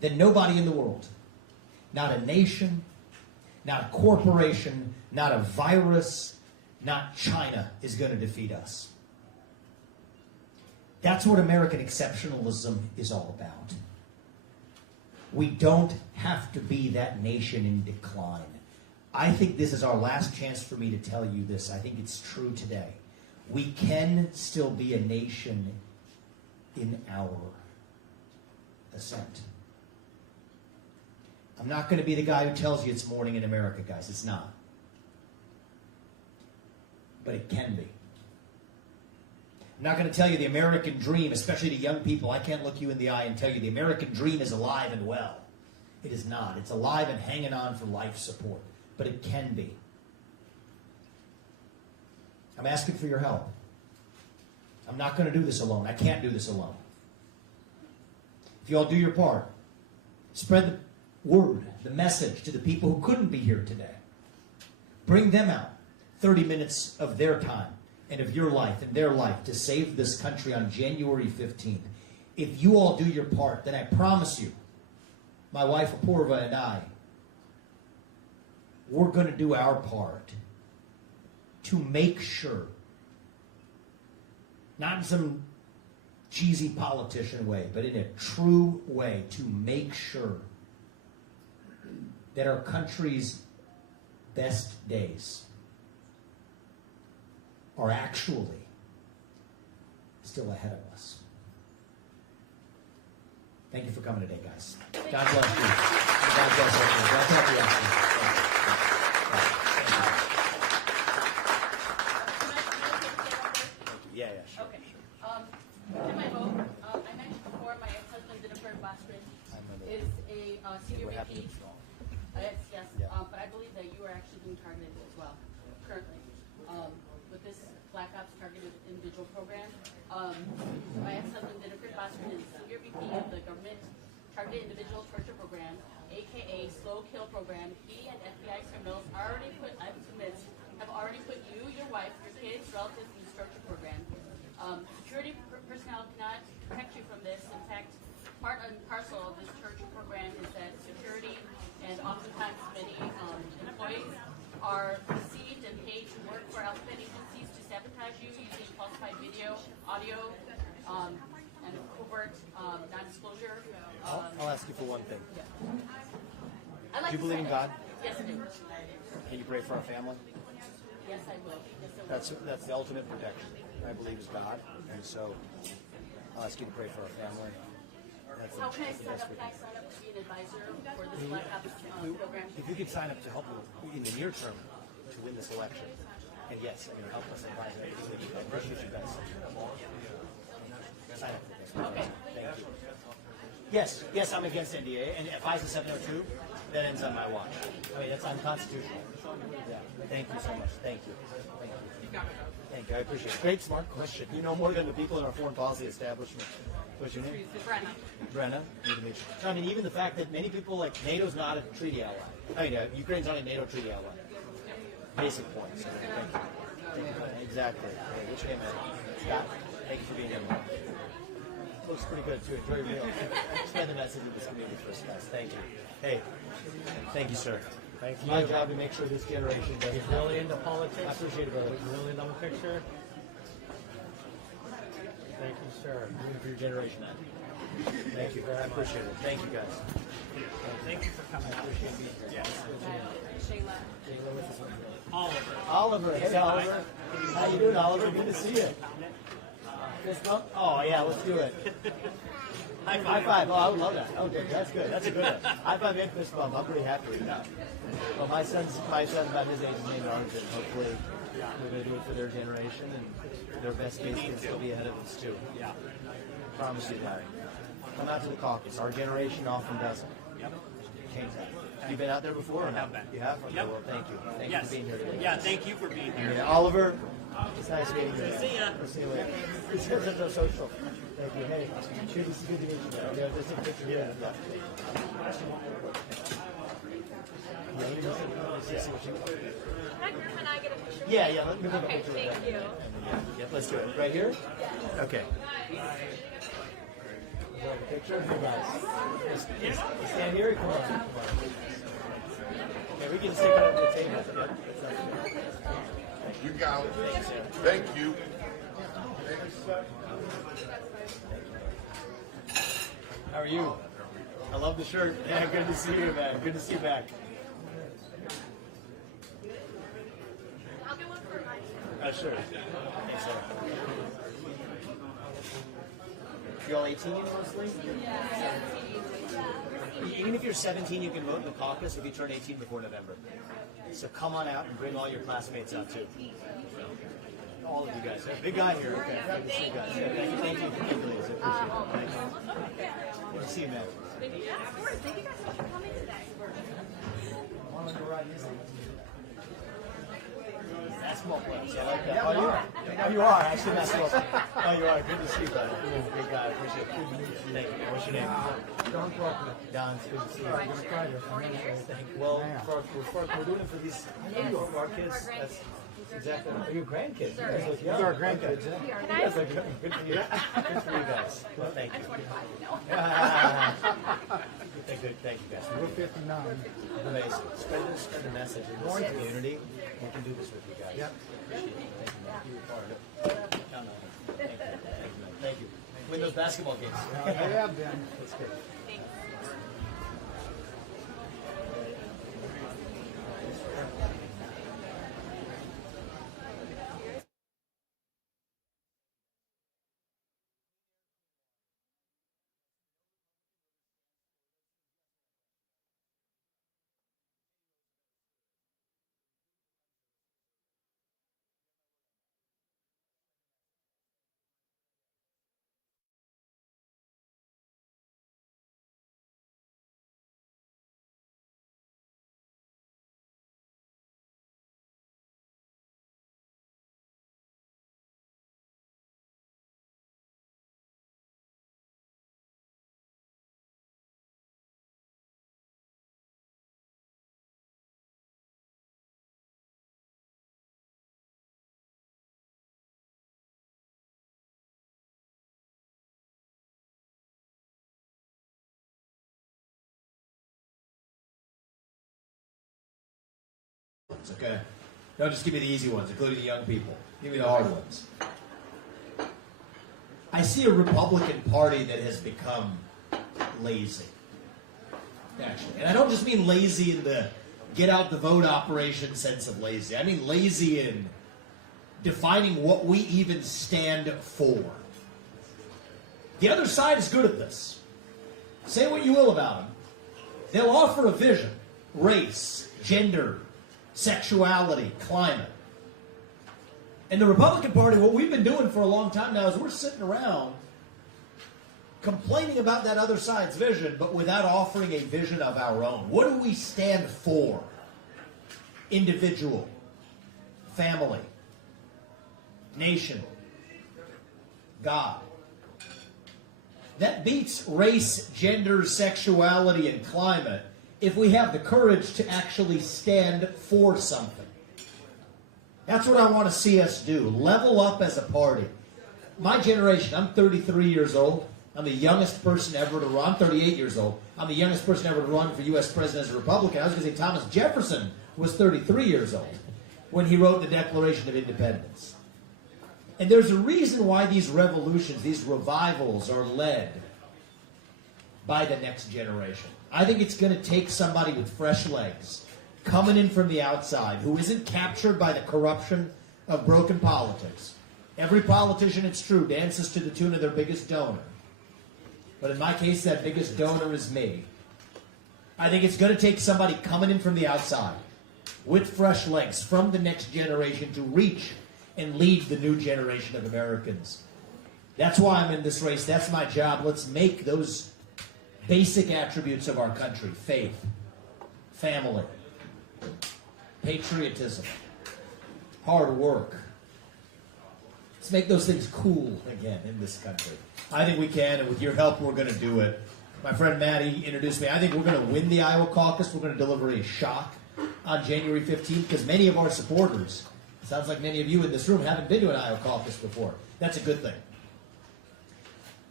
then nobody in the world, not a nation, not a corporation, not a virus, not China is going to defeat us. That's what American exceptionalism is all about. We don't have to be that nation in decline. I think this is our last chance for me to tell you this. I think it's true today. We can still be a nation in our ascent. I'm not going to be the guy who tells you it's morning in America, guys. It's not. But it can be. I'm not going to tell you the American dream, especially to young people. I can't look you in the eye and tell you the American dream is alive and well. It is not. It's alive and hanging on for life support. But it can be. I'm asking for your help. I'm not going to do this alone. I can't do this alone. If you all do your part, spread the word, the message to the people who couldn't be here today. Bring them out 30 minutes of their time and of your life and their life to save this country on January 15th. If you all do your part, then I promise you, my wife Apurva and I, we're going to do our part to make sure, not in some cheesy politician way, but in a true way, to make sure that our country's best days are actually still ahead of us. Thank you for coming today, guys. God bless you. God bless everyone. God help you out. Yeah, sure. Okay. To my vote, I mentioned before my ex-husband, Jennifer Bostridge, is a senior VP. Yes, but I believe that you are actually being targeted as well, currently, with this Black Ops Targeted Individual Program. My ex-husband, Jennifer Bostridge, is senior VP of the Government Targeted Individual Torture Program, aka Slow Kill Program. He and FBI criminals have already put you, your wife, your kids, relatives in this torture program. Security personnel cannot protect you from this. In fact, part and parcel of this torture program is that security and oftentimes many employees are received and paid to work for outside agencies to sabotage you using falsified video, audio, and covert non-disclosure. I'll ask you for one thing. Yeah. Do you believe in God? Yes, I do. Can you pray for our family? Yes, I will. Yes, I will. That's the ultimate protection. I believe is God, and so I'll ask you to pray for our family. How can I sign up? Can I sign up to be an advisor for this Black Ops program? If you could sign up to help in the near term to win this election, and yes, help us advise everything. I appreciate you guys. Sign up. Okay. Thank you. Yes, I'm against NDA, and if FISA 702, that ends on my watch. I mean, that's unconstitutional. Yeah. Thank you so much. Thank you. Thank you. I appreciate it. Great, smart question. You know more than the people in our foreign policy establishment. What's your name? Brenna. Nice to meet you. I mean, even the fact that many people like NATO's not a treaty ally. I mean, Ukraine's not a NATO treaty ally. Basic points. Thank you. Exactly. Hey, which came in? Scott, thank you for being here. Looks pretty good too. Enjoy your meal. Spread the message of this community first, guys. Thank you. Hey, thank you, sir. Thank you. My job to make sure this generation doesn't. He's really into politics. I appreciate it, brother. He's really into the picture. Thank you, sir. Doing for your generation, man. Thank you. I appreciate it. Thank you, guys. Thank you for coming. I appreciate being here. Shayla. Oliver. Hey, Oliver. How you doing, Oliver? Good to see you. Fist bump? Oh, yeah, let's do it. High five. Oh, I would love that. Oh, good. That's good. That's a good one. High five and fist bump. I'm pretty happy with that. Well, my son's about his age is named Arjun. Hopefully, we're going to do it for their generation, and their best case can still be ahead of us, too. Yeah. Promise you that. Come out to the caucus. Our generation often doesn't. Yep. Change that. You've been out there before? Or have been. You have? Okay, Yep. well, thank you. Thank Yes. you for being here today. Yeah, thank you for being here. Yeah, Oliver, it's nice meeting you. See ya. We'll see you later. This is no social. Thank you. Hey, good to meet you. Yeah, just take a picture. Yeah. Hi, Griff and I get a picture. Yeah, let me take a Okay, picture. thank you. Yeah, let's do it. Right here? Okay. Picture? You guys. Stand here. Come on. Okay, we can stick it over the table. You got it. Thank you. How are you? I love the shirt. Yeah, good to see you, man. Good to see you back. I'll get one for mine. Sure. Thanks, sir. You all 18 mostly? Even if you're 17, you can vote in the caucus if you turn 18 before November. So come on out and bring all your classmates out too. All of you guys. Big guy here. Okay. Good to see you guys. Yeah, thank you. Thank you. Please. Appreciate it. Good to see you, man. Yeah, of course. Thank you guys for coming today. Basketball players. I like that. Oh, you are actually basketball player. Oh, you are. Good to see you, brother. Big guy. Appreciate it. Thank you. What's your name? Don. It's good to see you. Thank you. Well, we're doing it for these for our kids. That's exactly. Your grandkids. You guys look young. These are our grandkids. You guys are good. Good for you. Good for you guys. Well, thank you. Thank you, guys. We're 59. Amazing. Spread the message in this community. We can do this with you guys. Yep. Appreciate it. Thank you. You're part of it. Count on it. Thank you. Thank you. Win those basketball games. They have been. That's good. Okay? Don't just give me the easy ones, including the young people. Give me the hard ones. I see a Republican Party that has become lazy, actually. And I don't just mean lazy in the get out the vote operation sense of lazy. I mean lazy in defining what we even stand for. The other side is good at this. Say what you will about them. They'll offer a vision, race, gender, sexuality, climate. And the Republican Party, what we've been doing for a long time now is we're sitting around complaining about that other side's vision, but without offering a vision of our own. What do we stand for? Individual, family, nation, God. That beats race, gender, sexuality, and climate if we have the courage to actually stand for something. That's what I want to see us do. Level up as a party. My generation, I'm 33 years old. I'm the youngest person ever to run. I'm 38 years old. I'm the youngest person ever to run for U.S. president as a Republican. I was going to say Thomas Jefferson was 33 years old when he wrote the Declaration of Independence. And there's a reason why these revolutions, these revivals are led by the next generation. I think it's going to take somebody with fresh legs coming in from the outside who isn't captured by the corruption of broken politics. Every politician, it's true, dances to the tune of their biggest donor. But in my case, that biggest donor is me. I think it's going to take somebody coming in from the outside with fresh legs from the next generation to reach and lead the new generation of Americans. That's why I'm in this race. That's my job. Let's make those basic attributes of our country: faith, family, patriotism, hard work. Let's make those things cool again in this country. I think we can, and with your help, we're going to do it. My friend Maddie introduced me. I think we're going to win the Iowa caucus. We're going to deliver a shock on January 15th because many of our supporters, sounds like many of you in this room, haven't been to an Iowa caucus before. That's a good thing.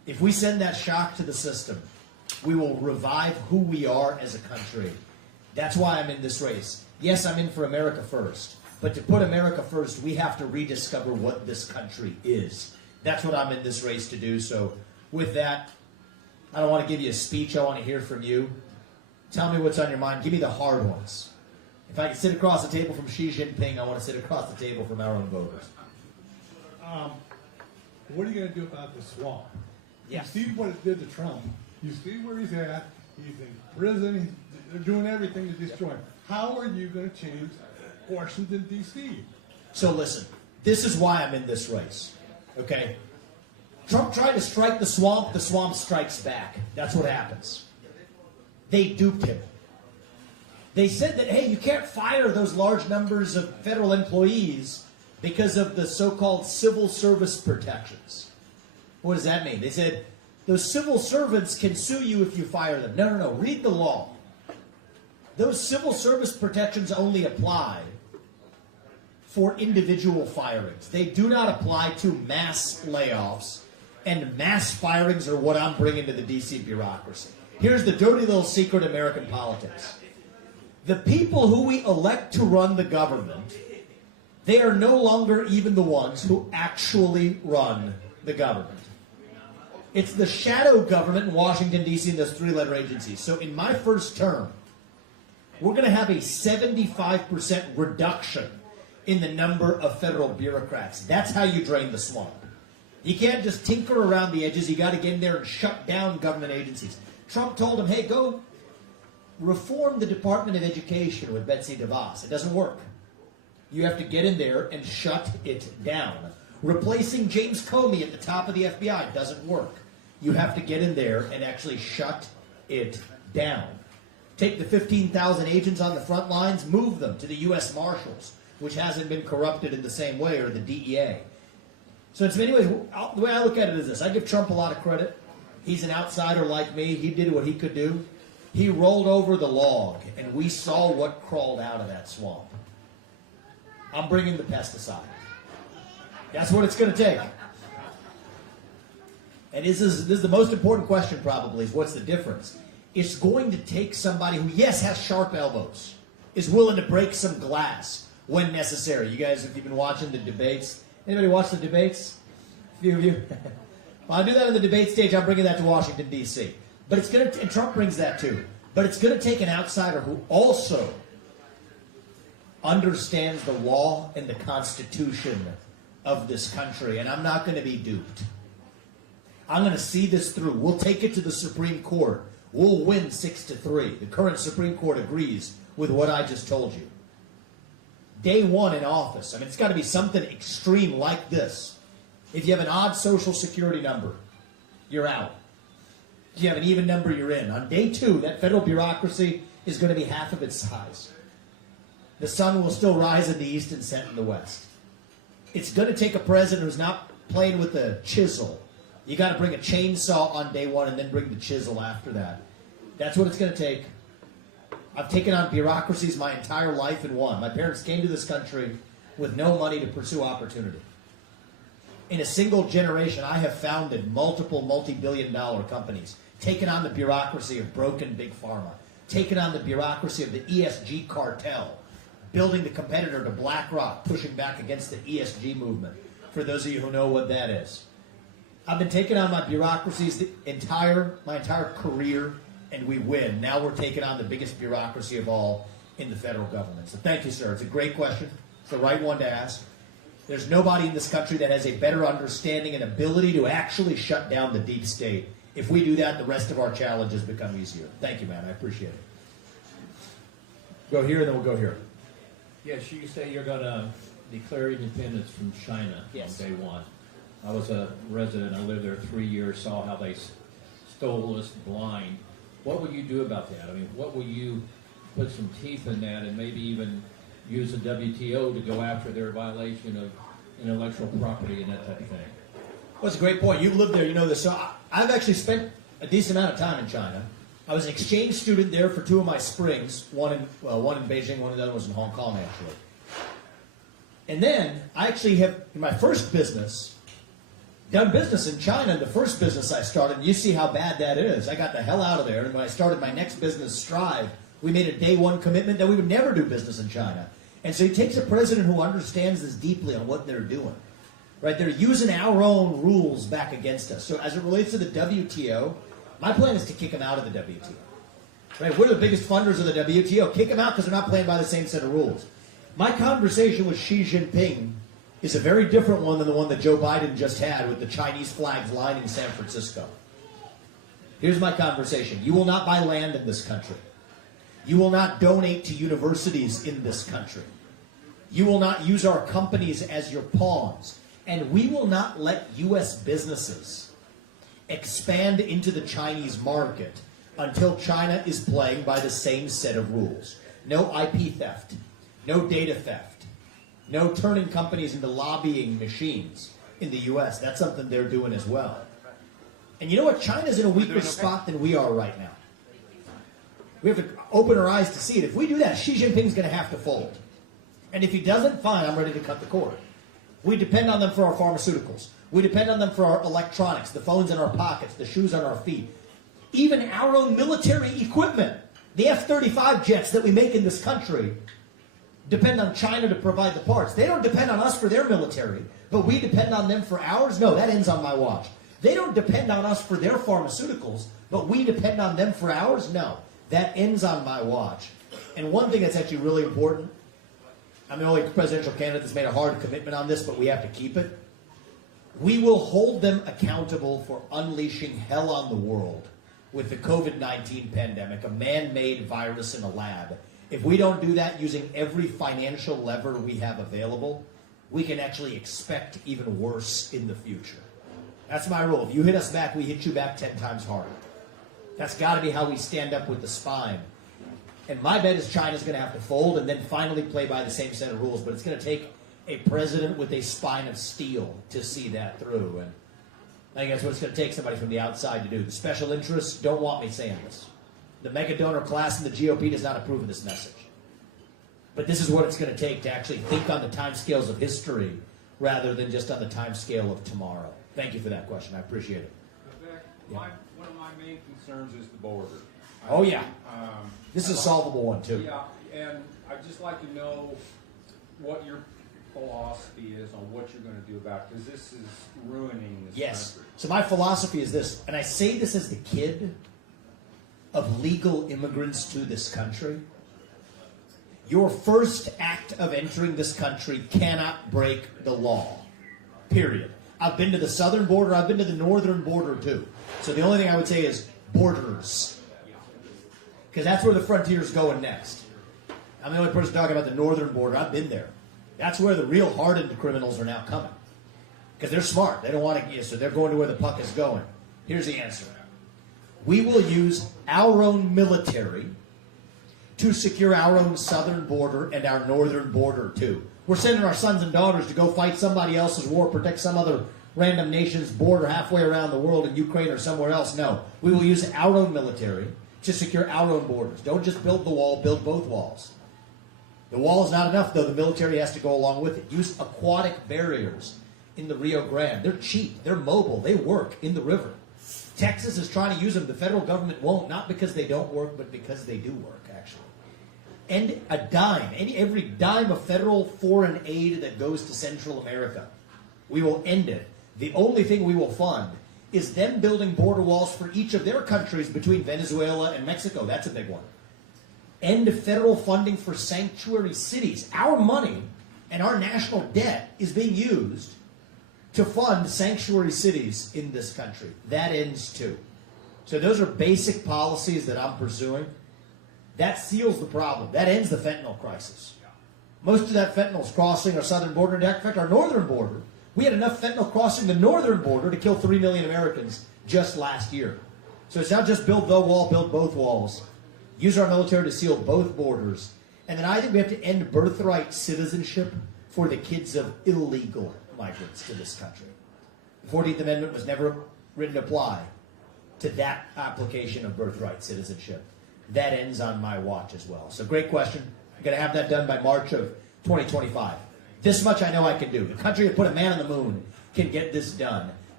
If we send that shock to the system, we will revive who we are as a country. That's why I'm in this race. Yes, I'm in for America first. But to put America first, we have to rediscover what this country is. That's what I'm in this race to do. So with that, I don't want to give you a speech. I want to hear from you. Tell me what's on your mind. Give me the hard ones. If I can sit across the table from Xi Jinping, I want to sit across the table from our own voters. What are you going to do about the swamp? Yes. You see what it did to Trump. You see where he's at. He's in prison. They're doing everything to destroy him. How are you going to change Washington, D.C.? So listen, this is why I'm in this race, okay? Trump tried to strike the swamp strikes back. That's what happens. They duped him. They said that, hey, you can't fire those large numbers of federal employees because of the so-called civil service protections. What does that mean? They said, those civil servants can sue you if you fire them. No. Read the law. Those civil service protections only apply for individual firings. They do not apply to mass layoffs, and mass firings are what I'm bringing to the D.C. bureaucracy. Here's the dirty little secret of American politics. The people who we elect to run the government, they are no longer even the ones who actually run the government. It's the shadow government in Washington, D.C. and those three-letter agencies. So in my first term, we're going to have a 75% reduction in the number of federal bureaucrats. That's how you drain the swamp. You can't just tinker around the edges. You got to get in there and shut down government agencies. Trump told him, hey, go reform the Department of Education with Betsy DeVos. It doesn't work. You have to get in there and shut it down. Replacing James Comey at the top of the FBI doesn't work. You have to get in there and actually shut it down. Take the 15,000 agents on the front lines, move them to the U.S. Marshals, which hasn't been corrupted in the same way, or the DEA. So in many ways, the way I look at it is this. I give Trump a lot of credit. He's an outsider like me. He did what he could do. He rolled over the log, and we saw what crawled out of that swamp. I'm bringing the pesticide. That's what it's going to take. And this is the most important question probably, is what's the difference? It's going to take somebody who, yes, has sharp elbows, is willing to break some glass when necessary. You guys, if you've been watching the debates, anybody watch the debates? A few of you? Well, I do that on the debate stage. I'm bringing that to Washington, D.C. But it's going to, and Trump brings that too. But it's going to take an outsider who also understands the law and the Constitution of this country. And I'm not going to be duped. I'm going to see this through. We'll take it to the Supreme Court. We'll win 6-3. The current Supreme Court agrees with what I just told you. Day one in office. I mean, it's got to be something extreme like this. If you have an odd social security number, you're out. If you have an even number, you're in. On day two, that federal bureaucracy is going to be half of its size. The sun will still rise in the east and set in the west. It's going to take a president who's not playing with a chisel. You got to bring a chainsaw on day one and then bring the chisel after that. That's what it's going to take. I've taken on bureaucracies my entire life and won. My parents came to this country with no money to pursue opportunity. In a single generation, I have founded multiple multi-billion-dollar companies, taken on the bureaucracy of broken big pharma, taken on the bureaucracy of the ESG cartel, building the competitor to BlackRock, pushing back against the ESG movement, for those of you who know what that is. I've been taking on my bureaucracies my entire career, and we win. Now we're taking on the biggest bureaucracy of all in the federal government. So thank you, sir. It's a great question. It's the right one to ask. There's nobody in this country that has a better understanding and ability to actually shut down the deep state. If we do that, the rest of our challenges become easier. Thank you, man. I appreciate it. Go here, and then we'll go here. Yes, you say you're going to declare independence from China Yes. on day one. I was a resident. I lived there 3 years, saw how they stole us blind. What will you do about that? I mean, what will you put some teeth in that and maybe even use the WTO to go after their violation of intellectual property and that type of thing? Well, it's a great point. You've lived there, you know this. So I've actually spent a decent amount of time in China. I was an exchange student there for 2 of my springs, one in Beijing, one of the other was in Hong Kong, actually. And then I actually have, in my first business, Done business in China, the first business I started, and you see how bad that is. I got the hell out of there, and when I started my next business, Strive, we made a day one commitment that we would never do business in China. And so he takes a president who understands this deeply on what they're doing. Right? They're using our own rules back against us. So as it relates to the WTO, my plan is to kick them out of the WTO. Right? We're the biggest funders of the WTO. Kick them out because they're not playing by the same set of rules. My conversation with Xi Jinping is a very different one than the one that Joe Biden just had with the Chinese flags lining San Francisco. Here's my conversation. You will not buy land in this country. You will not donate to universities in this country. You will not use our companies as your pawns. And we will not let U.S. businesses expand into the Chinese market until China is playing by the same set of rules. No IP theft. No data theft. No turning companies into lobbying machines in the U.S. That's something they're doing as well. And you know what? China's in a weaker spot than we are right now. We have to open our eyes to see it. If we do that, Xi Jinping's going to have to fold. And if he doesn't, fine, I'm ready to cut the cord. We depend on them for our pharmaceuticals. We depend on them for our electronics, the phones in our pockets, the shoes on our feet. Even our own military equipment, the F-35 jets that we make in this country, depend on China to provide the parts. They don't depend on us for their military, but we depend on them for ours? No, that ends on my watch. They don't depend on us for their pharmaceuticals, but we depend on them for ours? No, that ends on my watch. And one thing that's actually really important, I'm the only presidential candidate that's made a hard commitment on this, but we have to keep it. We will hold them accountable for unleashing hell on the world with the COVID-19 pandemic, a man-made virus in a lab. If we don't do that using every financial lever we have available, we can actually expect even worse in the future. That's my rule. If you hit us back, we hit you back 10 times harder. That's got to be how we stand up with the spine. And my bet is China's going to have to fold and then finally play by the same set of rules. But it's going to take a president with a spine of steel to see that through. And I think that's what it's going to take, somebody from the outside to do. The special interests don't want me saying this. The mega donor class in the GOP does not approve of this message. But this is what it's going to take to actually think on the timescales of history rather than just on the timescale of tomorrow. Thank you for that question. I appreciate it. Vivek, one of my main concerns is the border. Oh, yeah. This is a solvable one, too. Yeah, and I'd just like to know what your philosophy is on what you're going to do about it, because this is ruining this country. So my philosophy is this, and I say this as the kid of legal immigrants to this country. Your first act of entering this country cannot break the law. Period. I've been to the southern border. I've been to the northern border, too. So the only thing I would say is borders. Because that's where the frontier's going next. I'm the only person talking about the northern border. I've been there. That's where the real hardened criminals are now coming. Because they're smart. They don't want to, so they're going to where the puck is going. Here's the answer. We will use our own military to secure our own southern border and our northern border, too. We're sending our sons and daughters to go fight somebody else's war, protect some other random nation's border halfway around the world in Ukraine or somewhere else. No. We will use our own military to secure our own borders. Don't just build the wall, build both walls. The wall is not enough, though. The military has to go along with it. Use aquatic barriers in the Rio Grande. They're cheap. They're mobile. They work in the river. Texas is trying to use them. The federal government won't, not because they don't work, but because they do work, actually. And a dime, every dime of federal foreign aid that goes to Central America, we will end it. The only thing we will fund is them building border walls for each of their countries between Venezuela and Mexico. That's a big one. End federal funding for sanctuary cities. Our money and our national debt is being used to fund sanctuary cities in this country. That ends too. So those are basic policies that I'm pursuing. That seals the problem. That ends the fentanyl crisis. Most of that fentanyl is crossing our southern border. In fact, our northern border, we had enough fentanyl crossing the northern border to kill 3 million Americans just last year. So it's not just build the wall, build both walls. Use our military to seal both borders. And then I think we have to end birthright citizenship for the kids of illegal migrants to this country. The 14th Amendment was never written to apply to that application of birthright citizenship. That ends on my watch as well. So great question. I'm going to have that done by March of 2025. This much I know I can do. The country that put a man on the moon can get this done.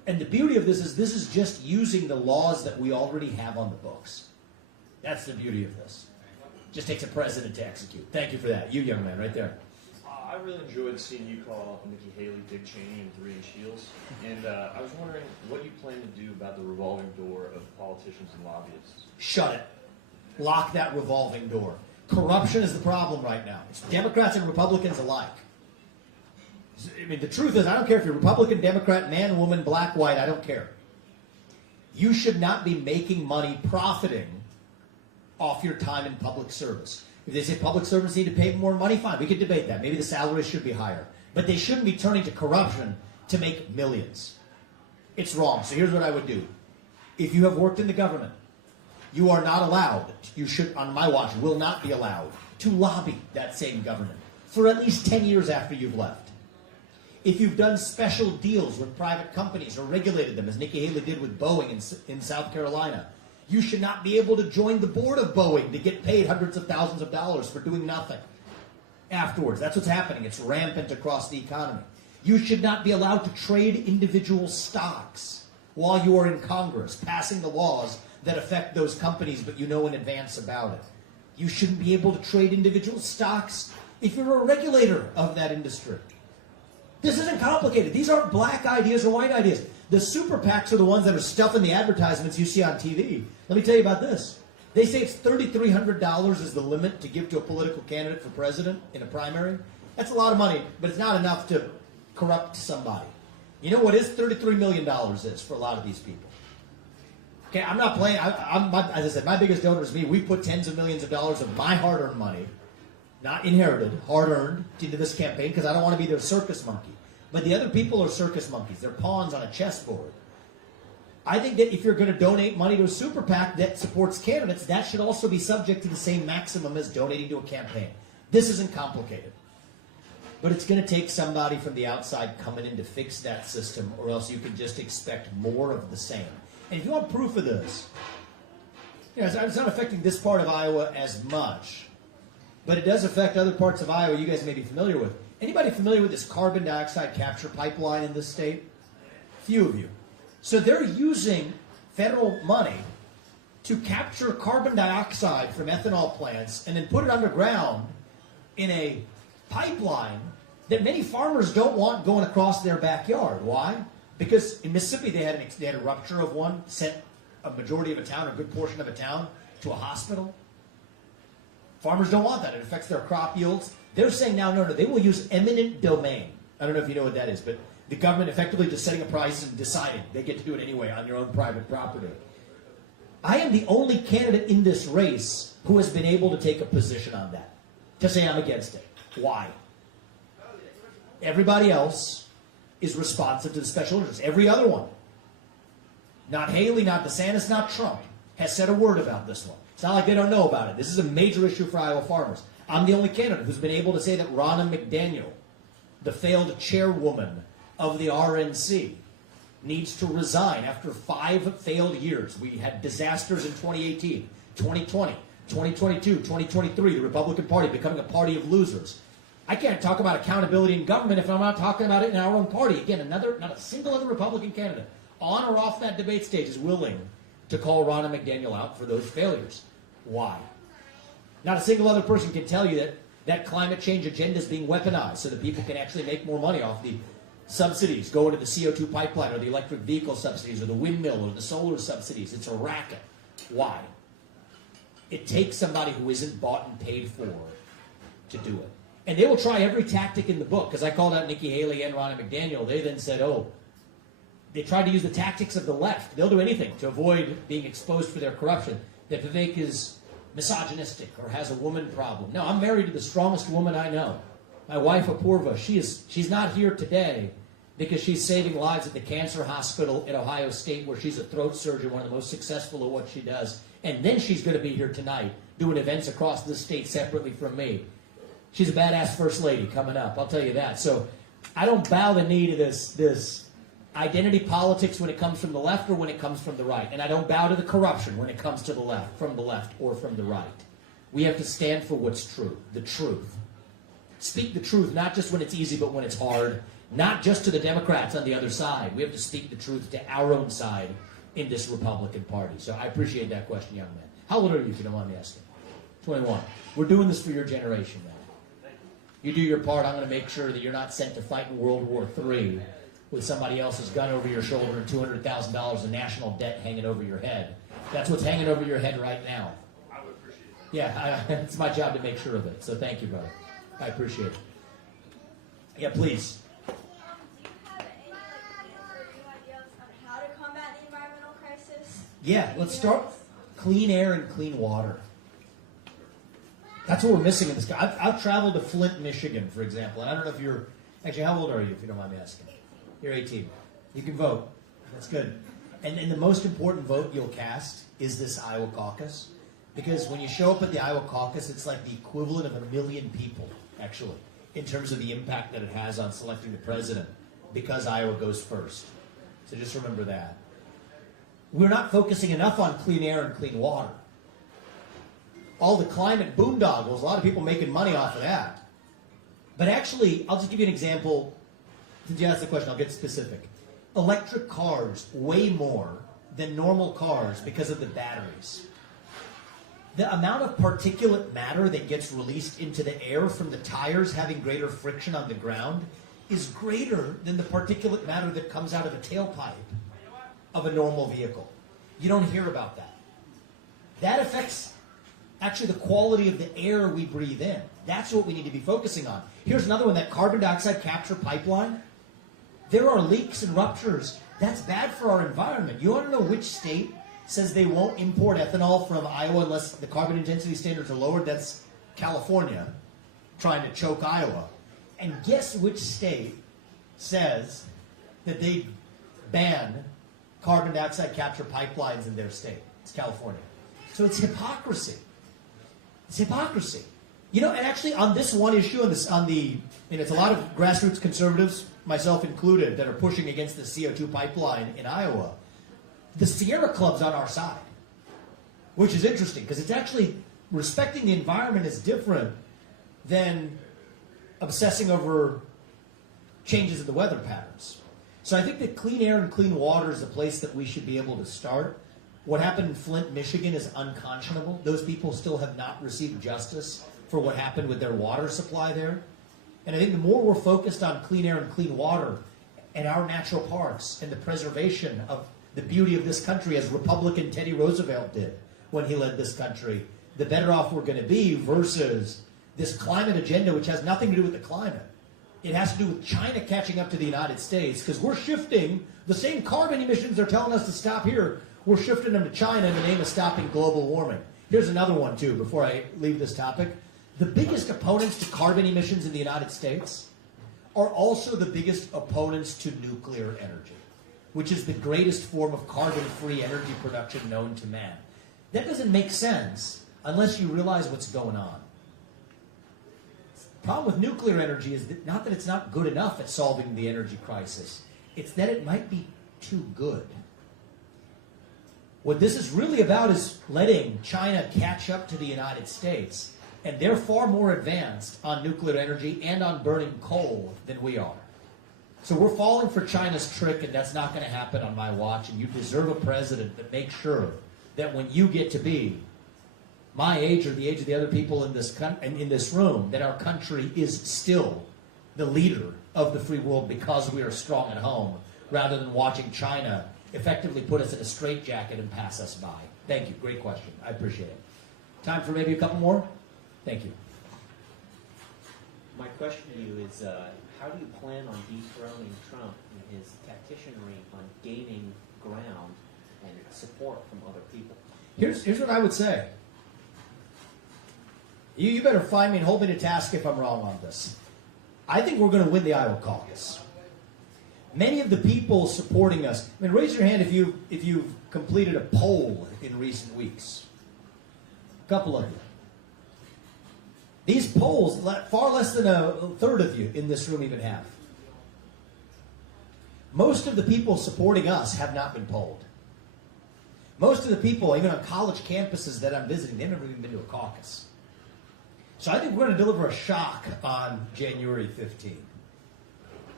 And the beauty of this is just using the laws that we already have on the books. That's the beauty of this. Just takes a president to execute. Thank you for that. You young man right there. I really enjoyed seeing you call Nikki Haley, Dick Cheney, and 3-inch heels. And I was wondering what you plan to do about the revolving door of politicians and lobbyists. Shut it. Lock that revolving door. Corruption is the problem right now. It's Democrats and Republicans alike. I mean, the truth is, I don't care if you're Republican, Democrat, man, woman, black, white, I don't care. You should not be making money profiting off your time in public service. If they say public servants need to pay more money, fine, we could debate that. Maybe the salaries should be higher. But they shouldn't be turning to corruption to make millions. It's wrong. So here's what I would do. If you have worked in the government, you are not allowed, you should, on my watch, will not be allowed to lobby that same government for at least 10 years after you've left. If you've done special deals with private companies or regulated them, as Nikki Haley did with Boeing in South Carolina, you should not be able to join the board of Boeing to get paid hundreds of thousands of dollars for doing nothing afterwards. That's what's happening. It's rampant across the economy. You should not be allowed to trade individual stocks while you are in Congress, passing the laws that affect those companies, but you know in advance about it. You shouldn't be able to trade individual stocks if you're a regulator of that industry. This isn't complicated. These aren't black ideas or white ideas. The super PACs are the ones that are stuffing the advertisements you see on TV. Let me tell you about this. They say it's $3,300 is the limit to give to a political candidate for president in a primary. That's a lot of money, but it's not enough to corrupt somebody. You know what is $33 million is for a lot of these people? Okay, I'm not playing. As I said, my biggest donor is me. We put tens of millions of dollars of my hard-earned money, not inherited, hard-earned, into this campaign because I don't want to be their circus monkey. But the other people are circus monkeys. They're pawns on a chessboard. I think that if you're going to donate money to a super PAC that supports candidates, that should also be subject to the same maximum as donating to a campaign. This isn't complicated. But it's going to take somebody from the outside coming in to fix that system, or else you can just expect more of the same. And if you want proof of this, it's not affecting this part of Iowa as much, but it does affect other parts of Iowa you guys may be familiar with. Anybody familiar with this carbon dioxide capture pipeline in this state? Few of you. So they're using federal money to capture carbon dioxide from ethanol plants and then put it underground in a pipeline that many farmers don't want going across their backyard. Why? Because in Mississippi they had a rupture of one, sent a majority of a town, a good portion of a town, to a hospital. Farmers don't want that. It affects their crop yields. They're saying now, no, they will use eminent domain. I don't know if you know what that is, but the government effectively just setting a price and deciding they get to do it anyway on your own private property. I am the only candidate in this race who has been able to take a position on that, to say I'm against it. Why? Everybody else is responsive to the special interests. Every other one, not Haley, not DeSantis, not Trump, has said a word about this one. It's not like they don't know about it. This is a major issue for Iowa farmers. I'm the only candidate who's been able to say that Ronna McDaniel, the failed chairwoman of the RNC, needs to resign after 5 failed years. We had disasters in 2018, 2020, 2022, 2023, the Republican Party becoming a party of losers. I can't talk about accountability in government if I'm not talking about it in our own party. Again, not a single other Republican candidate on or off that debate stage is willing to call Ronna McDaniel out for those failures. Why? Not a single other person can tell you that climate change agenda is being weaponized so that people can actually make more money off the subsidies going to the CO2 pipeline or the electric vehicle subsidies or the windmill or the solar subsidies. It's a racket. Why? It takes somebody who isn't bought and paid for to do it. And they will try every tactic in the book, because I called out Nikki Haley and Ronna McDaniel. They then said, they tried to use the tactics of the left. They'll do anything to avoid being exposed for their corruption. That Vivek is misogynistic or has a woman problem. No, I'm married to the strongest woman I know. My wife, Apurva, she's not here today because she's saving lives at the cancer hospital at Ohio State, where she's a throat surgeon, one of the most successful at what she does. And then she's going to be here tonight doing events across the state separately from me. She's a badass first lady coming up, I'll tell you that. So I don't bow the knee to this identity politics when it comes from the left or when it comes from the right. And I don't bow to the corruption when it comes to the left, from the left or from the right. We have to stand for what's true, the truth. Speak the truth, not just when it's easy, but when it's hard, not just to the Democrats on the other side. We have to speak the truth to our own side in this Republican Party. So I appreciate that question, young man. How old are you, if you don't mind me asking? 21. We're doing this for your generation, man. You do your part. I'm going to make sure that you're not sent to fight in World War III with somebody else's gun over your shoulder and $200,000 in national debt hanging over your head. That's what's hanging over your head right now. I would appreciate it. Yeah, it's my job to make sure of it. So thank you, brother. I appreciate it. Yeah, please. Do you have any plans or new ideas on how to combat the environmental crisis? Yeah, let's start clean air and clean water. That's what we're missing in this. I've traveled to Flint, Michigan, for example, and I don't know if you're actually. How old are you, if you don't mind me asking? 18. You're 18. You can vote. That's good. And the most important vote you'll cast is this Iowa caucus, because when you show up at the Iowa caucus, it's like the equivalent of 1 million people, actually, in terms of the impact that it has on selecting the president, because Iowa goes first. So just remember that. We're not focusing enough on clean air and clean water. All the climate boondoggles, a lot of people making money off of that. But actually, I'll just give you an example. Since you asked the question, I'll get specific. Electric cars weigh more than normal cars because of the batteries. The amount of particulate matter that gets released into the air from the tires having greater friction on the ground is greater than the particulate matter that comes out of the tailpipe of a normal vehicle. You don't hear about that. That affects actually the quality of the air we breathe in. That's what we need to be focusing on. Here's another one, that carbon dioxide capture pipeline. There are leaks and ruptures. That's bad for our environment. You want to know which state says they won't import ethanol from Iowa unless the carbon intensity standards are lowered? That's California, trying to choke Iowa. And guess which state says that they ban carbon dioxide capture pipelines in their state? It's California. So it's hypocrisy. It's hypocrisy. You know, and actually on this one issue, and it's a lot of grassroots conservatives, myself included, that are pushing against the CO2 pipeline in Iowa. The Sierra Club's on our side, which is interesting because it's actually respecting the environment is different than obsessing over changes in the weather patterns. So I think that clean air and clean water is a place that we should be able to start. What happened in Flint, Michigan is unconscionable. Those people still have not received justice for what happened with their water supply there. And I think the more we're focused on clean air and clean water and our natural parks and the preservation of the beauty of this country, as Republican Teddy Roosevelt did when he led this country, the better off we're going to be versus this climate agenda, which has nothing to do with the climate. It has to do with China catching up to the United States, because we're shifting the same carbon emissions they're telling us to stop here. We're shifting them to China in the name of stopping global warming. Here's another one, too, before I leave this topic. The biggest opponents to carbon emissions in the United States are also the biggest opponents to nuclear energy, which is the greatest form of carbon-free energy production known to man. That doesn't make sense unless you realize what's going on. The problem with nuclear energy is that not that it's not good enough at solving the energy crisis, it's that it might be too good. What this is really about is letting China catch up to the United States, and they're far more advanced on nuclear energy and on burning coal than we are. So we're falling for China's trick, and that's not going to happen on my watch, and you deserve a president that makes sure that when you get to be my age or the age of the other people in this room, that our country is still the leader of the free world because we are strong at home, rather than watching China effectively put us in a straitjacket and pass us by. Thank you. Great question. I appreciate it. Time for maybe a couple more? Thank you. My question to you is, how do you plan on dethroning Trump and his tacticianry on gaining ground and support from other people? Here's what I would say. You better find me and hold me to task if I'm wrong on this. I think we're going to win the Iowa caucus. Many of the people supporting us, I mean, raise your hand if you've completed a poll in recent weeks. A couple of you. These polls, far less than a third of you in this room even have. Most of the people supporting us have not been polled. Most of the people, even on college campuses that I'm visiting, they've never even been to a caucus. So I think we're going to deliver a shock on January 15th.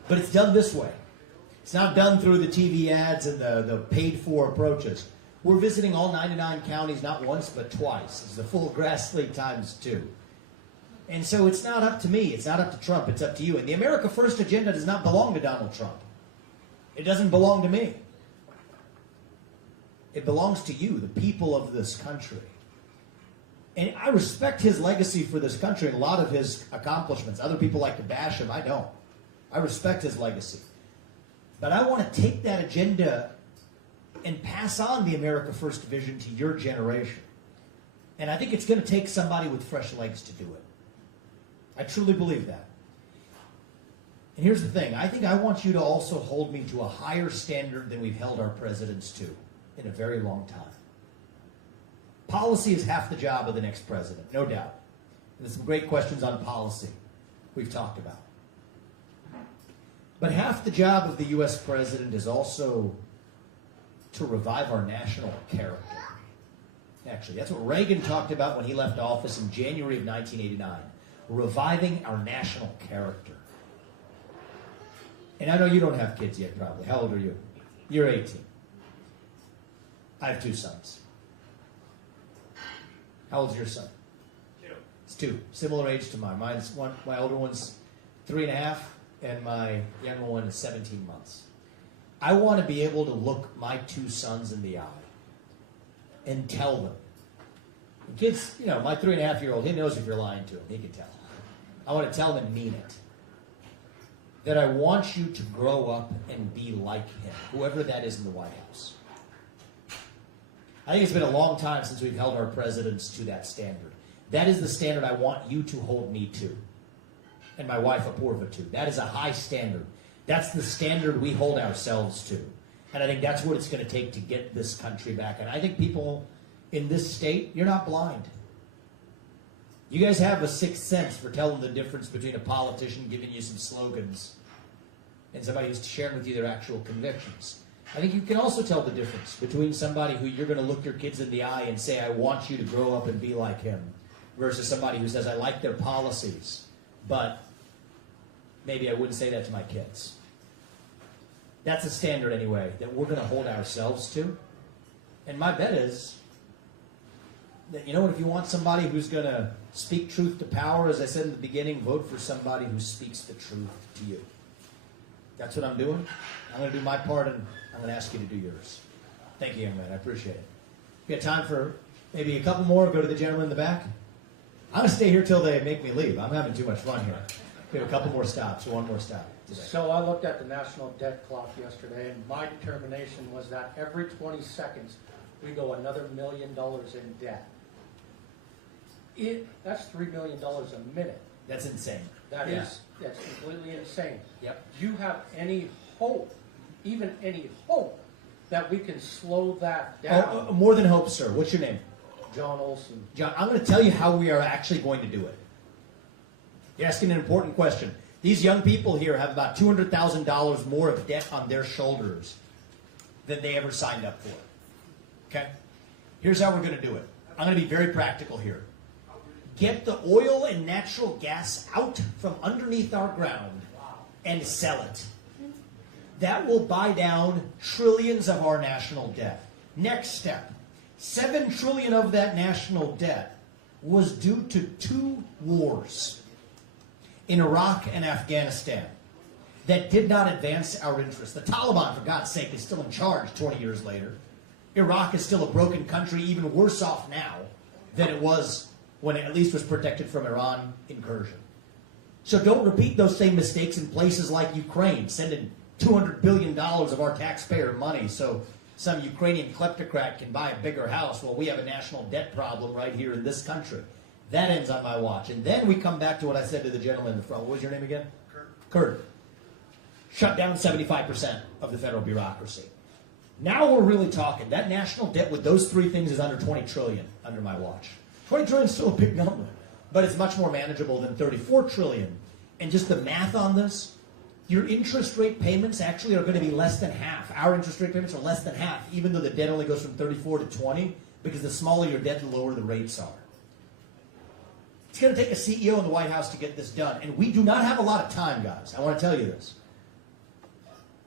But it's done this way. It's not done through the TV ads and the paid-for approaches. We're visiting all 99 counties not once but twice. It's the full grass league times 2. And so it's not up to me. It's not up to Trump. It's up to you. And the America First agenda does not belong to Donald Trump. It doesn't belong to me. It belongs to you, the people of this country. And I respect his legacy for this country and a lot of his accomplishments. Other people like to bash him. I don't. I respect his legacy. But I want to take that agenda and pass on the America First vision to your generation. And I think it's going to take somebody with fresh legs to do it. I truly believe that. And here's the thing. I think I want you to also hold me to a higher standard than we've held our presidents to in a very long time. Policy is half the job of the next president, no doubt. And there's some great questions on policy we've talked about. But half the job of the U.S. president is also to revive our national character. Actually, that's what Reagan talked about when he left office in January of 1989. Reviving our national character. And I know you don't have kids yet, probably. How old are you? You're 18. I have 2 sons. How old's your son? 2. It's 2. Similar age to mine. My older one's 3.5, and my younger one is 17 months. I want to be able to look my 2 sons in the eye and tell them. The kids, you know, my 3.5-year-old, he knows if you're lying to him. He can tell. I want to tell them and mean it. That I want you to grow up and be like him, whoever that is in the White House. I think it's been a long time since we've held our presidents to that standard. That is the standard I want you to hold me to, and my wife Apurva to. That is a high standard. That's the standard we hold ourselves to. And I think that's what it's going to take to get this country back. And I think people in this state, you're not blind. You guys have a sixth sense for telling the difference between a politician giving you some slogans and somebody who's sharing with you their actual convictions. I think you can also tell the difference between somebody who you're going to look your kids in the eye and say, I want you to grow up and be like him, versus somebody who says, I like their policies, but maybe I wouldn't say that to my kids. That's a standard anyway that we're going to hold ourselves to. And my bet is that, you know what, if you want somebody who's going to speak truth to power, as I said in the beginning, vote for somebody who speaks the truth to you. That's what I'm doing. I'm going to do my part, and I'm going to ask you to do yours. Thank you, young man. I appreciate it. We got time for maybe a couple more. Go to the gentleman in the back. I'm going to stay here till they make me leave. I'm having too much fun here. We have a couple more stops, one more stop today. So I looked at the national debt clock yesterday, and my determination was that every 20 seconds we go another $1 million in debt. That's $3 million a minute. That's insane. That's completely insane. Yep. Do you have any hope, even any hope, that we can slow that down? Oh, more than hope, sir. What's your name? John Olson. John, I'm going to tell you how we are actually going to do it. You're asking an important question. These young people here have about $200,000 more of debt on their shoulders than they ever signed up for. Okay? Here's how we're going to do it. I'm going to be very practical here. Get the oil and natural gas out from underneath our ground and sell it. That will buy down trillions of our national debt. Next step, $7 trillion of that national debt was due to 2 wars in Iraq and Afghanistan that did not advance our interests. The Taliban, for God's sake, is still in charge 20 years later. Iraq is still a broken country, even worse off now than it was when it at least was protected from Iran incursion. So don't repeat those same mistakes in places like Ukraine, sending $200 billion of our taxpayer money so some Ukrainian kleptocrat can buy a bigger house while we have a national debt problem right here in this country. That ends on my watch. And then we come back to what I said to the gentleman in the front. What was your name again? Kurt. Shut down 75% of the federal bureaucracy. Now we're really talking. That national debt with those 3 things is under $20 trillion under my watch. 20 trillion is still a big number, but it's much more manageable than 34 trillion. And just the math on this, your interest rate payments actually are going to be less than half. Our interest rate payments are less than half, even though the debt only goes from 34 to 20, because the smaller your debt, the lower the rates are. It's going to take a CEO in the White House to get this done, and we do not have a lot of time, guys. I want to tell you this.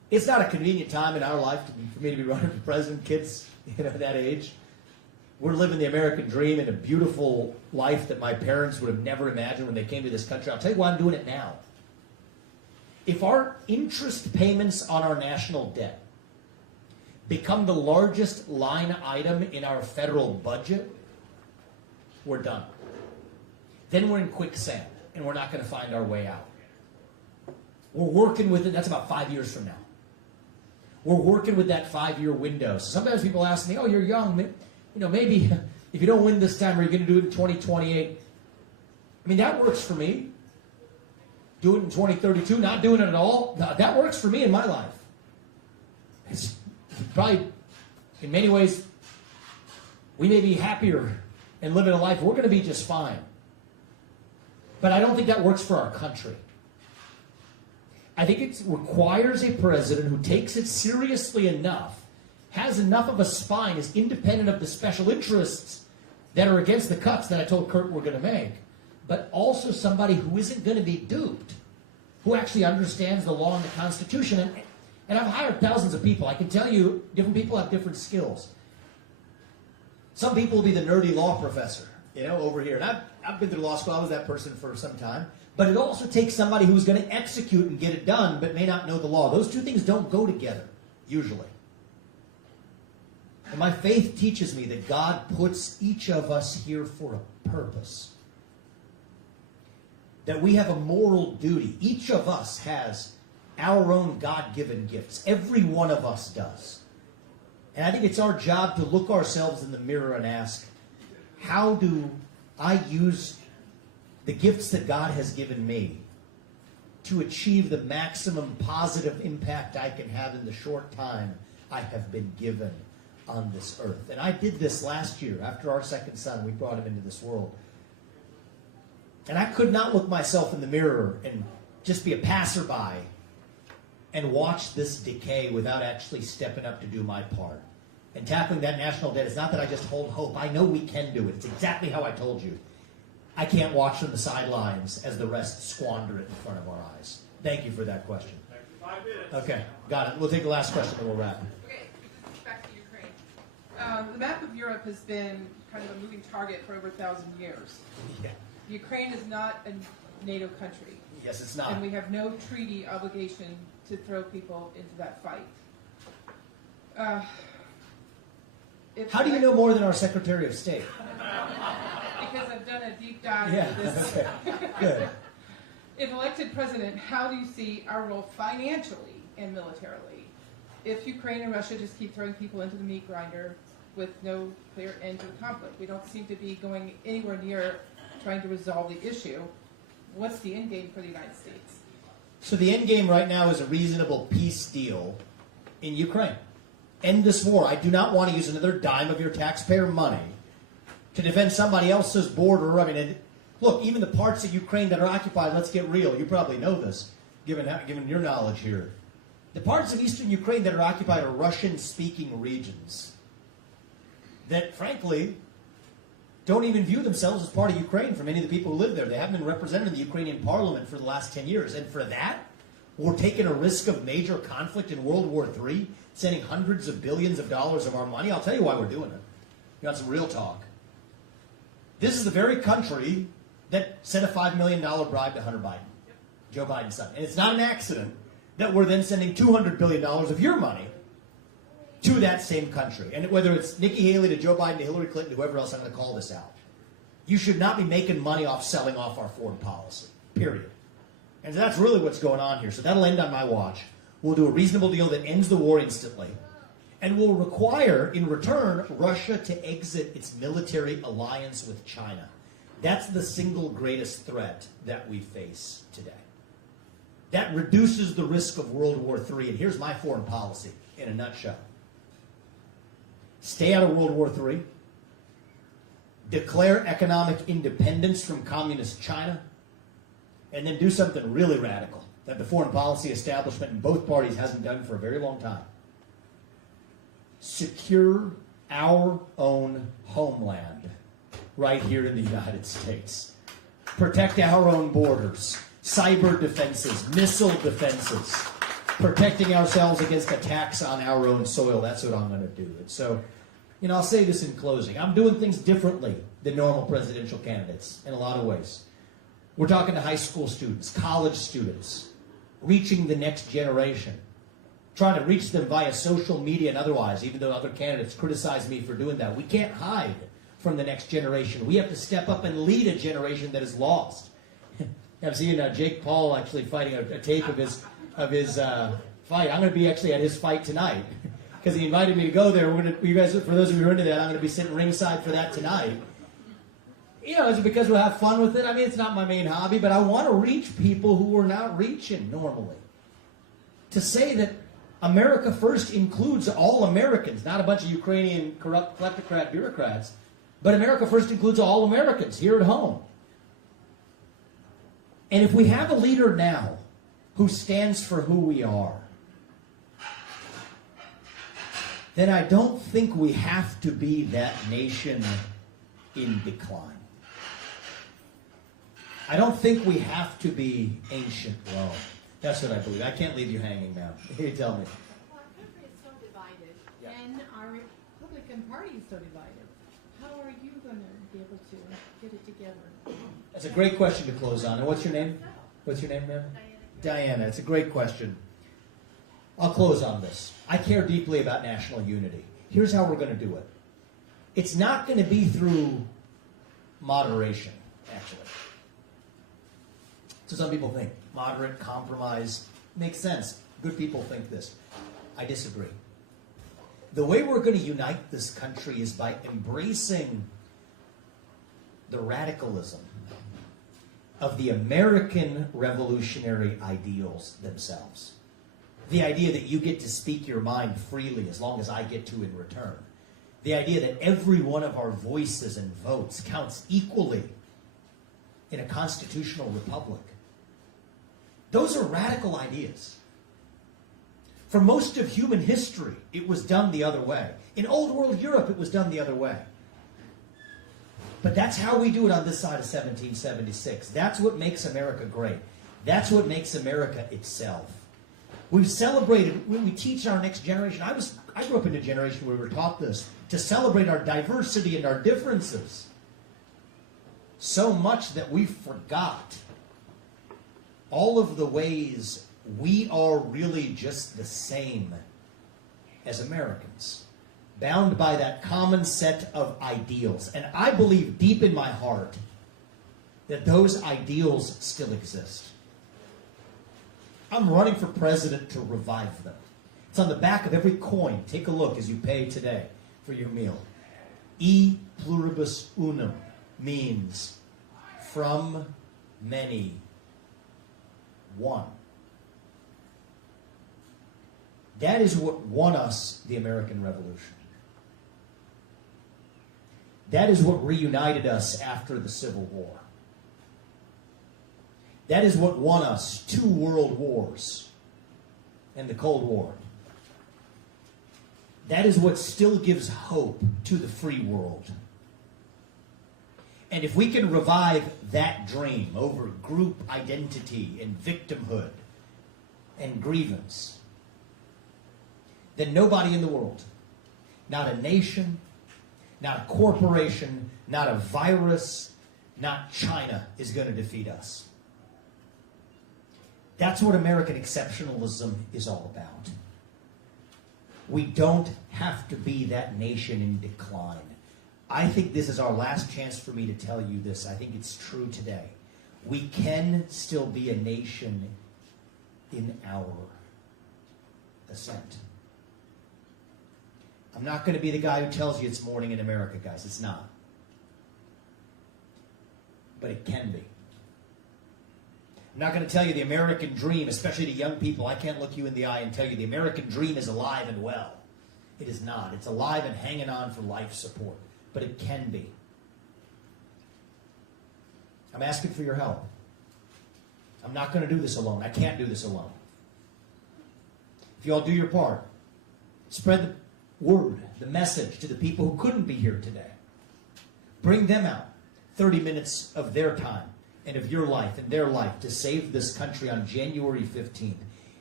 It's not a convenient time in our life for me to be running for president. Kids, that age. We're living the American dream and a beautiful life that my parents would have never imagined when they came to this country. I'll tell you why I'm doing it now. If our interest payments on our national debt become the largest line item in our federal budget, we're done. Then we're in quicksand, and we're not going to find our way out. We're working with it. That's about 5 years from now. We're working with that 5-year window. So sometimes people ask me, oh, you're young. Maybe if you don't win this time, are you going to do it in 2028? I mean, that works for me. Do it in 2032, not doing it at all. That works for me in my life. It's probably, in many ways, we may be happier and living a life. We're going to be just fine. But I don't think that works for our country. I think it requires a president who takes it seriously enough, has enough of a spine, is independent of the special interests that are against the cuts that I told Kurt we're going to make, but also somebody who isn't going to be duped, who actually understands the law and the Constitution. And I've hired thousands of people. I can tell you, different people have different skills. Some people will be the nerdy law professor, over here. And I've been through law school. I was that person for some time. But it also takes somebody who's going to execute and get it done, but may not know the law. Those two things don't go together, usually. And my faith teaches me that God puts each of us here for a purpose. That we have a moral duty. Each of us has our own God-given gifts. Every one of us does. And I think it's our job to look ourselves in the mirror and ask, how do I use the gifts that God has given me to achieve the maximum positive impact I can have in the short time I have been given on this earth? And I did this last year. After our second son, we brought him into this world. And I could not look myself in the mirror and just be a passerby and watch this decay without actually stepping up to do my part. And tackling that national debt is not that I just hold hope. I know we can do it. It's exactly how I told you. I can't watch from the sidelines as the rest squander it in front of our eyes. Thank you for that question. 5 minutes. Okay, got it. We'll take the last question and we'll wrap. Okay, this is back to Ukraine. The map of Europe has been kind of a moving target for over 1,000 years. Yeah. Ukraine is not a NATO country. Yes, it's not. And we have no treaty obligation to throw people into that fight. How do you know more than our Secretary of State? Because I've done a deep dive into this. Okay. Good. If elected president, how do you see our role financially and militarily if Ukraine and Russia just keep throwing people into the meat grinder with no clear end to the conflict? We don't seem to be going anywhere near trying to resolve the issue. What's the end game for the United States? So the end game right now is a reasonable peace deal in Ukraine. End this war. I do not want to use another dime of your taxpayer money to defend somebody else's border. I mean, look, even the parts of Ukraine that are occupied, let's get real. You probably know this, given your knowledge here. The parts of eastern Ukraine that are occupied are Russian-speaking regions that, frankly, don't even view themselves as part of Ukraine for many of the people who live there. They haven't been represented in the Ukrainian parliament for the last 10 years. And for that, we're taking a risk of major conflict in World War III, sending hundreds of billions of dollars of our money. I'll tell you why we're doing it. You want some real talk. This is the very country that sent a $5 million bribe to Hunter Biden, Joe Biden's son. And it's not an accident that we're then sending $200 billion of your money to that same country. And whether it's Nikki Haley to Joe Biden to Hillary Clinton, whoever else, I'm going to call this out. You should not be making money off selling off our foreign policy, period. And so that's really what's going on here. So that'll end on my watch. We'll do a reasonable deal that ends the war instantly. And will require, in return, Russia to exit its military alliance with China. That's the single greatest threat that we face today. That reduces the risk of World War III. And here's my foreign policy in a nutshell. Stay out of World War III. Declare economic independence from communist China. And then do something really radical that the foreign policy establishment in both parties hasn't done for a very long time. Secure our own homeland right here in the United States. Protect our own borders, cyber defenses, missile defenses. protecting ourselves against attacks on our own soil. That's what I'm going to do. And so, I'll say this in closing. I'm doing things differently than normal presidential candidates in a lot of ways. We're talking to high school students, college students, reaching the next generation, trying to reach them via social media and otherwise, even though other candidates criticize me for doing that. We can't hide from the next generation. We have to step up and lead a generation that is lost. I've seen Jake Paul actually fighting a tape of his fight. I'm going to be actually at his fight tonight because he invited me to go there. You guys, for those of you who are into that, I'm going to be sitting ringside for that tonight. Is it because we'll have fun with it? I mean, it's not my main hobby, but I want to reach people who are not reaching normally. To say that America first includes all Americans, not a bunch of Ukrainian corrupt kleptocrat bureaucrats, but America first includes all Americans here at home. And if we have a leader now who stands for who we are, then I don't think we have to be that nation in decline. I don't think we have to be ancient Rome. That's what I believe. I can't leave you hanging now. You tell me. Well, our country is so divided, and our Republican Party is so divided. How are you going to be able to get it together? That's a great question to close on. And what's your name? What's your name, ma'am? Diana. It's a great question. I'll close on this. I care deeply about national unity. Here's how we're going to do it. It's not going to be through moderation, actually. So some people think moderate, compromise, makes sense. Good people think this. I disagree. The way we're going to unite this country is by embracing the radicalism of the American revolutionary ideals themselves. The idea that you get to speak your mind freely as long as I get to in return. The idea that every one of our voices and votes counts equally in a constitutional republic. Those are radical ideas. For most of human history, it was done the other way. In old world Europe, it was done the other way. But that's how we do it on this side of 1776. That's what makes America great. That's what makes America itself. We've celebrated, when we teach our next generation, I grew up in a generation where we were taught this, to celebrate our diversity and our differences. So much that we forgot all of the ways we are really just the same as Americans, bound by that common set of ideals. And I believe deep in my heart that those ideals still exist. I'm running for president to revive them. It's on the back of every coin. Take a look as you pay today for your meal. E pluribus unum means from many, one. That is what won us the American Revolution. That is what reunited us after the Civil War. That is what won us 2 world wars and the Cold War. That is what still gives hope to the free world. And if we can revive that dream over group identity and victimhood and grievance, then nobody in the world, not a nation, not a corporation, not a virus, not China, is going to defeat us. That's what American exceptionalism is all about. We don't have to be that nation in decline. I think this is our last chance for me to tell you this. I think it's true today. We can still be a nation in our ascent. I'm not going to be the guy who tells you it's morning in America, guys. It's not. But it can be. I'm not going to tell you the American dream, especially to young people. I can't look you in the eye and tell you the American dream is alive and well. It is not. It's alive and hanging on for life support. But it can be. I'm asking for your help. I'm not going to do this alone. I can't do this alone. If you all do your part, spread the word, the message to the people who couldn't be here today. Bring them out 30 minutes of their time and of your life and their life to save this country on January 15th.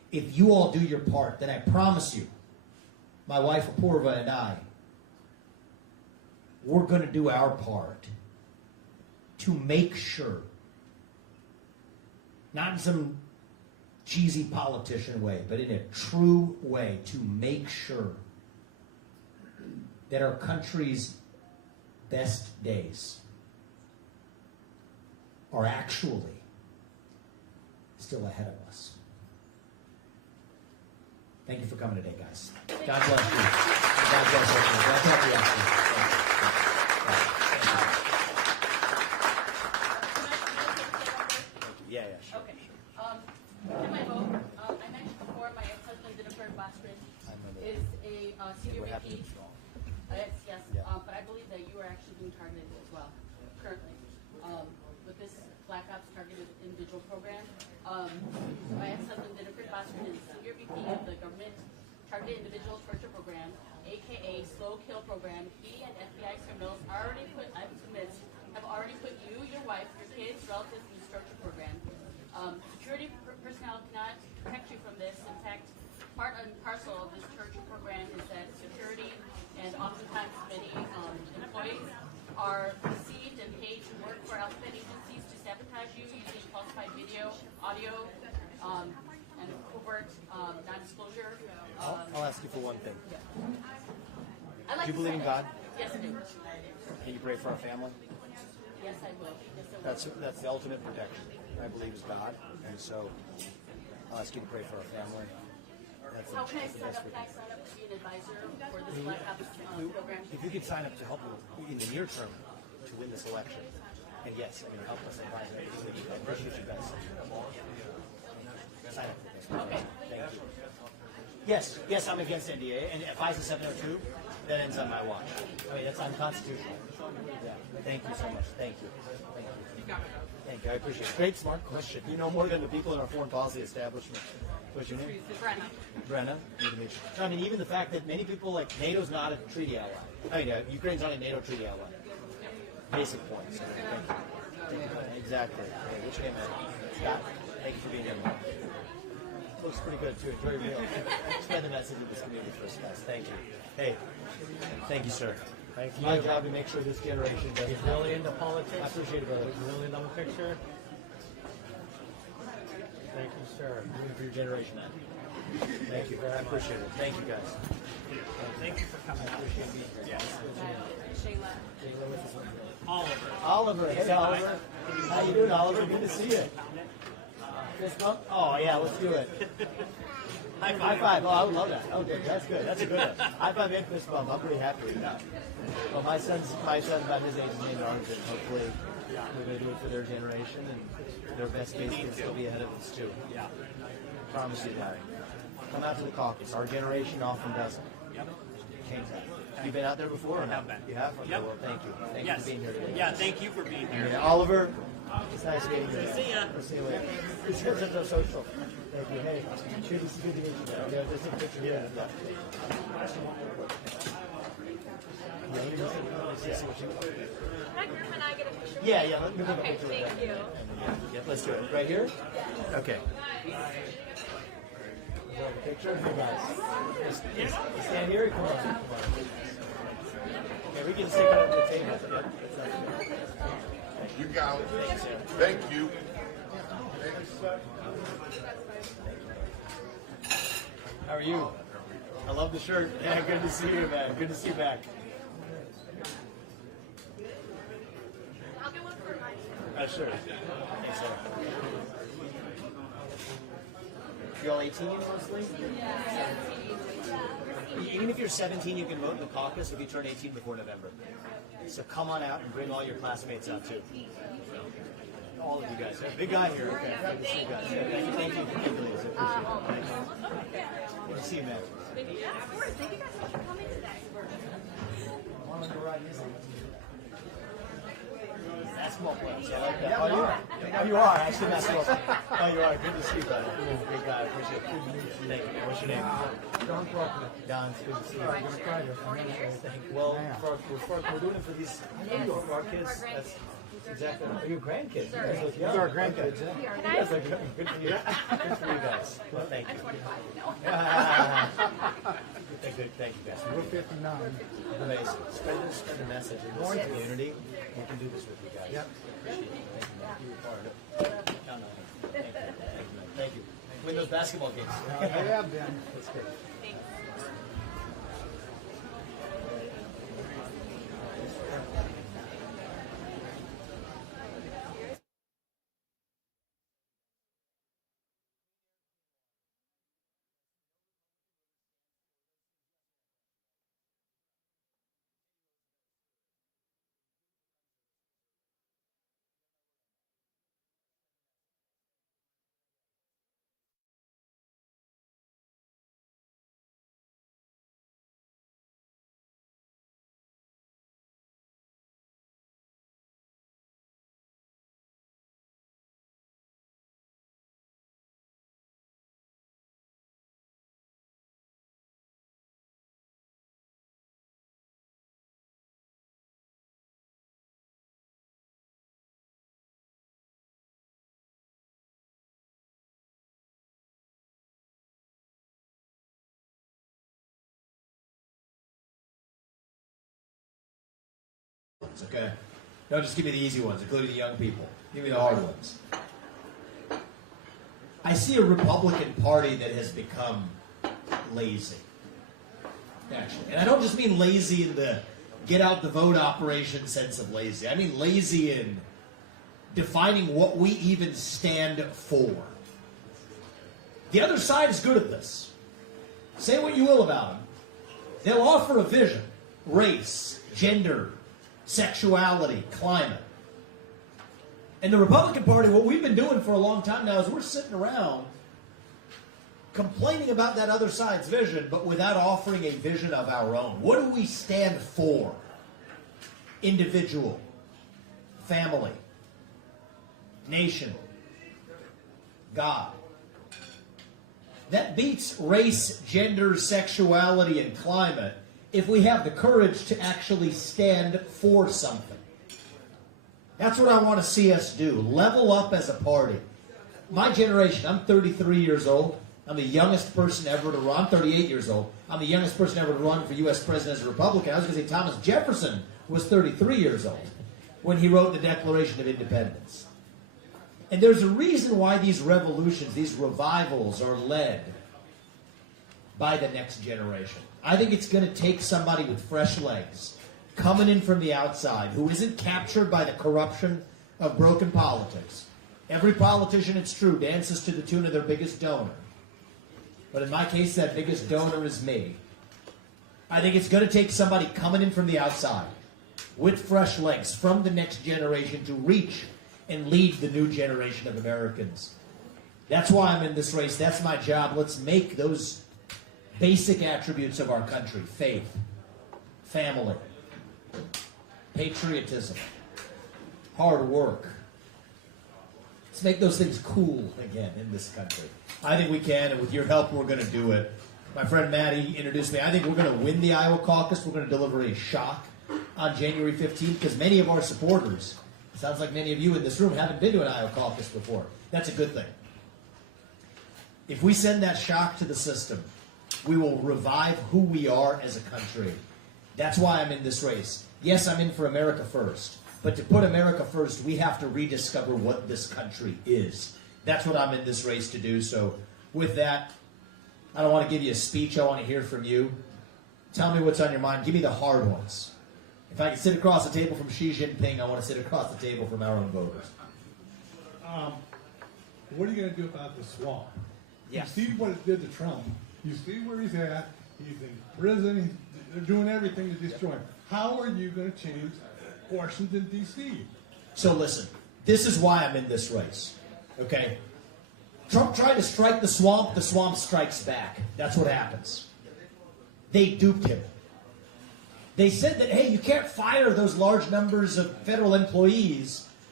if you all do your part, then I promise you, my wife Apurva and I, we're going to do our part to make sure, not in some cheesy politician way, but in a true way, to make sure that our country's best days are actually still ahead of us. Thank you for coming today, guys. God bless you. God bless you. God help you out there. Yeah, sure. Okay. To my vote, I mentioned before my ex-husband Jennifer Bostridge is a senior VP. Yes, but I believe that you are actually being targeted as well, currently, with this Black Ops Targeted Individual Program. My ex-husband Jennifer Bostridge is senior VP of the Government Targeted Individual Torture Program, aka Slow Kill Program. He and FBI criminals I'm convinced, have already put you, your wife, your kids, relatives in this torture program. Security personnel cannot protect you from this. In fact, part and parcel of this torture program is that security and oftentimes many employees are received and paid to work for alphabet agencies to sabotage you using falsified video, audio, and covert non-disclosure. I'll ask you for one thing. I like Do you believe in God? Yes, I do. Can you pray for our family? Yes, I will. Yes, I will. That's the ultimate protection. I believe is God, and so I'll ask you to pray for our family. That's How can I the sign best up? we Can I sign up to be an advisor for this Black Ops program? If you could sign up to help in the near term to win this election, and yes, I'm going to help us advise it. I appreciate you guys. Sign up. Okay. Thank you. Yes, I'm against NDA, and if ISA 702, that ends on my watch. I mean, that's unconstitutional. Yeah. Thank you so much. Thank you. Thank you. Thank you. I appreciate it. Great, smart question. You know more than the people in our foreign policy establishment. What's your name? Brenna. Good to meet you. I mean, even the fact that many people like NATO's not a treaty ally. I mean, Ukraine's not a NATO treaty ally. Basic points. Thank you. Exactly. Hey, what's your name, man? Scott. Thank you for being here. Looks pretty good too. Enjoy your meal. Spread the message of this community for us, guys. Thank you. Hey, thank you, sir. Thank you. My job to make sure this generation does. He's really into politics. I appreciate it, brother. Really into the picture. Thank you, sir. Doing for your generation, man. Thank you. I appreciate it. Thank you, guys. Thank you for coming. I appreciate being here. Shayla. Oliver. Hey, Oliver. How you doing, Oliver? Good to see you. Fist bump? Oh, yeah, let's do it. High five. Oh, I would love that. Okay, that's good. That's a good one. High five and fist bump. I'm pretty happy with that. Well, my son's about his age is named Arms, and hopefully we're going to do it for their generation, and their best days can still be ahead of us, too. Yeah. Promise you that. Come out to the caucus. Our generation often doesn't. Yep. Change that. Have you been out there before? Or not? You have? Okay, Yep. well, thank you. Thank you for being here today. Yeah, thank you for being here. Yeah, Oliver, it's nice meeting you. See ya. We'll see you later. It's good to social. Thank you. Hey, good to meet you. Yeah, just a picture. Yeah. Can I get a picture? Yeah, let me take a Okay, picture. thank you. Yeah, let's do it. Right here? Okay. Picture of you guys. Just stand here. Come on. Okay, we can sit at the table. You got it. Thank you. How are you? I love the shirt. Yeah, good to see you, man. Good to see you back. I'll get one for my Sure. Thanks, sir. You all 18 mostly? Even if you're 17, you can vote in the caucus if you turn 18 before November. So come on out and bring all your classmates out too. All of you guys. Big guy here. Okay. Good to see you guys. Yeah, thank you. Thank you. Appreciate it. Good to see you, man. Yeah, of course. Thank you guys so much for coming today. That's basketball player. So I like that. Oh, you are actually a basketball player. Oh, you are. Good to see you, brother. Great guy. Appreciate it. Thank you. What's your name? Don Faulkner. Don, it's good to see you. Thank you. Well, we're doing it for these for our kids. That's exactly. Are you grandkids? These are our grandkids. Yeah. Good for you. Good for you guys. Well, thank you. Thank you, guys. We're 59. Amazing. Spread the message in this community. We can do this with you guys. Yep. Appreciate it. Thank you. You're part of it. Thank you. Thank you. Win those basketball games. They have been. That's good. Okay? Don't just give me the easy ones, including the young people. Give me the hard ones. I see a Republican Party that has become lazy. Actually. And I don't just mean lazy in the get out the vote operation sense of lazy. I mean lazy in defining what we even stand for. The other side is good at this. Say what you will about them. They'll offer a vision. Race, gender, sexuality, climate. And the Republican Party, what we've been doing for a long time now is we're sitting around complaining about that other side's vision, but without offering a vision of our own. What do we stand for? Individual, family, nation, God. That beats race, gender, sexuality, and climate if we have the courage to actually stand for something. That's what I want to see us do. Level up as a party. My generation, I'm 33 years old. I'm the youngest person ever to run. I'm 38 years old. I'm the youngest person ever to run for U.S. president as a Republican. I was going to say Thomas Jefferson was 33 years old when he wrote the Declaration of Independence. And there's a reason why these revolutions, these revivals are led by the next generation. I think it's going to take somebody with fresh legs, coming in from the outside, who isn't captured by the corruption of broken politics. Every politician, it's true, dances to the tune of their biggest donor. But in my case, that biggest donor is me. I think it's going to take somebody coming in from the outside, with fresh legs, from the next generation to reach and lead the new generation of Americans. That's why I'm in this race. That's my job. Let's make those basic attributes of our country: faith, family, patriotism, hard work. Let's make those things cool again in this country. I think we can, and with your help, we're going to do it. My friend Maddie introduced me. I think we're going to win the Iowa caucus. We're going to deliver a shock on January 15th, because many of our supporters, it sounds like many of you in this room, haven't been to an Iowa caucus before. That's a good thing. If we send that shock to the system, we will revive who we are as a country. That's why I'm in this race. Yes, I'm in for America first. But to put America first, we have to rediscover what this country is. That's what I'm in this race to do. So with that, I don't want to give you a speech. I want to hear from you. Tell me what's on your mind. Give me the hard ones. If I can sit across the table from Xi Jinping, I want to sit across the table from our own voters. What are you going to do about the swamp? Yeah. You see what it did to Trump. You see where he's at. He's in prison. They're doing everything to destroy him. How are you going to change Washington, D.C.? So listen, this is why I'm in this race. Okay? Trump tried to strike the swamp strikes back. That's what happens. They duped him. They said that, hey, you can't fire those large numbers of federal employees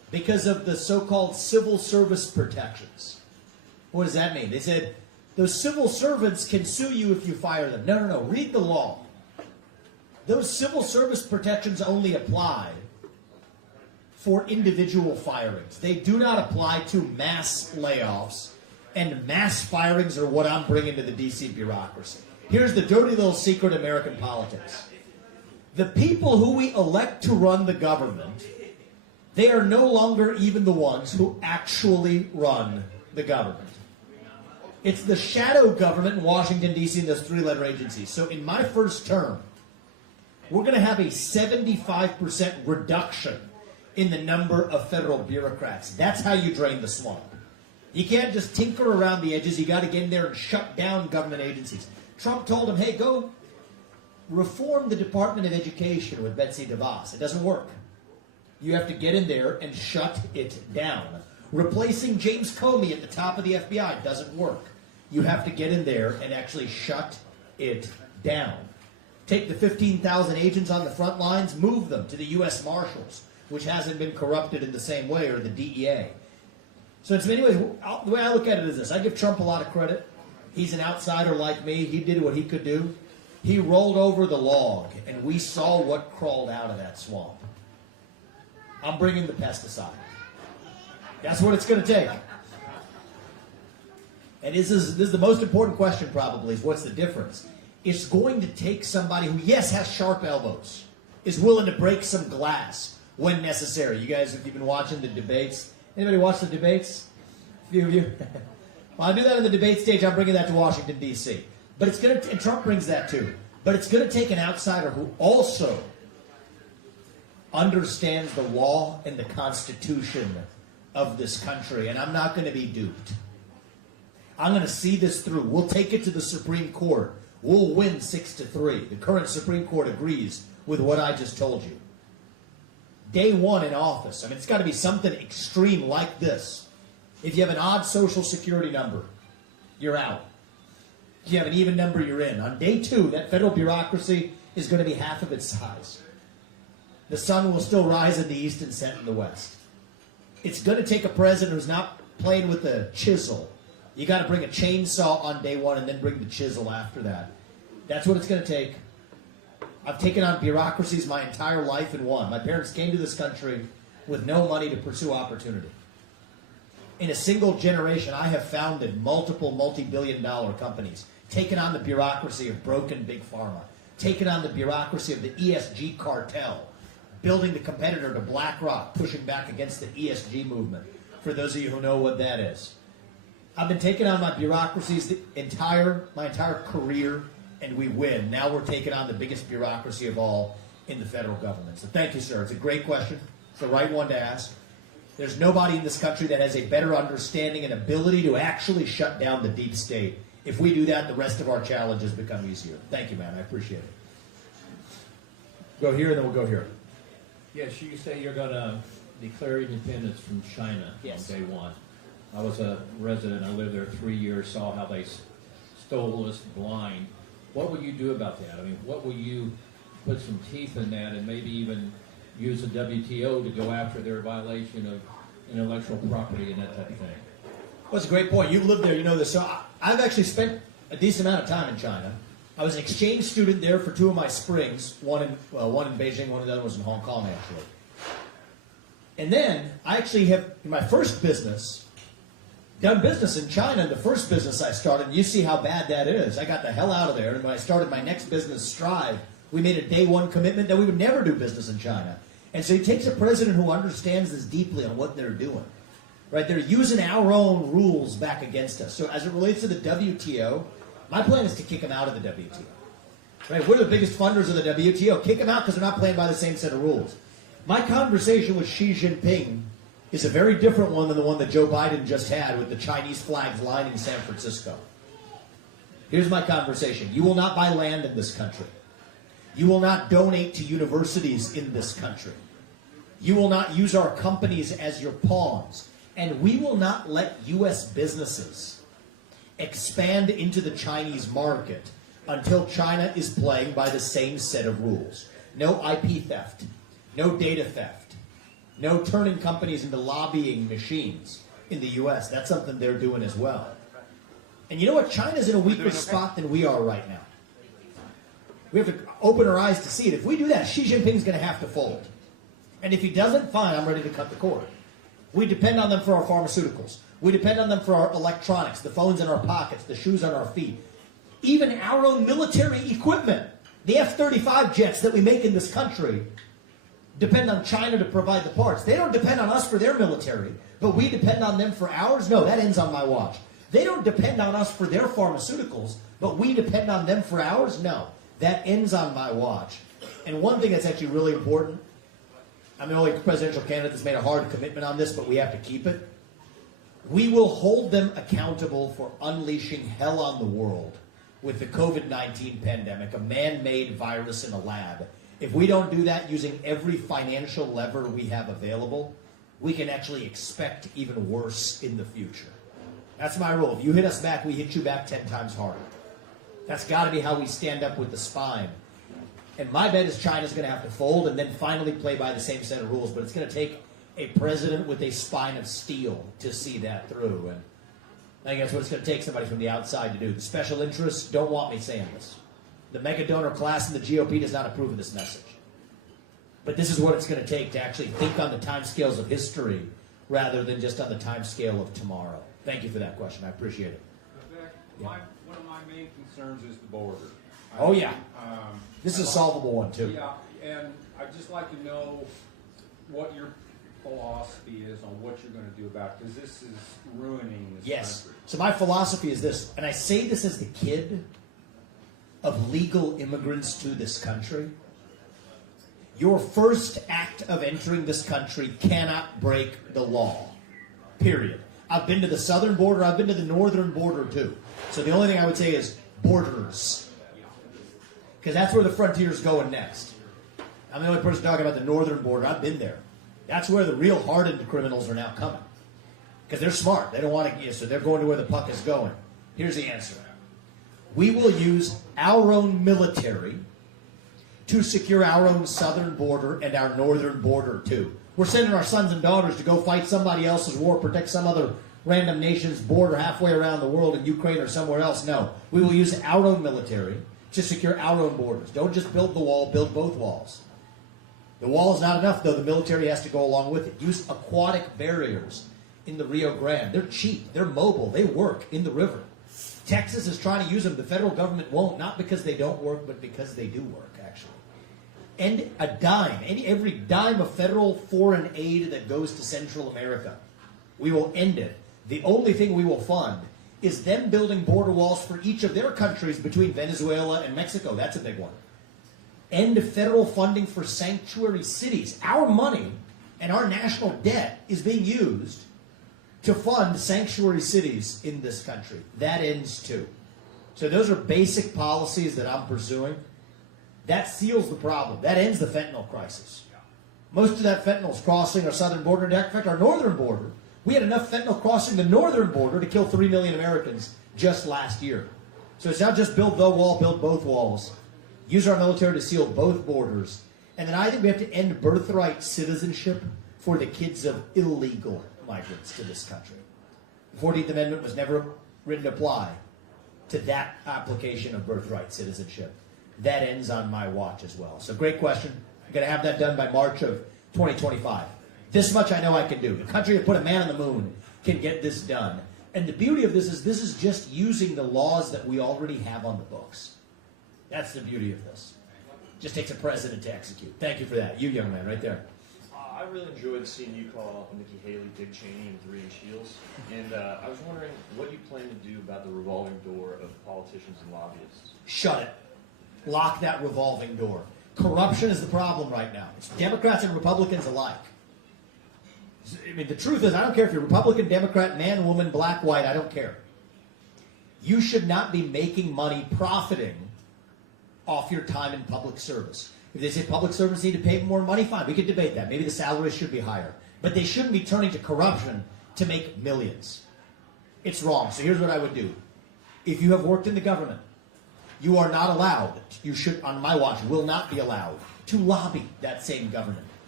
because of the so-called civil service protections. What does that mean? They said those civil servants can sue you if you fire them. No, no, no. Read the law. Those civil service protections only apply for individual firings. They do not apply to mass layoffs, and mass firings are what I'm bringing to the D.C. bureaucracy. Here's the dirty little secret of American politics. The people who we elect to run the government, they are no longer even the ones who actually run the government. It's the shadow government in Washington, D.C. and those three-letter agencies. So in my first term, we're going to have a 75% reduction in the number of federal bureaucrats. That's how you drain the swamp. You can't just tinker around the edges. You got to get in there and shut down government agencies. Trump told him, hey, go reform the Department of Education with Betsy DeVos. It doesn't work. You have to get in there and shut it down. Replacing James Comey at the top of the FBI doesn't work. You have to get in there and actually shut it down. Take the 15,000 agents on the front lines, move them to the U.S. Marshals, which hasn't been corrupted in the same way, or the DEA. So in many ways, the way I look at it is this. I give Trump a lot of credit. He's an outsider like me. He did what he could do. He rolled over the log, and we saw what crawled out of that swamp. I'm bringing the pesticide. That's what it's going to take. And this is the most important question probably, is what's the difference? It's going to take somebody who, yes, has sharp elbows, is willing to break some glass when necessary. You guys, if you've been watching the debates, anybody watch the debates? A few of you? Well, I do that on the debate stage. I'm bringing that to Washington, D.C. But it's going to, and Trump brings that too. But it's going to take an outsider who also understands the law and the Constitution of this country. And I'm not going to be duped. I'm going to see this through. We'll take it to the Supreme Court. We'll win 6-3. The current Supreme Court agrees with what I just told you. Day one in office. I mean, it's got to be something extreme like this. If you have an odd social security number, you're out. If you have an even number, you're in. On day two, that federal bureaucracy is going to be half of its size. The sun will still rise in the east and set in the west. It's going to take a president who's not playing with the chisel. You got to bring a chainsaw on day one and then bring the chisel after that. That's what it's going to take. I've taken on bureaucracies my entire life and won. My parents came to this country with no money to pursue opportunity. In a single generation, I have founded multiple multi-billion-dollar companies, taken on the bureaucracy of broken big pharma, taken on the bureaucracy of the ESG cartel, building the competitor to BlackRock, pushing back against the ESG movement, for those of you who know what that is. I've been taking on my bureaucracies my entire career, and we win. Now we're taking on the biggest bureaucracy of all in the federal government. So thank you, sir. It's a great question. It's the right one to ask. There's nobody in this country that has a better understanding and ability to actually shut down the deep state. If we do that, the rest of our challenges become easier. Thank you, man. I appreciate it. Go here, and then we'll go here. Yes, you say you're going to declare independence from China on day one. I was a resident. I lived there 3 years, saw how they stole us blind. What will you do about that? I mean, what will you put some teeth in that and maybe even use the WTO to go after their violation of intellectual property and that type of thing? Well, that's a great point. You've lived there, you know this. So I've actually spent a decent amount of time in China. I was an exchange student there for 2 of my springs, one in Beijing, one of the other was in Hong Kong, actually. And then I actually have, in my first business, done business in China. In the first business I started, you see how bad that is. I got the hell out of there, and when I started my next business, Strive, we made a day one commitment that we would never do business in China. And so it takes a president who understands this deeply on what they're doing. Right? They're using our own rules back against us. So as it relates to the WTO, my plan is to kick them out of the WTO. Right? We're the biggest funders of the WTO. Kick them out because they're not playing by the same set of rules. My conversation with Xi Jinping is a very different one than the one that Joe Biden just had with the Chinese flags lining San Francisco. Here's my conversation. You will not buy land in this country. You will not donate to universities in this country. You will not use our companies as your pawns. And we will not let U.S. businesses expand into the Chinese market until China is playing by the same set of rules. No IP theft. No data theft. No turning companies into lobbying machines in the U.S. That's something they're doing as well. And you know what? China's in a weaker spot than we are right now. We have to open our eyes to see it. If we do that, Xi Jinping's going to have to fold. And if he doesn't, fine, I'm ready to cut the cord. We depend on them for our pharmaceuticals. We depend on them for our electronics, the phones in our pockets, the shoes on our feet. Even our own military equipment, the F-35 jets that we make in this country, depend on China to provide the parts. They don't depend on us for their military, but we depend on them for ours? No, that ends on my watch. They don't depend on us for their pharmaceuticals, but we depend on them for ours? No, that ends on my watch. And one thing that's actually really important, I'm the only presidential candidate that's made a hard commitment on this, but we have to keep it. We will hold them accountable for unleashing hell on the world with the COVID-19 pandemic, a man-made virus in a lab. If we don't do that using every financial lever we have available, we can actually expect even worse in the future. That's my rule. If you hit us back, we hit you back 10 times harder. That's got to be how we stand up with the spine. And my bet is China's going to have to fold and then finally play by the same set of rules. But it's going to take a president with a spine of steel to see that through. And I think that's what it's going to take, somebody from the outside to do. The special interests don't want me saying this. The mega donor class in the GOP does not approve of this message. But this is what it's going to take to actually think on the timescales of history rather than just on the timescale of tomorrow. Thank you for that question. I appreciate it. Vivek, one of my main concerns is the border. Oh, yeah. This is a solvable one, too. Yeah, and I'd just like to know what your philosophy is on what you're going to do about it, because this is ruining this country. So my philosophy is this, and I say this as the kid of legal immigrants to this country. Your first act of entering this country cannot break the law. Period. I've been to the southern border. I've been to the northern border, too. So the only thing I would say is borders. Because that's where the frontier's going next. I'm the only person talking about the northern border. I've been there. That's where the real hardened criminals are now coming. Because they're smart. They don't want to, so they're going to where the puck is going. Here's the answer. We will use our own military to secure our own southern border and our northern border, too. We're sending our sons and daughters to go fight somebody else's war, protect some other random nation's border halfway around the world in Ukraine or somewhere else. No. We will use our own military to secure our own borders. Don't just build the wall, build both walls. The wall is not enough, though. The military has to go along with it. Use aquatic barriers in the Rio Grande. They're cheap. They're mobile. They work in the river. Texas is trying to use them. The federal government won't, not because they don't work, but because they do work, actually. And a dime, every dime of federal foreign aid that goes to Central America, we will end it. The only thing we will fund is them building border walls for each of their countries between Venezuela and Mexico. That's a big one. End federal funding for sanctuary cities. Our money and our national debt is being used to fund sanctuary cities in this country. That ends too. So those are basic policies that I'm pursuing. That seals the problem. That ends the fentanyl crisis. Most of that fentanyl is crossing our southern border. In fact, our northern border, we had enough fentanyl crossing the northern border to kill 3 million Americans just last year. So it's not just build the wall, build both walls. Use our military to seal both borders. And then I think we have to end birthright citizenship for the kids of illegal migrants to this country. The 14th Amendment was never written to apply to that application of birthright citizenship. That ends on my watch as well. So great question. I'm going to have that done by March of 2025. This much I know I can do. The country that put a man on the moon can get this done. And the beauty of this is just using the laws that we already have on the books. That's the beauty of this. Just takes a president to execute. Thank you for that. You young man right there. I really enjoyed seeing you call Nikki Haley, Dick Cheney, and 3-inch heels. And I was wondering what you plan to do about the revolving door of politicians and lobbyists. Shut it. Lock that revolving door. Corruption is the problem right now. It's Democrats and Republicans alike. I mean, the truth is, I don't care if you're Republican, Democrat, man, woman, black, white, I don't care. You should not be making money profiting off your time in public service. If they say public servants need to pay more money, fine, we could debate that. Maybe the salaries should be higher. But they shouldn't be turning to corruption to make millions. It's wrong. So here's what I would do. If you have worked in the government, you are not allowed, you should, on my watch, will not be allowed to lobby that same government.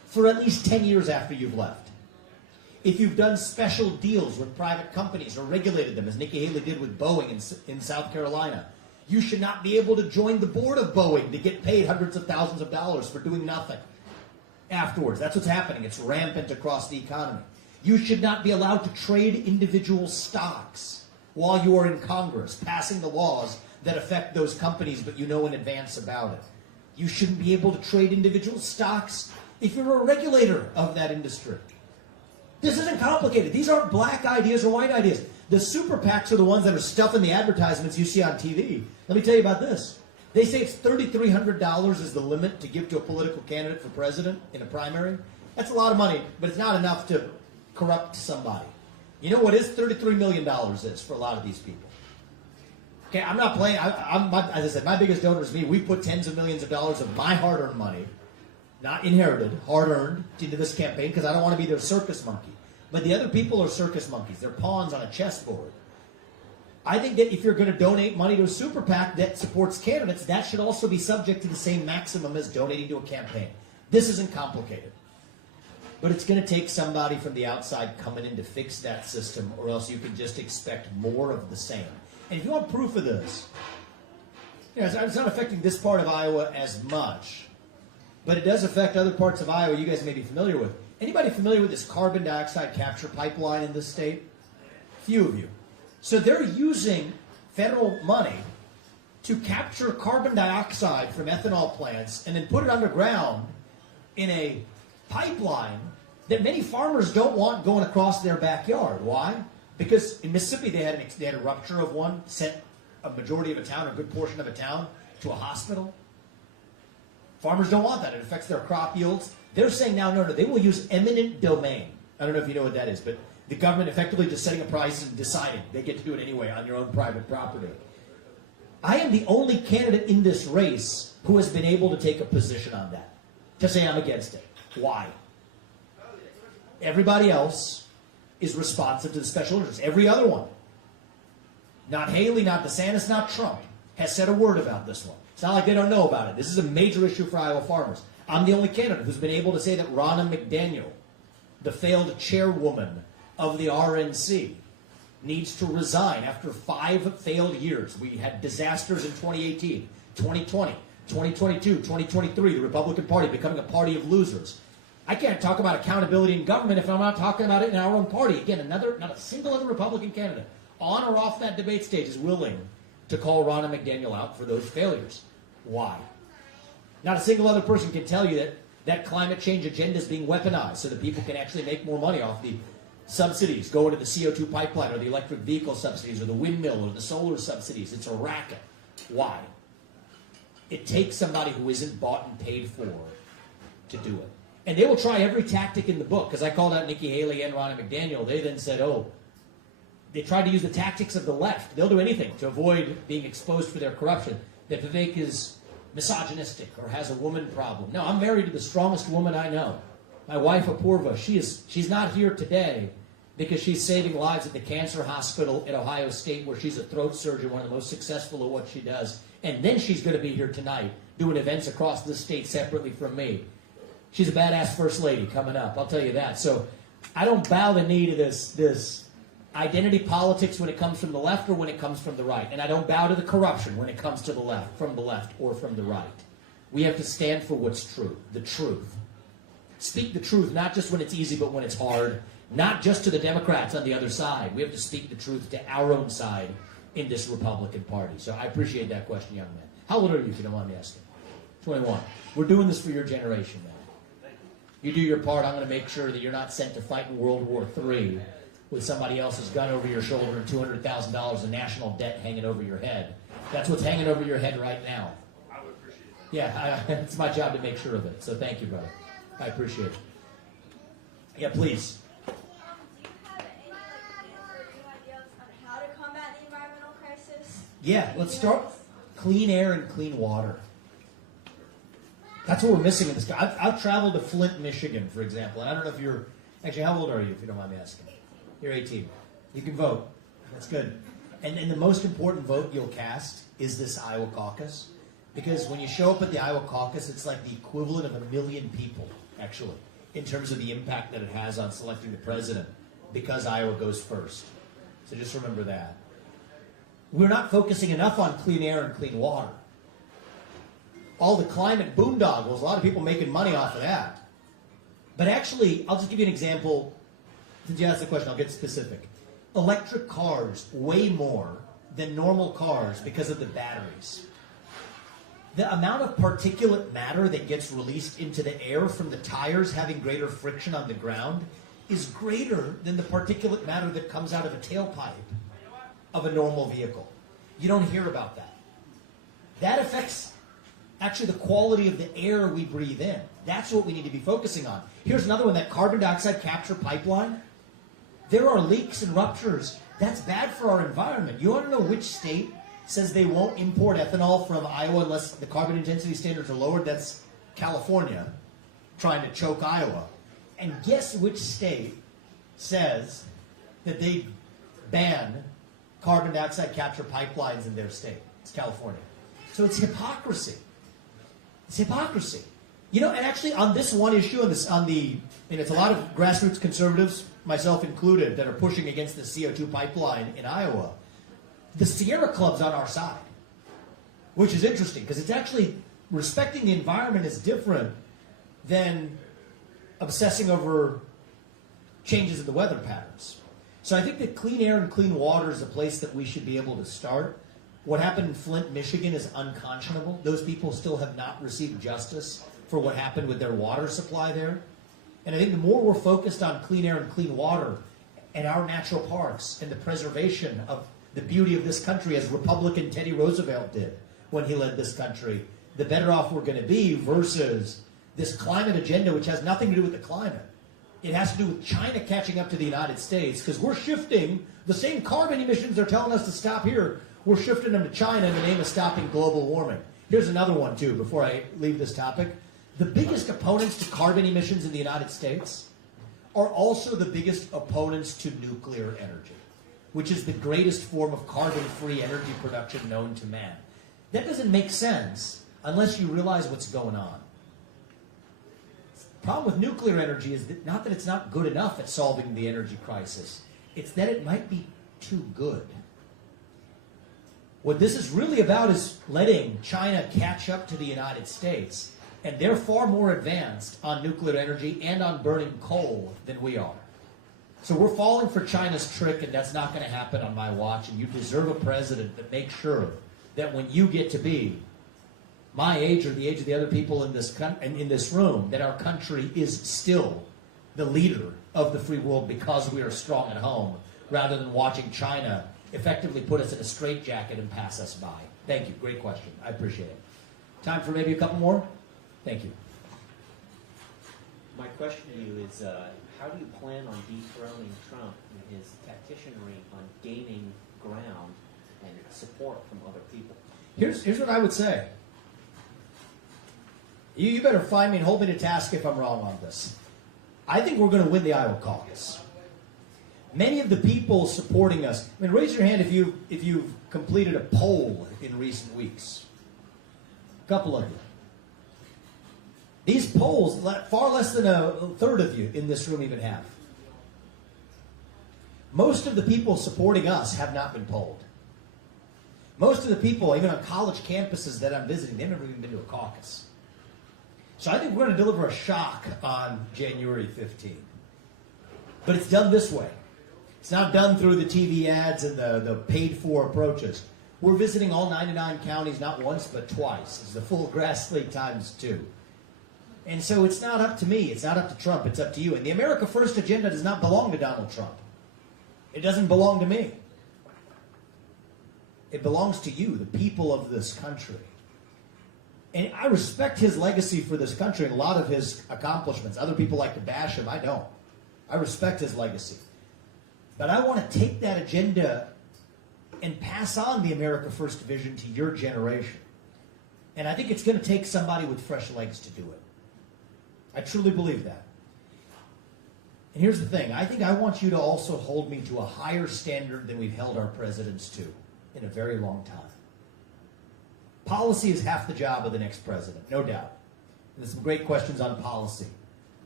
for at least 10 years after you've left. If you've done special deals with private companies or regulated them, as Nikki Haley did with Boeing in South Carolina, you should not be able to join the board of Boeing to get paid hundreds of thousands of dollars for doing nothing afterwards. That's what's happening. It's rampant across the economy. You should not be allowed to trade individual stocks while you are in Congress, passing the laws that affect those companies, but you know in advance about it. You shouldn't be able to trade individual stocks if you're a regulator of that industry. This isn't complicated. These aren't black ideas or white ideas. The super PACs are the ones that are stuffing the advertisements you see on TV. Let me tell you about this. They say it's $3,300 is the limit to give to a political candidate for president in a primary. That's a lot of money, but it's not enough to corrupt somebody. You know what is $33 million is for a lot of these people? Okay, I'm not playing. As I said, my biggest donor is me. We put tens of millions of dollars of my hard-earned money, not inherited, hard-earned, into this campaign because I don't want to be their circus monkey. But the other people are circus monkeys. They're pawns on a chessboard. I think that if you're going to donate money to a super PAC that supports candidates, that should also be subject to the same maximum as donating to a campaign. This isn't complicated. But it's going to take somebody from the outside coming in to fix that system, or else you can just expect more of the same. And if you want proof of this, you know, it's not affecting this part of Iowa as much, but it does affect other parts of Iowa you guys may be familiar with. Anybody familiar with this carbon dioxide capture pipeline in this state? Few of you. So they're using federal money to capture carbon dioxide from ethanol plants and then put it underground in a pipeline that many farmers don't want going across their backyard. Why? Because in Mississippi they had a rupture of one, sent a majority of a town, a good portion of a town, to a hospital. Farmers don't want that. It affects their crop yields. They're saying now, no, they will use eminent domain. I don't know if you know what that is, but the government effectively just setting a price and deciding they get to do it anyway on your own private property. I am the only candidate in this race who has been able to take a position on that, to say I'm against it. Why? Everybody else is responsive to the special interests. Every other one, not Haley, not DeSantis, not Trump, has said a word about this one. It's not like they don't know about it. This is a major issue for Iowa farmers. I'm the only candidate who's been able to say that Ronna McDaniel, the failed chairwoman of the RNC, needs to resign after 5 failed years. We had disasters in 2018, 2020, 2022, 2023, the Republican Party becoming a party of losers. I can't talk about accountability in government if I'm not talking about it in our own party. Again, not a single other Republican candidate on or off that debate stage is willing to call Ronna McDaniel out for those failures. Why? Not a single other person can tell you that climate change agenda is being weaponized so that people can actually make more money off the subsidies going to the CO2 pipeline or the electric vehicle subsidies or the windmill or the solar subsidies. It's a racket. Why? It takes somebody who isn't bought and paid for to do it. And they will try every tactic in the book, because I called out Nikki Haley and Ronna McDaniel. They then said, they tried to use the tactics of the left. They'll do anything to avoid being exposed for their corruption. That Vivek is misogynistic or has a woman problem. No, I'm married to the strongest woman I know. My wife, Apurva, she's not here today because she's saving lives at the cancer hospital at Ohio State, where she's a throat surgeon, one of the most successful at what she does. And then she's going to be here tonight doing events across the state separately from me. She's a badass first lady coming up, I'll tell you that. So I don't bow the knee to this identity politics when it comes from the left or when it comes from the right. And I don't bow to the corruption when it comes to the left, from the left or from the right. We have to stand for what's true, the truth. Speak the truth, not just when it's easy, but when it's hard. Not just to the Democrats on the other side. We have to speak the truth to our own side in this Republican Party. So I appreciate that question, young man. How old are you, if you don't mind me asking? 21. We're doing this for your generation, man. You do your part, I'm going to make sure that you're not sent to fight in World War III with somebody else's gun over your shoulder and $200,000 in national debt hanging over your head. That's what's hanging over your head right now. I would appreciate that. Yeah, it's my job to make sure of it. So thank you, brother. I appreciate it. Yeah, please. Do you have any ideas on how to combat the environmental crisis? Yeah, let's start clean air and clean water. That's what we're missing in this. I've traveled to Flint, Michigan, for example. And I don't know if you're... Actually, how old are you, if you don't mind me asking? 18. You're 18. You can vote. That's good. And the most important vote you'll cast is this Iowa caucus. Because when you show up at the Iowa caucus, it's like the equivalent of 1 million people, actually. in terms of the impact that it has on selecting the president because Iowa goes first. So just remember that. We're not focusing enough on clean air and clean water. All the climate boondoggles, a lot of people making money off of that. But actually, I'll just give you an example. Since you asked the question, I'll get specific. Electric cars weigh more than normal cars because of the batteries. The amount of particulate matter that gets released into the air from the tires having greater friction on the ground is greater than the particulate matter that comes out of a tailpipe of a normal vehicle. You don't hear about that. That affects actually the quality of the air we breathe in. That's what we need to be focusing on. Here's another one, that carbon dioxide capture pipeline. There are leaks and ruptures. That's bad for our environment. You want to know which state says they won't import ethanol from Iowa unless the carbon intensity standards are lowered? That's California, trying to choke Iowa. And guess which state says that they ban carbon dioxide capture pipelines in their state? It's California. So it's hypocrisy. It's hypocrisy. You know, and actually on this one issue, and it's a lot of grassroots conservatives, myself included, that are pushing against the CO2 pipeline in Iowa. The Sierra Club's on our side, which is interesting because it's actually respecting the environment is different than obsessing over changes in the weather patterns. So I think that clean air and clean water is a place that we should be able to start. What happened in Flint, Michigan is unconscionable. Those people still have not received justice for what happened with their water supply there. And I think the more we're focused on clean air and clean water and our natural parks and the preservation of the beauty of this country, as Republican Teddy Roosevelt did when he led this country, the better off we're going to be versus this climate agenda, which has nothing to do with the climate. It has to do with China catching up to the United States, because we're shifting the same carbon emissions they're telling us to stop here. We're shifting them to China in the name of stopping global warming. Here's another one, too, before I leave this topic. The biggest opponents to carbon emissions in the United States are also the biggest opponents to nuclear energy, which is the greatest form of carbon-free energy production known to man. That doesn't make sense unless you realize what's going on. The problem with nuclear energy is that not that it's not good enough at solving the energy crisis, it's that it might be too good. What this is really about is letting China catch up to the United States, and they're far more advanced on nuclear energy and on burning coal than we are. So we're falling for China's trick, and that's not going to happen on my watch, and you deserve a president that makes sure that when you get to be my age or the age of the other people in this room, that our country is still the leader of the free world because we are strong at home, rather than watching China effectively put us in a straitjacket and pass us by. Thank you. Great question. I appreciate it. Time for maybe a couple more? Thank you. My question to you is, how do you plan on dethroning Trump in his tacticianry on gaining ground and support from other people? Here's what I would say. You better find me and hold me to task if I'm wrong on this. I think we're going to win the Iowa caucus. Many of the people supporting us, I mean, raise your hand if you've completed a poll in recent weeks. A couple of you. These polls, far less than a third of you in this room even have. Most of the people supporting us have not been polled. Most of the people, even on college campuses that I'm visiting, they've never even been to a caucus. So I think we're going to deliver a shock on January 15th. But it's done this way. It's not done through the TV ads and the paid-for approaches. We're visiting all 99 counties, not once, but twice. It's the full grass league times 2. And so it's not up to me. It's not up to Trump. It's up to you. And the America First agenda does not belong to Donald Trump. It doesn't belong to me. It belongs to you, the people of this country. And I respect his legacy for this country and a lot of his accomplishments. Other people like to bash him. I don't. I respect his legacy. But I want to take that agenda and pass on the America First vision to your generation. And I think it's going to take somebody with fresh legs to do it. I truly believe that. And here's the thing. I think I want you to also hold me to a higher standard than we've held our presidents to in a very long time. Policy is half the job of the next president, no doubt. And there's some great questions on policy.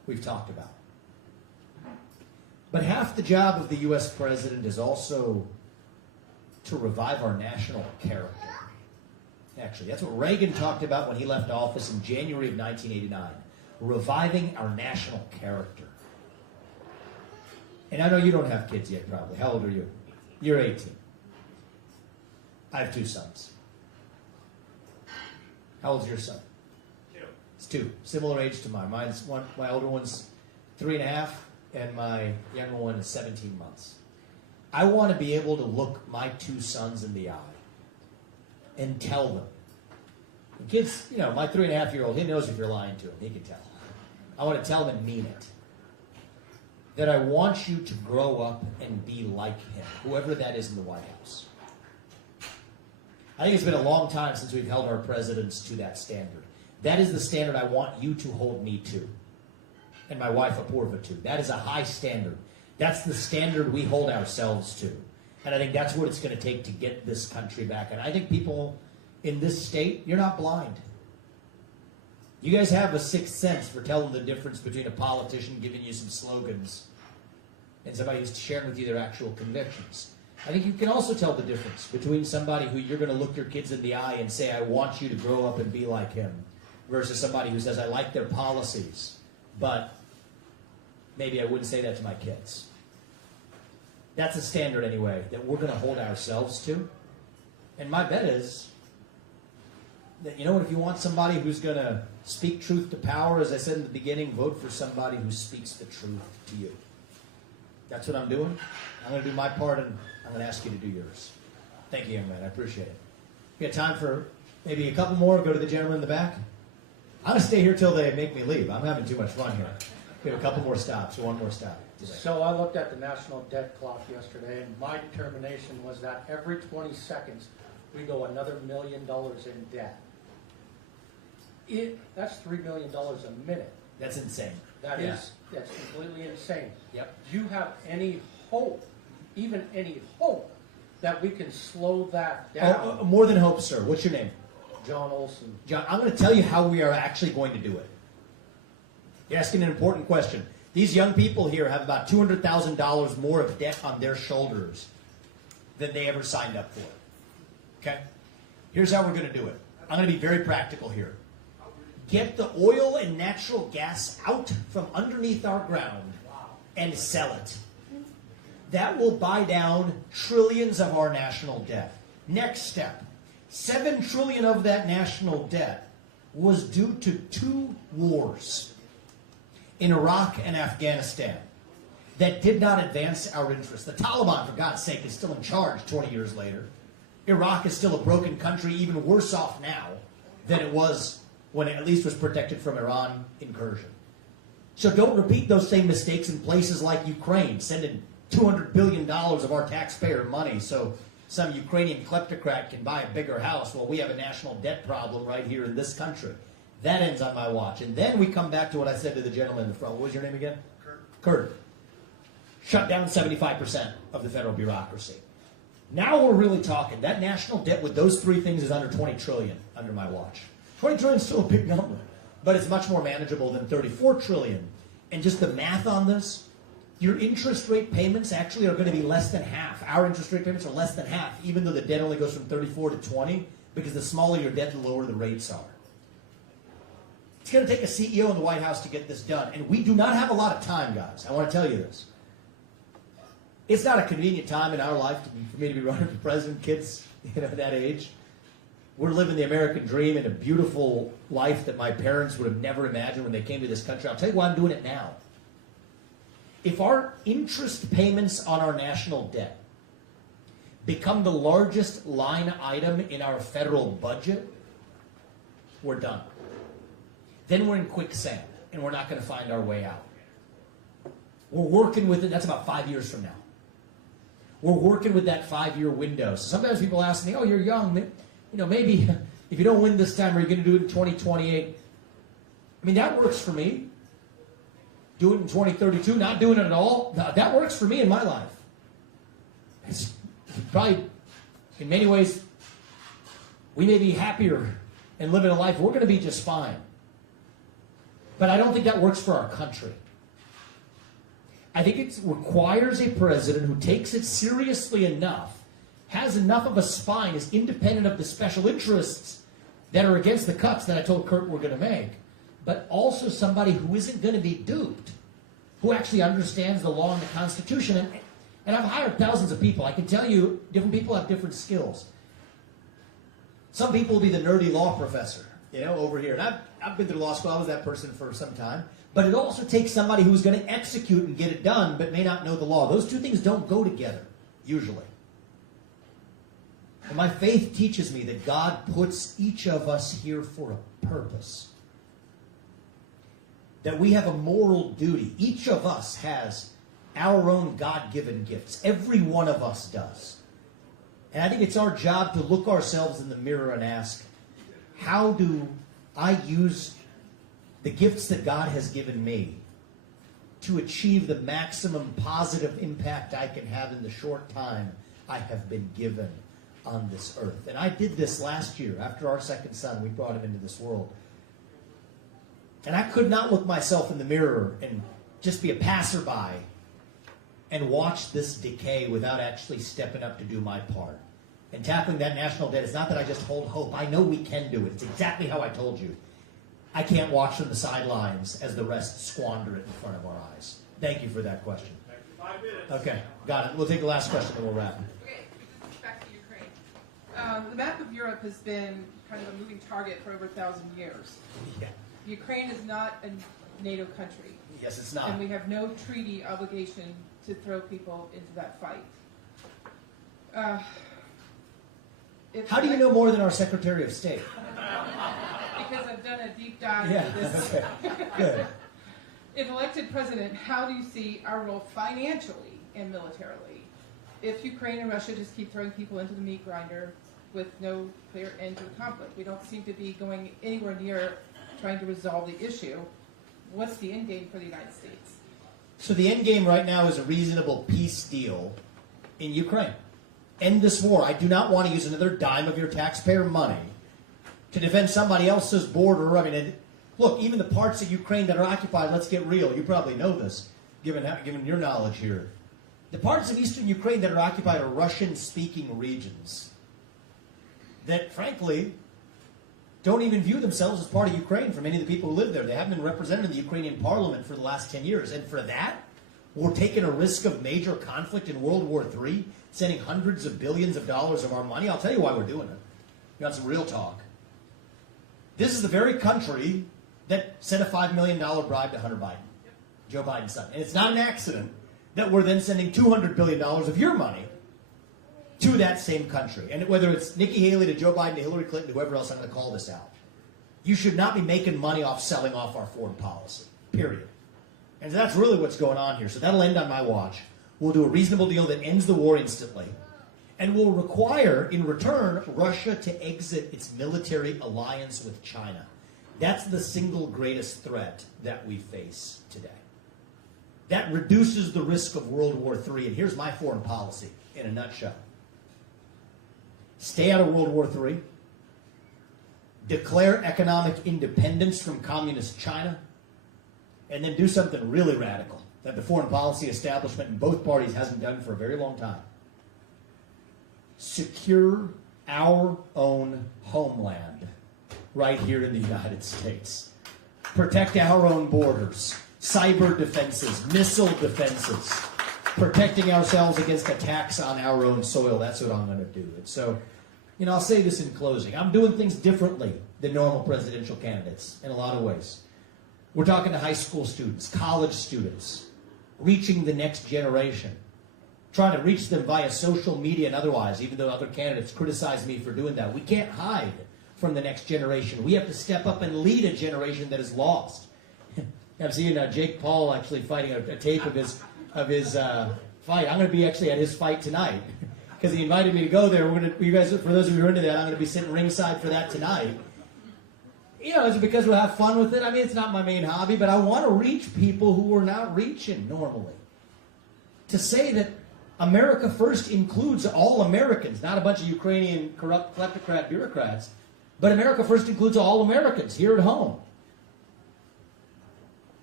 we've talked about. But half the job of the U.S. president is also to revive our national character. Actually, that's what Reagan talked about when he left office in January of 1989. Reviving our national character. And I know you don't have kids yet, probably. How old are you? You're 18. I have 2 sons. How old's your son? 2. It's 2. Similar age to mine. My older one's 3.5, and my younger one is 17 months. I want to be able to look my 2 sons in the eye and tell them. The kids, my 3.5-year-old, he knows if you're lying to him. He can tell. I want to tell them and mean it. That I want you to grow up and be like him, whoever that is in the White House. I think it's been a long time since we've held our presidents to that standard. That is the standard I want you to hold me to, and my wife Apurva to. That is a high standard. That's the standard we hold ourselves to. And I think that's what it's going to take to get this country back. And I think people in this state, you're not blind. You guys have a sixth sense for telling the difference between a politician giving you some slogans and somebody who's sharing with you their actual convictions. I think you can also tell the difference between somebody who you're going to look your kids in the eye and say, I want you to grow up and be like him, versus somebody who says, I like their policies, but maybe I wouldn't say that to my kids. That's a standard anyway that we're going to hold ourselves to. And my bet is that, if you want somebody who's going to speak truth to power, as I said in the beginning, vote for somebody who speaks the truth to you. That's what I'm doing. I'm going to do my part, and I'm going to ask you to do yours. Thank you, young man. I appreciate it. We got time for maybe a couple more. Go to the gentleman in the back. I'm going to stay here till they make me leave. I'm having too much fun here. We have a couple more stops, or one more stop today. So I looked at the national debt clock yesterday, and my determination was that every 20 seconds we go another $1 million in debt. That's $3 million a minute. That's insane. That's completely insane. Yep. Do you have any hope, even any hope, that we can slow that down? Oh, more than hope, sir. What's your name? John Olson. John, I'm going to tell you how we are actually going to do it. You're asking an important question. These young people here have about $200,000 more of debt on their shoulders than they ever signed up for. Okay? Here's how we're going to do it. I'm going to be very practical here. Get the oil and natural gas out from underneath our ground and sell it. That will buy down trillions of our national debt. Next step, $7 trillion of that national debt was due to 2 wars in Iraq and Afghanistan that did not advance our interests. The Taliban, for God's sake, is still in charge 20 years later. Iraq is still a broken country, even worse off now than it was when it at least was protected from Iran incursion. So don't repeat those same mistakes in places like Ukraine, sending $200 billion of our taxpayer money so some Ukrainian kleptocrat can buy a bigger house while we have a national debt problem right here in this country. That ends on my watch. And then we come back to what I said to the gentleman in the front. What was your name again? Kurt. Shut down 75% of the federal bureaucracy. Now we're really talking. That national debt with those 3 things is under $20 trillion under my watch. 20 trillion is still a big number, but it's much more manageable than 34 trillion. And just the math on this, your interest rate payments actually are going to be less than half. Our interest rate payments are less than half, even though the debt only goes from 34 to 20, because the smaller your debt, the lower the rates are. It's going to take a CEO in the White House to get this done, and we do not have a lot of time, guys. I want to tell you this. It's not a convenient time in our life for me to be running for president, kids, that age. We're living the American dream in a beautiful life that my parents would have never imagined when they came to this country. I'll tell you why I'm doing it now. If our interest payments on our national debt become the largest line item in our federal budget, we're done. Then we're in quicksand, and we're not going to find our way out. We're working with it. That's about 5 years from now. We're working with that 5-year window. So sometimes people ask me, oh, you're young. Maybe if you don't win this time, are you going to do it in 2028? I mean, that works for me. Do it in 2032, not doing it at all. That works for me in my life. It's probably, in many ways, we may be happier and living a life. We're going to be just fine. But I don't think that works for our country. I think it requires a president who takes it seriously enough, has enough of a spine, is independent of the special interests that are against the cuts that I told Kurt we're going to make, but also somebody who isn't going to be duped, who actually understands the law and the Constitution. And I've hired thousands of people. I can tell you, different people have different skills. Some people will be the nerdy law professor, over here. And I've been through law school. I was that person for some time. But it also takes somebody who's going to execute and get it done, but may not know the law. Those two things don't go together, usually. And my faith teaches me that God puts each of us here for a purpose. That we have a moral duty. Each of us has our own God-given gifts. Every one of us does. And I think it's our job to look ourselves in the mirror and ask, how do I use the gifts that God has given me to achieve the maximum positive impact I can have in the short time I have been given on this earth? And I did this last year. After our second son, we brought him into this world. And I could not look myself in the mirror and just be a passerby and watch this decay without actually stepping up to do my part. And tackling that national debt is not that I just hold hope. I know we can do it. It's exactly how I told you. I can't watch from the sidelines as the rest squander it in front of our eyes. Thank you for that question. 5 minutes. Okay, got it. We'll take the last question and we'll wrap. Okay, back to Ukraine. The map of Europe has been kind of a moving target for over 1,000 years. Yeah. Ukraine is not a NATO country. Yes, it's not. And we have no treaty obligation to throw people into that fight. How do you know more than our Secretary of State? Because I've done a deep dive Yeah, into this. okay, good. If elected president, how do you see our role financially and militarily? If Ukraine and Russia just keep throwing people into the meat grinder with no clear end to the conflict, we don't seem to be going anywhere near trying to resolve the issue. What's the end game for the United States? So the end game right now is a reasonable peace deal in Ukraine. End this war. I do not want to use another dime of your taxpayer money to defend somebody else's border. I mean, look, even the parts of Ukraine that are occupied, let's get real. You probably know this, given your knowledge here. The parts of eastern Ukraine that are occupied are Russian-speaking regions that, frankly, don't even view themselves as part of Ukraine for many of the people who live there. They haven't been represented in the Ukrainian parliament for the last 10 years. And for that, we're taking a risk of major conflict in World War III, sending hundreds of billions of dollars of our money. I'll tell you why we're doing it. You want some real talk? This is the very country that sent a $5 million bribe to Hunter Biden, Joe Biden's son. And it's not an accident that we're then sending $200 billion of your money to that same country. And whether it's Nikki Haley to Joe Biden to Hillary Clinton, whoever else, I'm going to call this out. You should not be making money off selling off our foreign policy, period. And that's really what's going on here. So that'll end on my watch. We'll do a reasonable deal that ends the war instantly. And will require, in return, Russia to exit its military alliance with China. That's the single greatest threat that we face today. That reduces the risk of World War III. And here's my foreign policy in a nutshell. Stay out of World War III. Declare economic independence from communist China. And then do something really radical that the foreign policy establishment in both parties hasn't done for a very long time. Secure our own homeland right here in the United States. Protect our own borders, cyber defenses, missile defenses, protecting ourselves against attacks on our own soil. That's what I'm going to do. And so, I'll say this in closing. I'm doing things differently than normal presidential candidates in a lot of ways. We're talking to high school students, college students, reaching the next generation, trying to reach them via social media and otherwise, even though other candidates criticize me for doing that. We can't hide from the next generation. We have to step up and lead a generation that is lost. I'm seeing Jake Paul actually fighting a tape of his fight. I'm going to be actually at his fight tonight because he invited me to go there. You guys, for those of you who are into that, I'm going to be sitting ringside for that tonight. Is it because we'll have fun with it? I mean, it's not my main hobby, but I want to reach people who we're not reaching normally. To say that America First includes all Americans, not a bunch of Ukrainian corrupt kleptocrat bureaucrats, but America First includes all Americans here at home.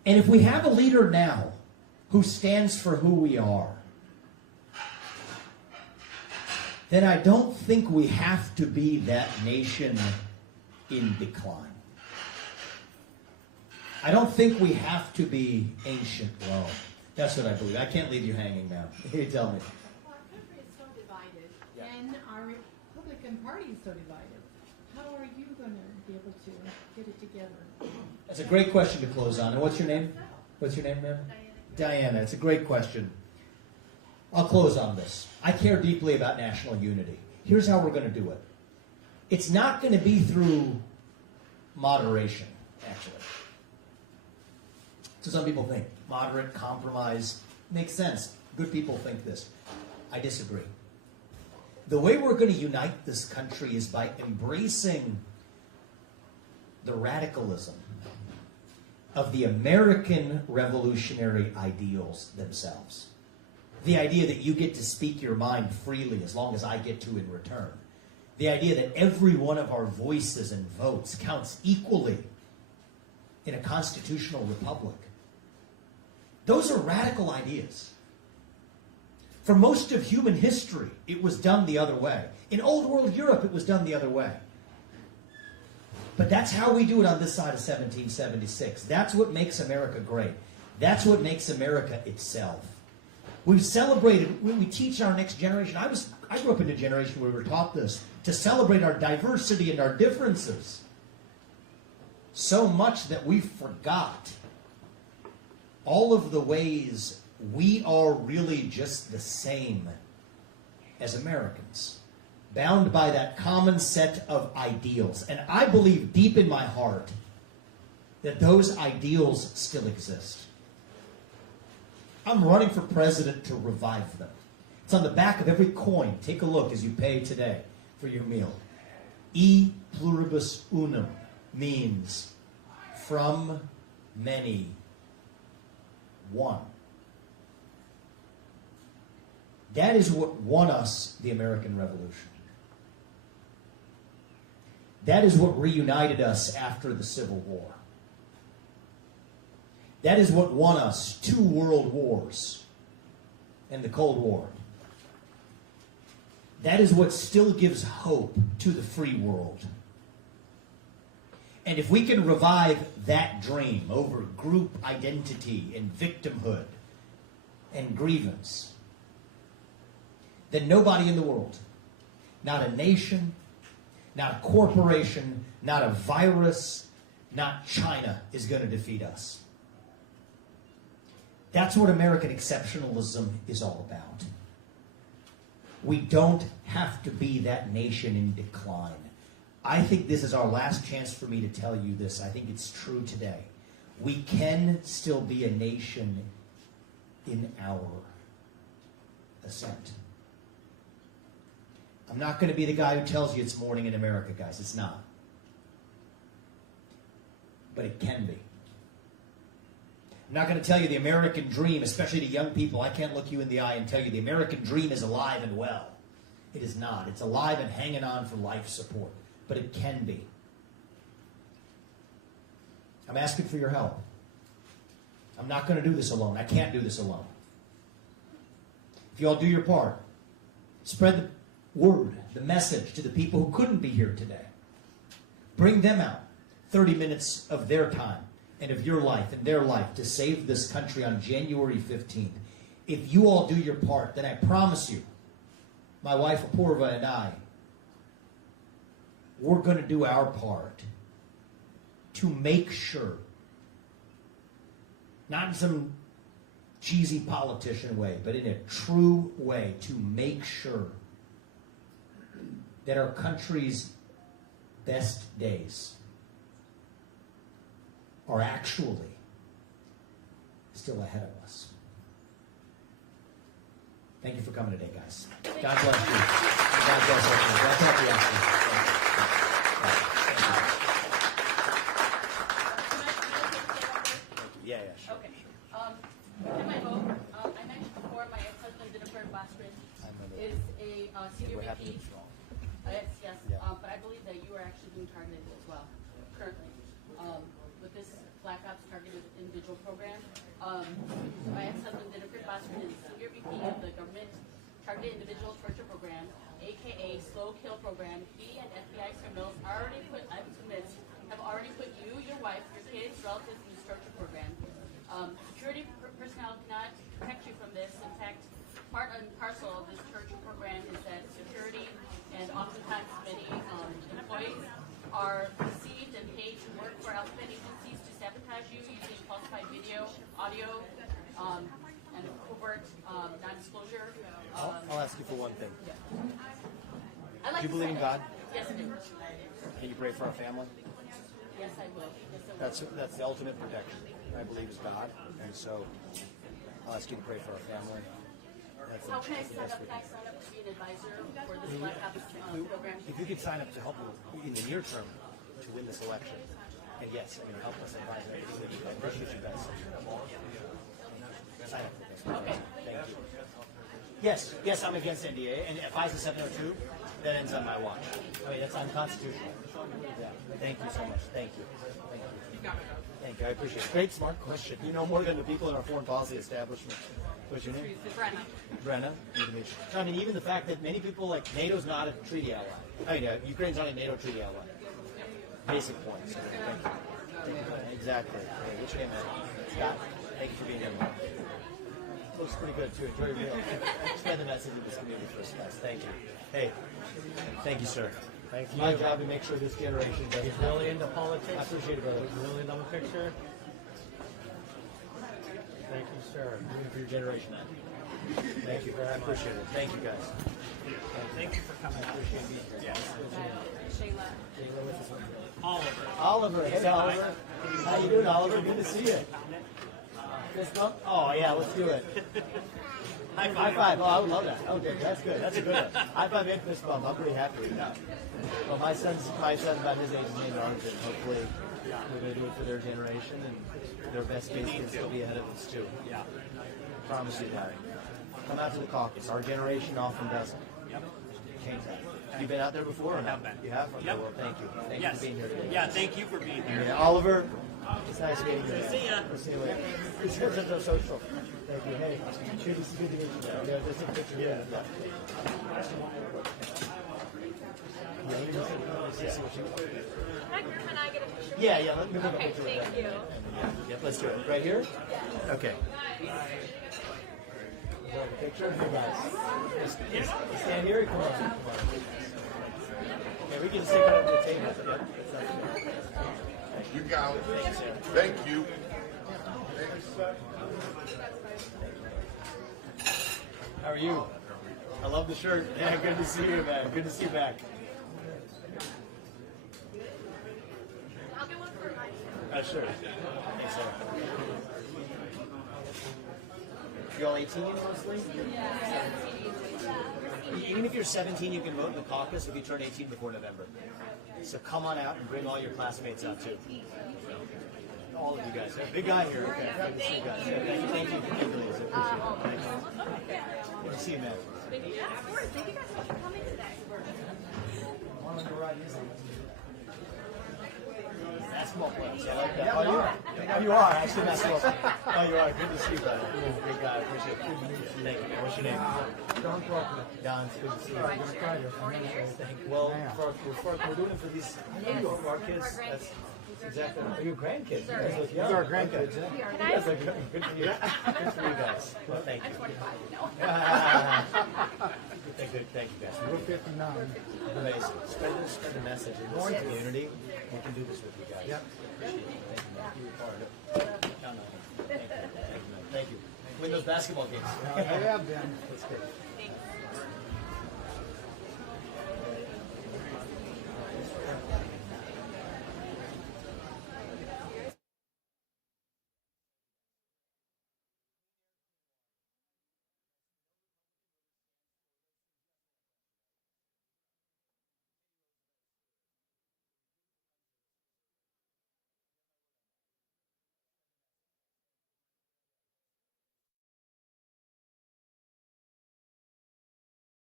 And if we have a leader now who stands for who we are, then I don't think we have to be that nation in decline. I don't think we have to be ancient Rome. That's what I believe. I can't leave you hanging now. You tell me. Well, our country is so divided, and our Republican Party is so divided. How are you going to be able to get it together? That's a great question to close on. And what's your name? What's your name, ma'am? Diana. It's a great question. I'll close on this. I care deeply about national unity. Here's how we're going to do it. It's not going to be through moderation, actually. So some people think moderate compromise makes sense. Good people think this. I disagree. The way we're going to unite this country is by embracing the radicalism of the American revolutionary ideals themselves. The idea that you get to speak your mind freely as long as I get to in return. The idea that every one of our voices and votes counts equally in a constitutional republic. Those are radical ideas. For most of human history, it was done the other way. In old world Europe, it was done the other way. But that's how we do it on this side of 1776. That's what makes America great. That's what makes America itself. We've celebrated, we teach our next generation. I grew up in a generation where we were taught this, to celebrate our diversity and our differences. So much that we forgot all of the ways we are really just the same as Americans, bound by that common set of ideals. And I believe deep in my heart that those ideals still exist. I'm running for president to revive them. It's on the back of every coin. Take a look as you pay today for your meal. E pluribus unum means from many, one. That is what won us the American Revolution. That is what reunited us after the Civil War. That is what won us 2 world wars and the Cold War. That is what still gives hope to the free world. And if we can revive that dream over group identity and victimhood and grievance, then nobody in the world, not a nation, not a corporation, not a virus, not China, is going to defeat us. That's what American exceptionalism is all about. We don't have to be that nation in decline. I think this is our last chance for me to tell you this. I think it's true today. We can still be a nation in our ascent. I'm not going to be the guy who tells you it's morning in America, guys. It's not. But it can be. I'm not going to tell you the American dream, especially to young people. I can't look you in the eye and tell you the American dream is alive and well. It is not. It's alive and hanging on for life support. But it can be. I'm asking for your help. I'm not going to do this alone. I can't do this alone. If you all do your part, spread the word, the message to the people who couldn't be here today. Bring them out 30 minutes of their time and of your life and their life to save this country on January 15th. If you all do your part, then I promise you, my wife Apurva and I, we're going to do our part to make sure, not in some cheesy politician way, but in a true way, to make sure that our country's best days are actually still ahead of us. Thank you for coming today, guys. God bless you. God bless everyone. God bless you. Yeah, sure. Okay. In my home, I mentioned before, my ex-husband, Jennifer Bastrin, is a senior VP. Yes. But I believe that you are actually being targeted as well, currently, with this black ops targeted individual. individual program. My ex-husband Jennifer Bostrom is Senior VP of the Government Targeted Individual Torture Program, aka Slow Kill Program. He and FBI criminals I'm convinced, have already put you, your wife, your kids, relatives in this torture program. Security personnel cannot protect you from this. In fact, part and parcel of this torture program is that security and oftentimes many employees are received and paid to work for alphabet agencies to sabotage you using falsified video, audio, and covert non-disclosure. I'll ask you for one thing. Yeah. I like Do you to believe in say- God? Yes, I do. Can you pray for our family? Yes, I will. Yes, I will. That's the ultimate protection. I believe is God, and so I'll ask you to pray for our family. How can I sign up? Can I sign up to be an advisor for this Black Ops program? If you could sign up to help me in the near term to win this election, and yes, help us advise everything that you can. Appreciate you guys. Sign up for this. Okay. Thank you. Yes, I'm against NDA, and if FISA 702, that ends on my watch. I mean, that's unconstitutional. Yeah. Thank you so much. Thank you. Thank you. Thank you. I appreciate it. Great, smart question. You know more than the people in our foreign policy establishment. What's your name? Brenna. Brenna. Nice to meet you. I mean, even the fact that many people like NATO's not a treaty ally. I mean, Ukraine's not a NATO treaty ally. Basic points. So, thank you. Exactly. Hey, what's your name, man? Scott. Thank you for being here, man. Looks pretty good too. Enjoy your meal. Spread the message of this community first, guys. Thank you. Hey, thank you, sir. Thank It's you. my job to make sure this generation doesn't. He's really into politics. I appreciate it, brother. He's really into the picture. Thank you, sir. Doing for your generation, man. Thank you. I appreciate it. Thank you, guys. Thank you for coming. I appreciate being here. Yes. Shayla. Shayla, what's this one? Oliver. Oliver. Hey, Oliver. How you doing, Oliver? Good to see you. Fist bump? Oh, yeah, let's do it. High five. Oh, I would love that. Okay, that's good. That's a good one. High five and fist bump. I'm pretty happy with that. Well, my son's about his age is named Arjun. Hopefully, we're going to do it for their generation, and their best case can still be ahead of us, too. Yeah. Promise you that. Come out to the caucus. Our generation often doesn't. Yep. Change that. Have you been out there before? Or I have not? been. You have? Okay, Yep. well, thank you. Thank you Yes. for being here today. Yeah, thank you for being here. Yeah, Oliver, it's nice meeting you. Good to see ya. We'll see you later. It's good to know social. Thank you. Hey, good to meet you. Yeah, just a picture. Yeah. Hi, Griff and I get a picture. Yeah, let me take a Okay, picture with thank that. you. Yeah, let's do it. Right here? Yeah. Okay. Picture? You guys. Just stand here or come on? Come on. Yeah, we can sit right over the table. Yeah. You got it. Thank you, sir. Thank you. How are you? I love the shirt. Yeah, good to see you, man. Good to see you back. I'll get one for mine. Sure. Thanks, sir. You all 18 mostly? Even if you're 17, you can vote in the caucus if you turn 18 before November. So come on out and bring all your classmates out too. All of you guys. Big guy here. Okay. Good to see you guys. Thank you for being here. Good to see you, man. Yeah, of course. Thank you guys so much for coming today. Basketball players. I like that. Oh, you are. Oh, you are. Actually, basketball player. Oh, you are. Good to see you, buddy. Big guy. I appreciate it. Thank you. What's your name? Don Faulkner. Don, it's good to see you. I'm going to try this. I'm going to say Thank you. Well, we're doing it for these. I know for our kids. That's exactly. Are you grandkids? You guys look young. These are our grandkids, Okay. yeah. You guys are good for you. Good for you guys. Well, thank you. Thank you, guys. We're 59. Amazing. Spread the message in this community. We can do this with you guys. Yep. Appreciate it. Thank you, man. You're part of it. No. Thank you. Thank you, man. Thank you. Win those basketball games. I have been. That's good.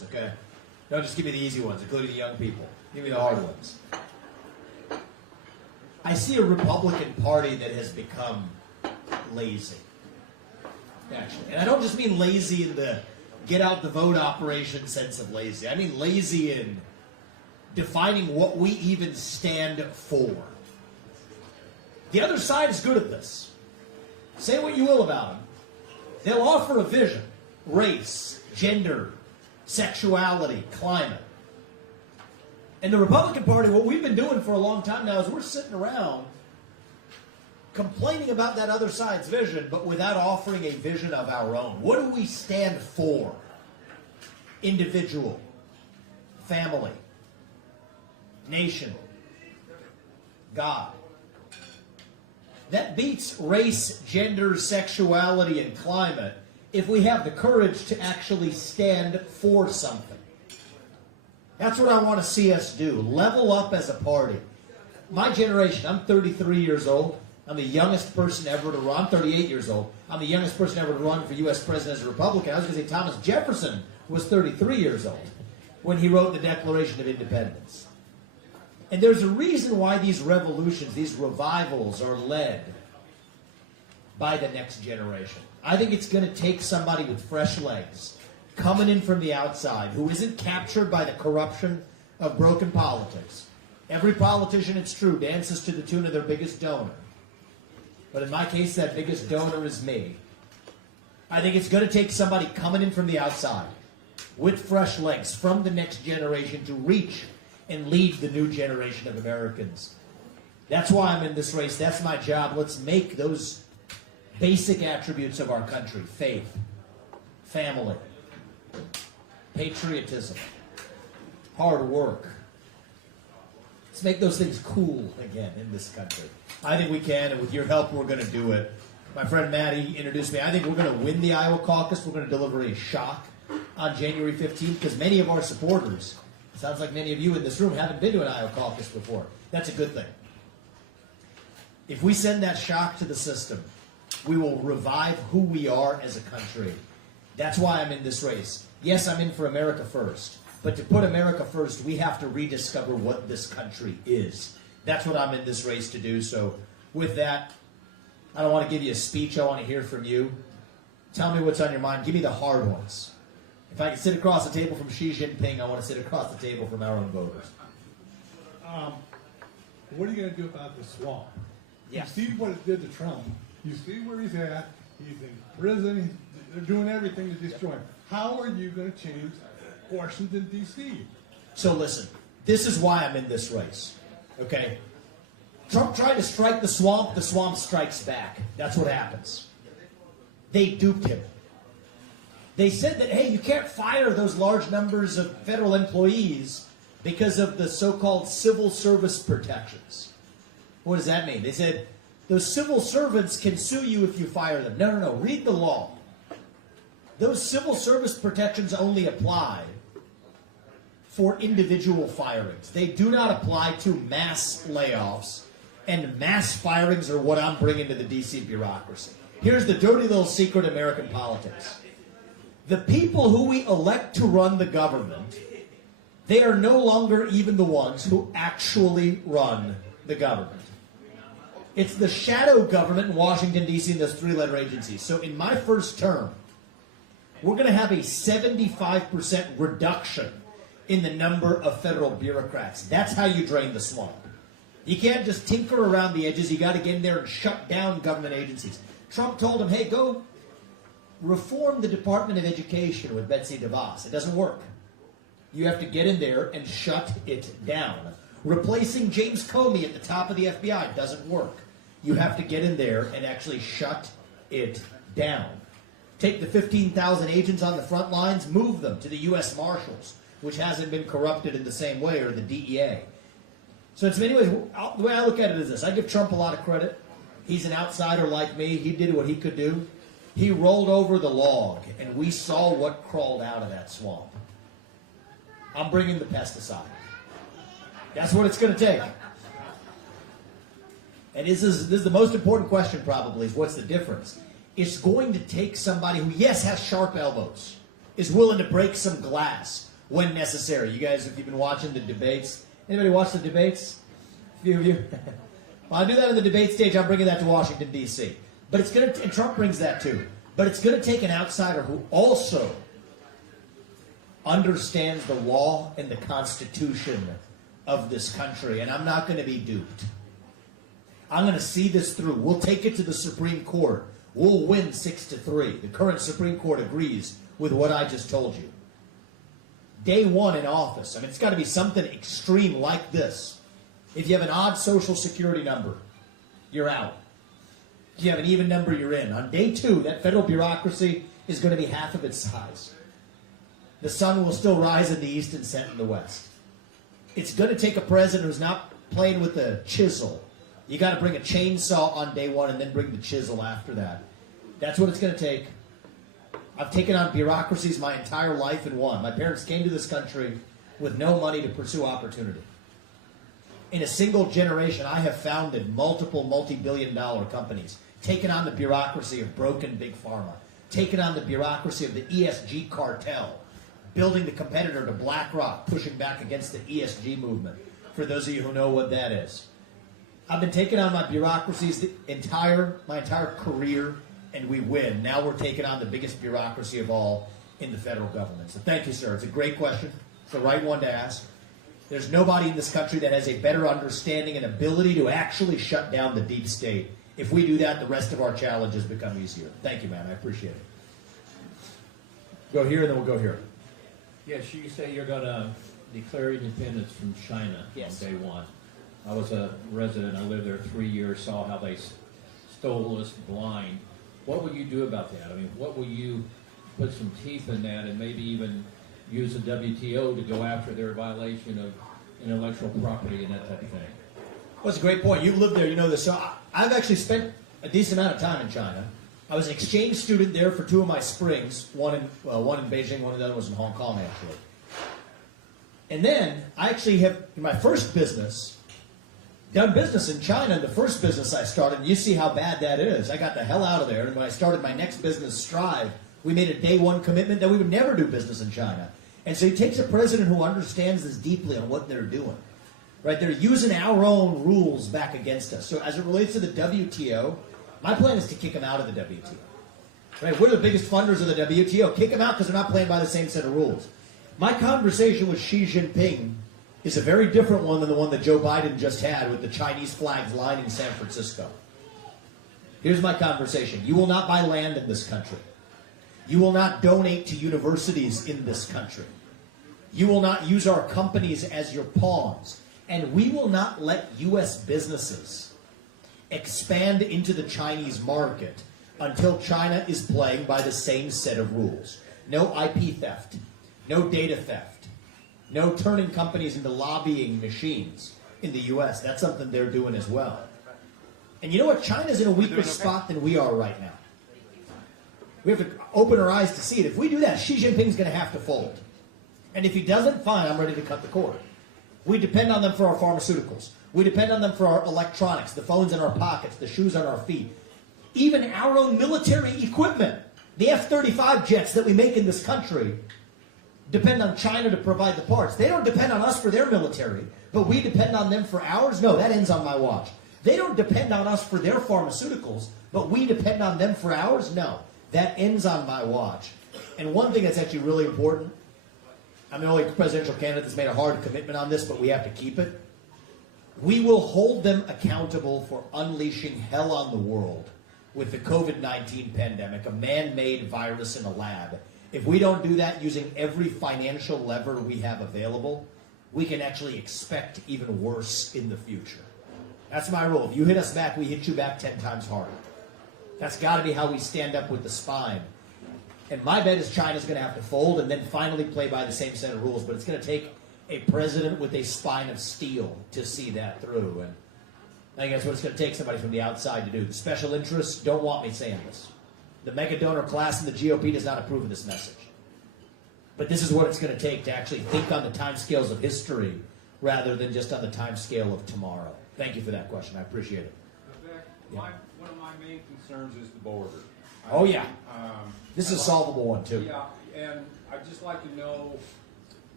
ones, okay? Don't just give me the easy ones, including the young people. Give me the hard ones. I see a Republican Party that has become lazy, actually. And I don't just mean lazy in the get out the vote operation sense of lazy. I mean lazy in defining what we even stand for. The other side is good at this. Say what you will about them. They'll offer a vision: race, gender, sexuality, climate. And the Republican Party, what we've been doing for a long time now is we're sitting around complaining about that other side's vision, but without offering a vision of our own. What do we stand for? Individual, family, nation, God. That beats race, gender, sexuality, and climate if we have the courage to actually stand for something. That's what I want to see us do. Level up as a party. My generation, I'm 33 years old. I'm the youngest person ever to run. I'm 38 years old. I'm the youngest person ever to run for U.S. president as a Republican. I was going to say Thomas Jefferson was 33 years old when he wrote the Declaration of Independence. And there's a reason why these revolutions, these revivals are led by the next generation. I think it's going to take somebody with fresh legs coming in from the outside who isn't captured by the corruption of broken politics. Every politician, it's true, dances to the tune of their biggest donor. But in my case, that biggest donor is me. I think it's going to take somebody coming in from the outside with fresh legs from the next generation to reach and lead the new generation of Americans. That's why I'm in this race. That's my job. Let's make those basic attributes of our country: faith, family, patriotism, hard work. Let's make those things cool again in this country. I think we can, and with your help, we're going to do it. My friend Maddie introduced me. I think we're going to win the Iowa caucus. We're going to deliver a shock on January 15th because many of our supporters, sounds like many of you in this room, haven't been to an Iowa caucus before. That's a good thing. If we send that shock to the system, we will revive who we are as a country. That's why I'm in this race. Yes, I'm in for America first. But to put America first, we have to rediscover what this country is. That's what I'm in this race to do. So with that, I don't want to give you a speech. I want to hear from you. Tell me what's on your mind. Give me the hard ones. If I can sit across the table from Xi Jinping, I want to sit across the table from our own voters. What are you going to do about the swamp? Yeah. You see what it did to Trump. You see where he's at. He's in prison. They're doing everything to destroy him. How are you going to change Washington, D.C.? So listen, this is why I'm in this race, okay? Trump tried to strike the swamp strikes back. That's what happens. They duped him. They said that, hey, you can't fire those large numbers of federal employees because of the so-called civil service protections. What does that mean? They said those civil servants can sue you if you fire them. No. Read the law. Those civil service protections only apply for individual firings. They do not apply to mass layoffs, and mass firings are what I'm bringing to the D.C. bureaucracy. Here's the dirty little secret of American politics. The people who we elect to run the government, they are no longer even the ones who actually run the government. It's the shadow government in Washington, D.C. and those three-letter agencies. So in my first term, we're going to have a 75% reduction in the number of federal bureaucrats. That's how you drain the swamp. You can't just tinker around the edges. You got to get in there and shut down government agencies. Trump told him, hey, go reform the Department of Education with Betsy DeVos. It doesn't work. You have to get in there and shut it down. Replacing James Comey at the top of the FBI doesn't work. You have to get in there and actually shut it down. Take the 15,000 agents on the front lines, move them to the U.S. Marshals, which hasn't been corrupted in the same way, or the DEA. So in many ways, the way I look at it is this. I give Trump a lot of credit. He's an outsider like me. He did what he could do. He rolled over the log, and we saw what crawled out of that swamp. I'm bringing the pesticide. That's what it's going to take. And this is the most important question probably, is what's the difference? It's going to take somebody who, yes, has sharp elbows, is willing to break some glass, when necessary. You guys, if you've been watching the debates, anybody watch the debates? A few of you? Well, I do that on the debate stage. I'm bringing that to Washington, D.C. But it's going to, and Trump brings that too. But it's going to take an outsider who also understands the law and the Constitution of this country. And I'm not going to be duped. I'm going to see this through. We'll take it to the Supreme Court. We'll win 6-3. The current Supreme Court agrees with what I just told you. Day one in office. I mean, it's got to be something extreme like this. If you have an odd social security number, you're out. If you have an even number, you're in. On day two, that federal bureaucracy is going to be half of its size. The sun will still rise in the east and set in the west. It's going to take a president who's not playing with a chisel. You got to bring a chainsaw on day one and then bring the chisel after that. That's what it's going to take. I've taken on bureaucracies my entire life and won. My parents came to this country with no money to pursue opportunity. In a single generation, I have founded multiple multi-billion-dollar companies, taken on the bureaucracy of broken big pharma, taken on the bureaucracy of the ESG cartel, building the competitor to BlackRock, pushing back against the ESG movement, for those of you who know what that is. I've been taking on my bureaucracies my entire career, and we win. Now we're taking on the biggest bureaucracy of all in the federal government. So thank you, sir. It's a great question. It's the right one to ask. There's nobody in this country that has a better understanding and ability to actually shut down the deep state. If we do that, the rest of our challenges become easier. Thank you, man. I appreciate it. Go here, and then we'll go here. Yes, you say you're going to declare independence from China on day one. I was a resident. I lived there 3 years, saw how they stole us blind. What will you do about that? I mean, what will you put some teeth in that and maybe even use the WTO to go after their violation of intellectual property and that type of thing? Well, that's a great point. You've lived there, you know this. So I've actually spent a decent amount of time in China. I was an exchange student there for 2 of my springs, one in Beijing, one of the other was in Hong Kong, actually. And then I actually have, in my first business, done business in China. The first business I started, and you see how bad that is. I got the hell out of there, and when I started my next business, Strive, we made a day one commitment that we would never do business in China. And so it takes a president who understands this deeply on what they're doing. Right? They're using our own rules back against us. So as it relates to the WTO, my plan is to kick them out of the WTO. Right? We're the biggest funders of the WTO. Kick them out because they're not playing by the same set of rules. My conversation with Xi Jinping is a very different one than the one that Joe Biden just had with the Chinese flags lining San Francisco. Here's my conversation. You will not buy land in this country. You will not donate to universities in this country. You will not use our companies as your pawns. And we will not let U.S. businesses expand into the Chinese market until China is playing by the same set of rules. No IP theft. No data theft. No turning companies into lobbying machines in the U.S. That's something they're doing as well. And you know what? China's in a weaker spot than we are right now. We have to open our eyes to see it. If we do that, Xi Jinping's going to have to fold. And if he doesn't, fine, I'm ready to cut the cord. We depend on them for our pharmaceuticals. We depend on them for our electronics, the phones in our pockets, the shoes on our feet. Even our own military equipment, the F-35 jets that we make in this country, depend on China to provide the parts. They don't depend on us for their military, but we depend on them for ours? No, that ends on my watch. They don't depend on us for their pharmaceuticals, but we depend on them for ours? No, that ends on my watch. And one thing that's actually really important, I'm the only presidential candidate that's made a hard commitment on this, but we have to keep it. We will hold them accountable for unleashing hell on the world with the COVID-19 pandemic, a man-made virus in a lab. If we don't do that using every financial lever we have available, we can actually expect even worse in the future. That's my rule. If you hit us back, we hit you back 10 times harder. That's got to be how we stand up with the spine. And my bet is China's going to have to fold and then finally play by the same set of rules. But it's going to take a president with a spine of steel to see that through. And I think that's what it's going to take, somebody from the outside to do. The special interests don't want me saying this. The mega donor class in the GOP does not approve of this message. But this is what it's going to take to actually think on the timescales of history rather than just on the timescale of tomorrow. Thank you for that question. I appreciate it. Vivek, one of my main concerns is the border. Oh, yeah. This is a solvable one, too. Yeah, and I'd just like to know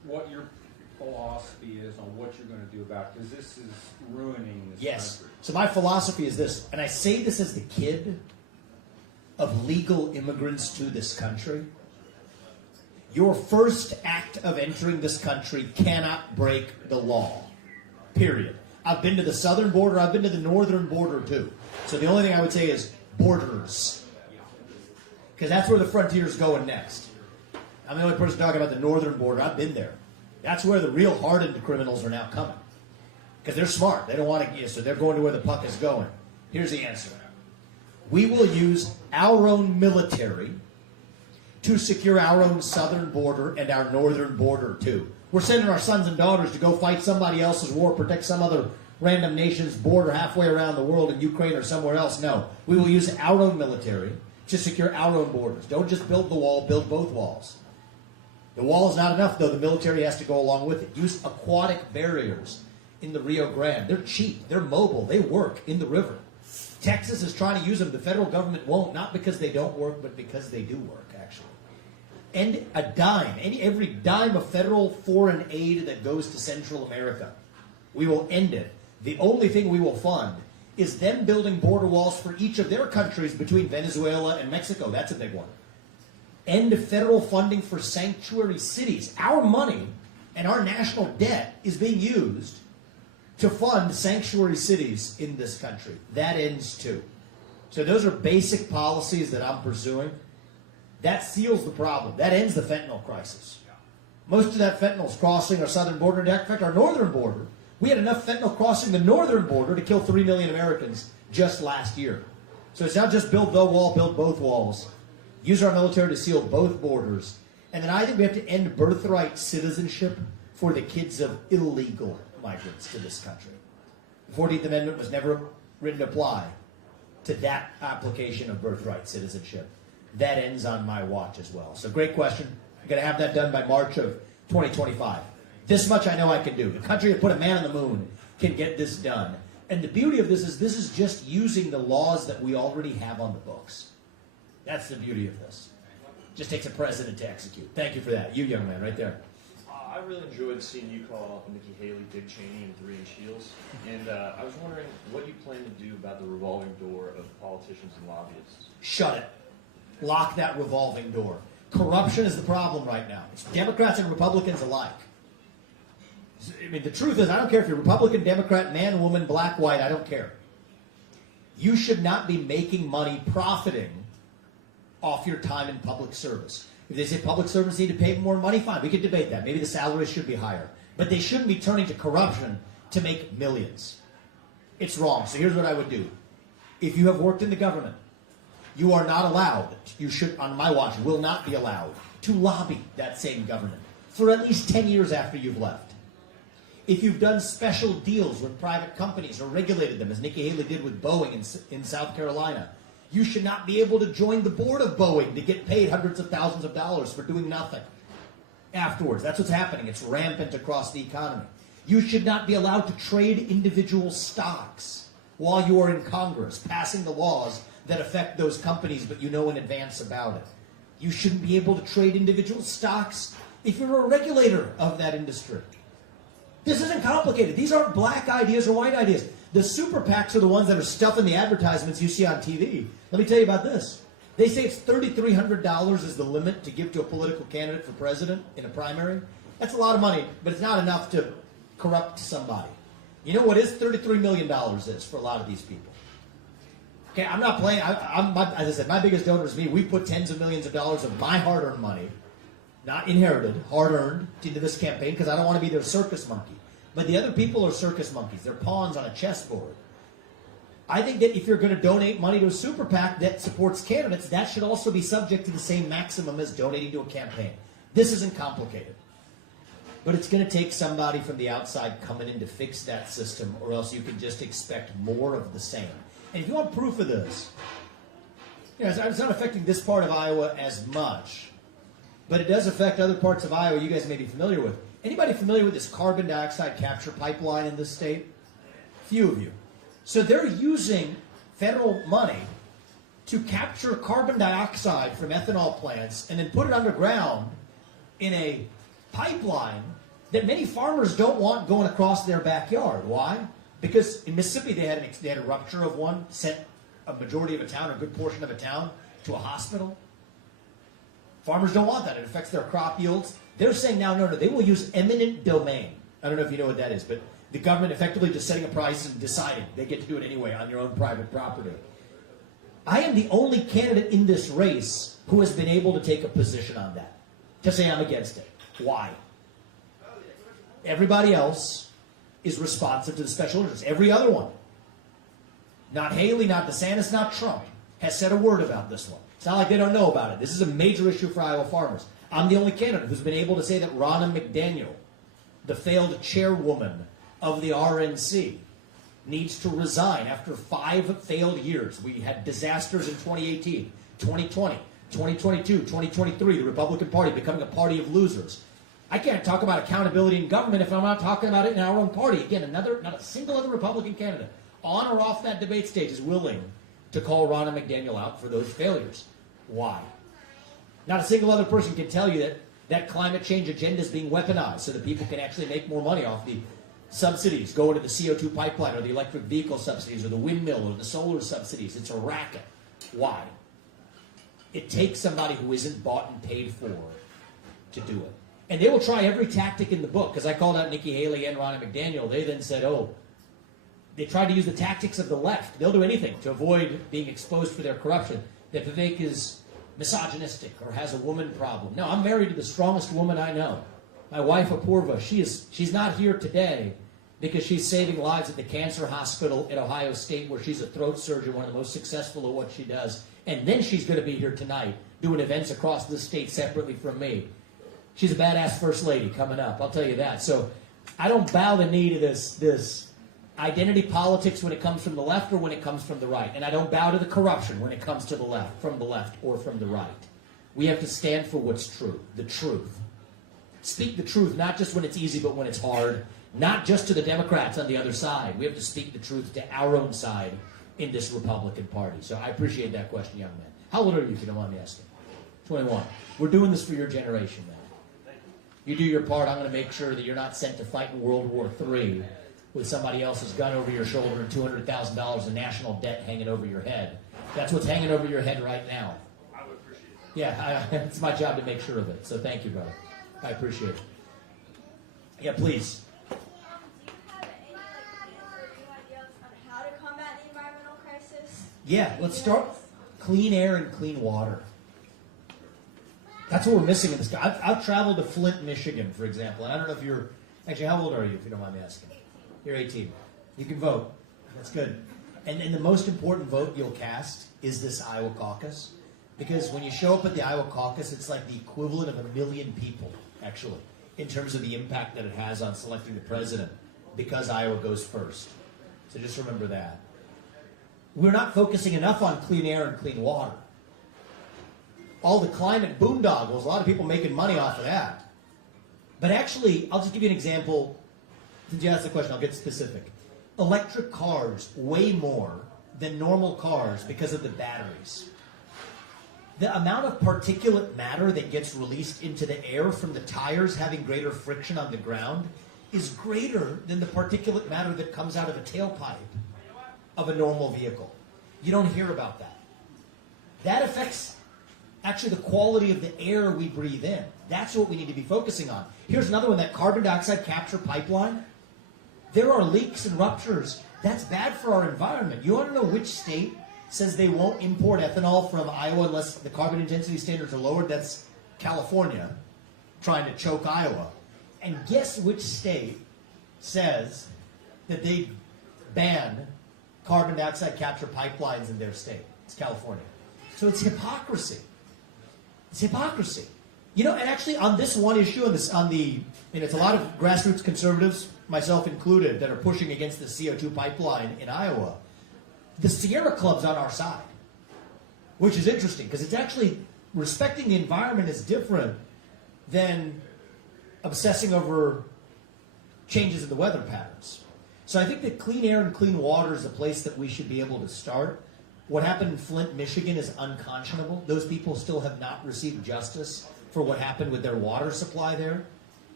what your philosophy is on what you're going to do about it, because this is ruining this Yes. country. So my philosophy is this, and I say this as the kid of legal immigrants to this country. Your first act of entering this country cannot break the law. Period. I've been to the southern border, I've been to the northern border too. So the only thing I would say is borders. Because that's where the frontier's going next. I'm the only person talking about the northern border. I've been there. That's where the real hardened criminals are now coming. Because they're smart. They don't want to, so they're going to where the puck is going. Here's the answer. We will use our own military to secure our own southern border and our northern border too. We're sending our sons and daughters to go fight somebody else's war, protect some other random nation's border halfway around the world in Ukraine or somewhere else. No, we will use our own military to secure our own borders. Don't just build the wall, build both walls. The wall is not enough, though. The military has to go along with it. Use aquatic barriers in the Rio Grande. They're cheap. They're mobile. They work in the river. Texas is trying to use them. The federal government won't, not because they don't work, but because they do work, actually. And a dime, every dime of federal foreign aid that goes to Central America, we will end it. The only thing we will fund is them building border walls for each of their countries between Venezuela and Mexico. That's a big one. End federal funding for sanctuary cities. Our money and our national debt is being used to fund sanctuary cities in this country. That ends too. So those are basic policies that I'm pursuing. That seals the problem. That ends the fentanyl crisis. Most of that fentanyl is crossing our southern border. In fact, our northern border, we had enough fentanyl crossing the northern border to kill 3 million Americans just last year. So it's not just build the wall, build both walls. Use our military to seal both borders. And then I think we have to end birthright citizenship for the kids of illegal migrants to this country. The 14th Amendment was never written to apply to that application of birthright citizenship. That ends on my watch as well. So great question. I'm going to have that done by March of 2025. This much I know I can do. The country that put a man on the moon can get this done. And the beauty of this is just using the laws that we already have on the books. That's the beauty of this. Just takes a president to execute. Thank you for that. You young man right there. I really enjoyed seeing you call Nikki Haley, Dick Cheney, and 3-inch heels. And I was wondering what you plan to do about the revolving door of politicians and lobbyists. Shut it. Lock that revolving door. Corruption is the problem right now. It's Democrats and Republicans alike. I mean, the truth is, I don't care if you're Republican, Democrat, man, woman, black, white, I don't care. You should not be making money profiting off your time in public service. If they say public servants need to pay more money, fine, we can debate that. Maybe the salaries should be higher. But they shouldn't be turning to corruption to make millions. It's wrong. So here's what I would do. If you have worked in the government, you are not allowed, you should, on my watch, will not be allowed to lobby that same government for at least 10 years after you've left. If you've done special deals with private companies or regulated them, as Nikki Haley did with Boeing in South Carolina, you should not be able to join the board of Boeing to get paid hundreds of thousands of dollars for doing nothing afterwards. That's what's happening. It's rampant across the economy. You should not be allowed to trade individual stocks while you are in Congress, passing the laws that affect those companies, but you know in advance about it. You shouldn't be able to trade individual stocks if you're a regulator of that industry. This isn't complicated. These aren't black ideas or white ideas. The super PACs are the ones that are stuffing the advertisements you see on TV. Let me tell you about this. They say it's $3,300 is the limit to give to a political candidate for president in a primary. That's a lot of money, but it's not enough to corrupt somebody. You know what is $33 million is for a lot of these people? Okay, I'm not playing. As I said, my biggest donor is me. We put tens of millions of dollars of my hard-earned money, not inherited, hard-earned, into this campaign because I don't want to be their circus monkey. But the other people are circus monkeys. They're pawns on a chessboard. I think that if you're going to donate money to a super PAC that supports candidates, that should also be subject to the same maximum as donating to a campaign. This isn't complicated. But it's going to take somebody from the outside coming in to fix that system, or else you can just expect more of the same. And if you want proof of this, it's not affecting this part of Iowa as much, but it does affect other parts of Iowa you guys may be familiar with. Anybody familiar with this carbon dioxide capture pipeline in this state? Few of you. So they're using federal money to capture carbon dioxide from ethanol plants and then put it underground in a pipeline that many farmers don't want going across their backyard. Why? Because in Mississippi they had a rupture of one, sent a majority of a town, a good portion of a town, to a hospital. Farmers don't want that. It affects their crop yields. They're saying now, no, they will use eminent domain. I don't know if you know what that is, but the government effectively just setting a price and deciding they get to do it anyway on your own private property. I am the only candidate in this race who has been able to take a position on that, to say I'm against it. Why? Everybody else is responsive to the special interests. Every other one, not Haley, not DeSantis, not Trump, has said a word about this one. It's not like they don't know about it. This is a major issue for Iowa farmers. I'm the only candidate who's been able to say that Ronna McDaniel, the failed chairwoman of the RNC, needs to resign after 5 failed years. We had disasters in 2018, 2020, 2022, 2023, the Republican Party becoming a party of losers. I can't talk about accountability in government if I'm not talking about it in our own party. Again, not a single other Republican candidate on or off that debate stage is willing to call Ronna McDaniel out for those failures. Why? Not a single other person can tell you that climate change agenda is being weaponized so that people can actually make more money off the subsidies going to the CO2 pipeline or the electric vehicle subsidies or the windmill or the solar subsidies. It's a racket. Why? It takes somebody who isn't bought and paid for to do it. And they will try every tactic in the book, because I called out Nikki Haley and Ronna McDaniel. They then said, they tried to use the tactics of the left. They'll do anything to avoid being exposed for their corruption. That Vivek is misogynistic or has a woman problem. No, I'm married to the strongest woman I know. My wife, Apurva, she's not here today because she's saving lives at the cancer hospital at Ohio State, where she's a throat surgeon, one of the most successful at what she does. And then she's going to be here tonight doing events across the state separately from me. She's a badass first lady coming up, I'll tell you that. So I don't bow the knee to this identity politics when it comes from the left or when it comes from the right. And I don't bow to the corruption when it comes to the left, from the left or from the right. We have to stand for what's true, the truth. Speak the truth, not just when it's easy, but when it's hard. Not just to the Democrats on the other side. We have to speak the truth to our own side in this Republican Party. So I appreciate that question, young man. How old are you, if you don't mind me asking? 21. We're doing this for your generation, man. You do your part. I'm going to make sure that you're not sent to fight in World War III with somebody else's gun over your shoulder and $200,000 in national debt hanging over your head. That's what's hanging over your head right now. I would appreciate that. Yeah, it's my job to make sure of it. So thank you, brother. I appreciate it. Yeah, please. Do you have any new ideas on how to combat the environmental crisis? Yeah, let's start clean air and clean water. That's what we're missing in this. I've traveled to Flint, Michigan, for example, and I don't know if you're, actually, how old are you, if you don't mind me asking? 18. You're 18. You can vote. That's good. And the most important vote you'll cast is this Iowa caucus, because when you show up at the Iowa caucus, it's like the equivalent of 1 million people, actually, in terms of the impact that it has on selecting the president, because Iowa goes first. So just remember that. We're not focusing enough on clean air and clean water. All the climate boondoggles, a lot of people making money off of that. But actually, I'll just give you an example. Since you asked the question, I'll get specific. Electric cars weigh more than normal cars because of the batteries. The amount of particulate matter that gets released into the air from the tires having greater friction on the ground is greater than the particulate matter that comes out of a tailpipe of a normal vehicle. You don't hear about that. That affects actually the quality of the air we breathe in. That's what we need to be focusing on. Here's another one, that carbon dioxide capture pipeline. There are leaks and ruptures. That's bad for our environment. You want to know which state says they won't import ethanol from Iowa unless the carbon intensity standards are lowered? That's California, trying to choke Iowa. And guess which state says that they ban carbon dioxide capture pipelines in their state? It's California. So it's hypocrisy. It's hypocrisy. You know, and actually on this one issue, it's a lot of grassroots conservatives, myself included, that are pushing against the CO2 pipeline in Iowa. The Sierra Club's on our side, which is interesting, because it's actually, respecting the environment is different than obsessing over changes in the weather patterns. So I think that clean air and clean water is a place that we should be able to start. What happened in Flint, Michigan is unconscionable. Those people still have not received justice for what happened with their water supply there.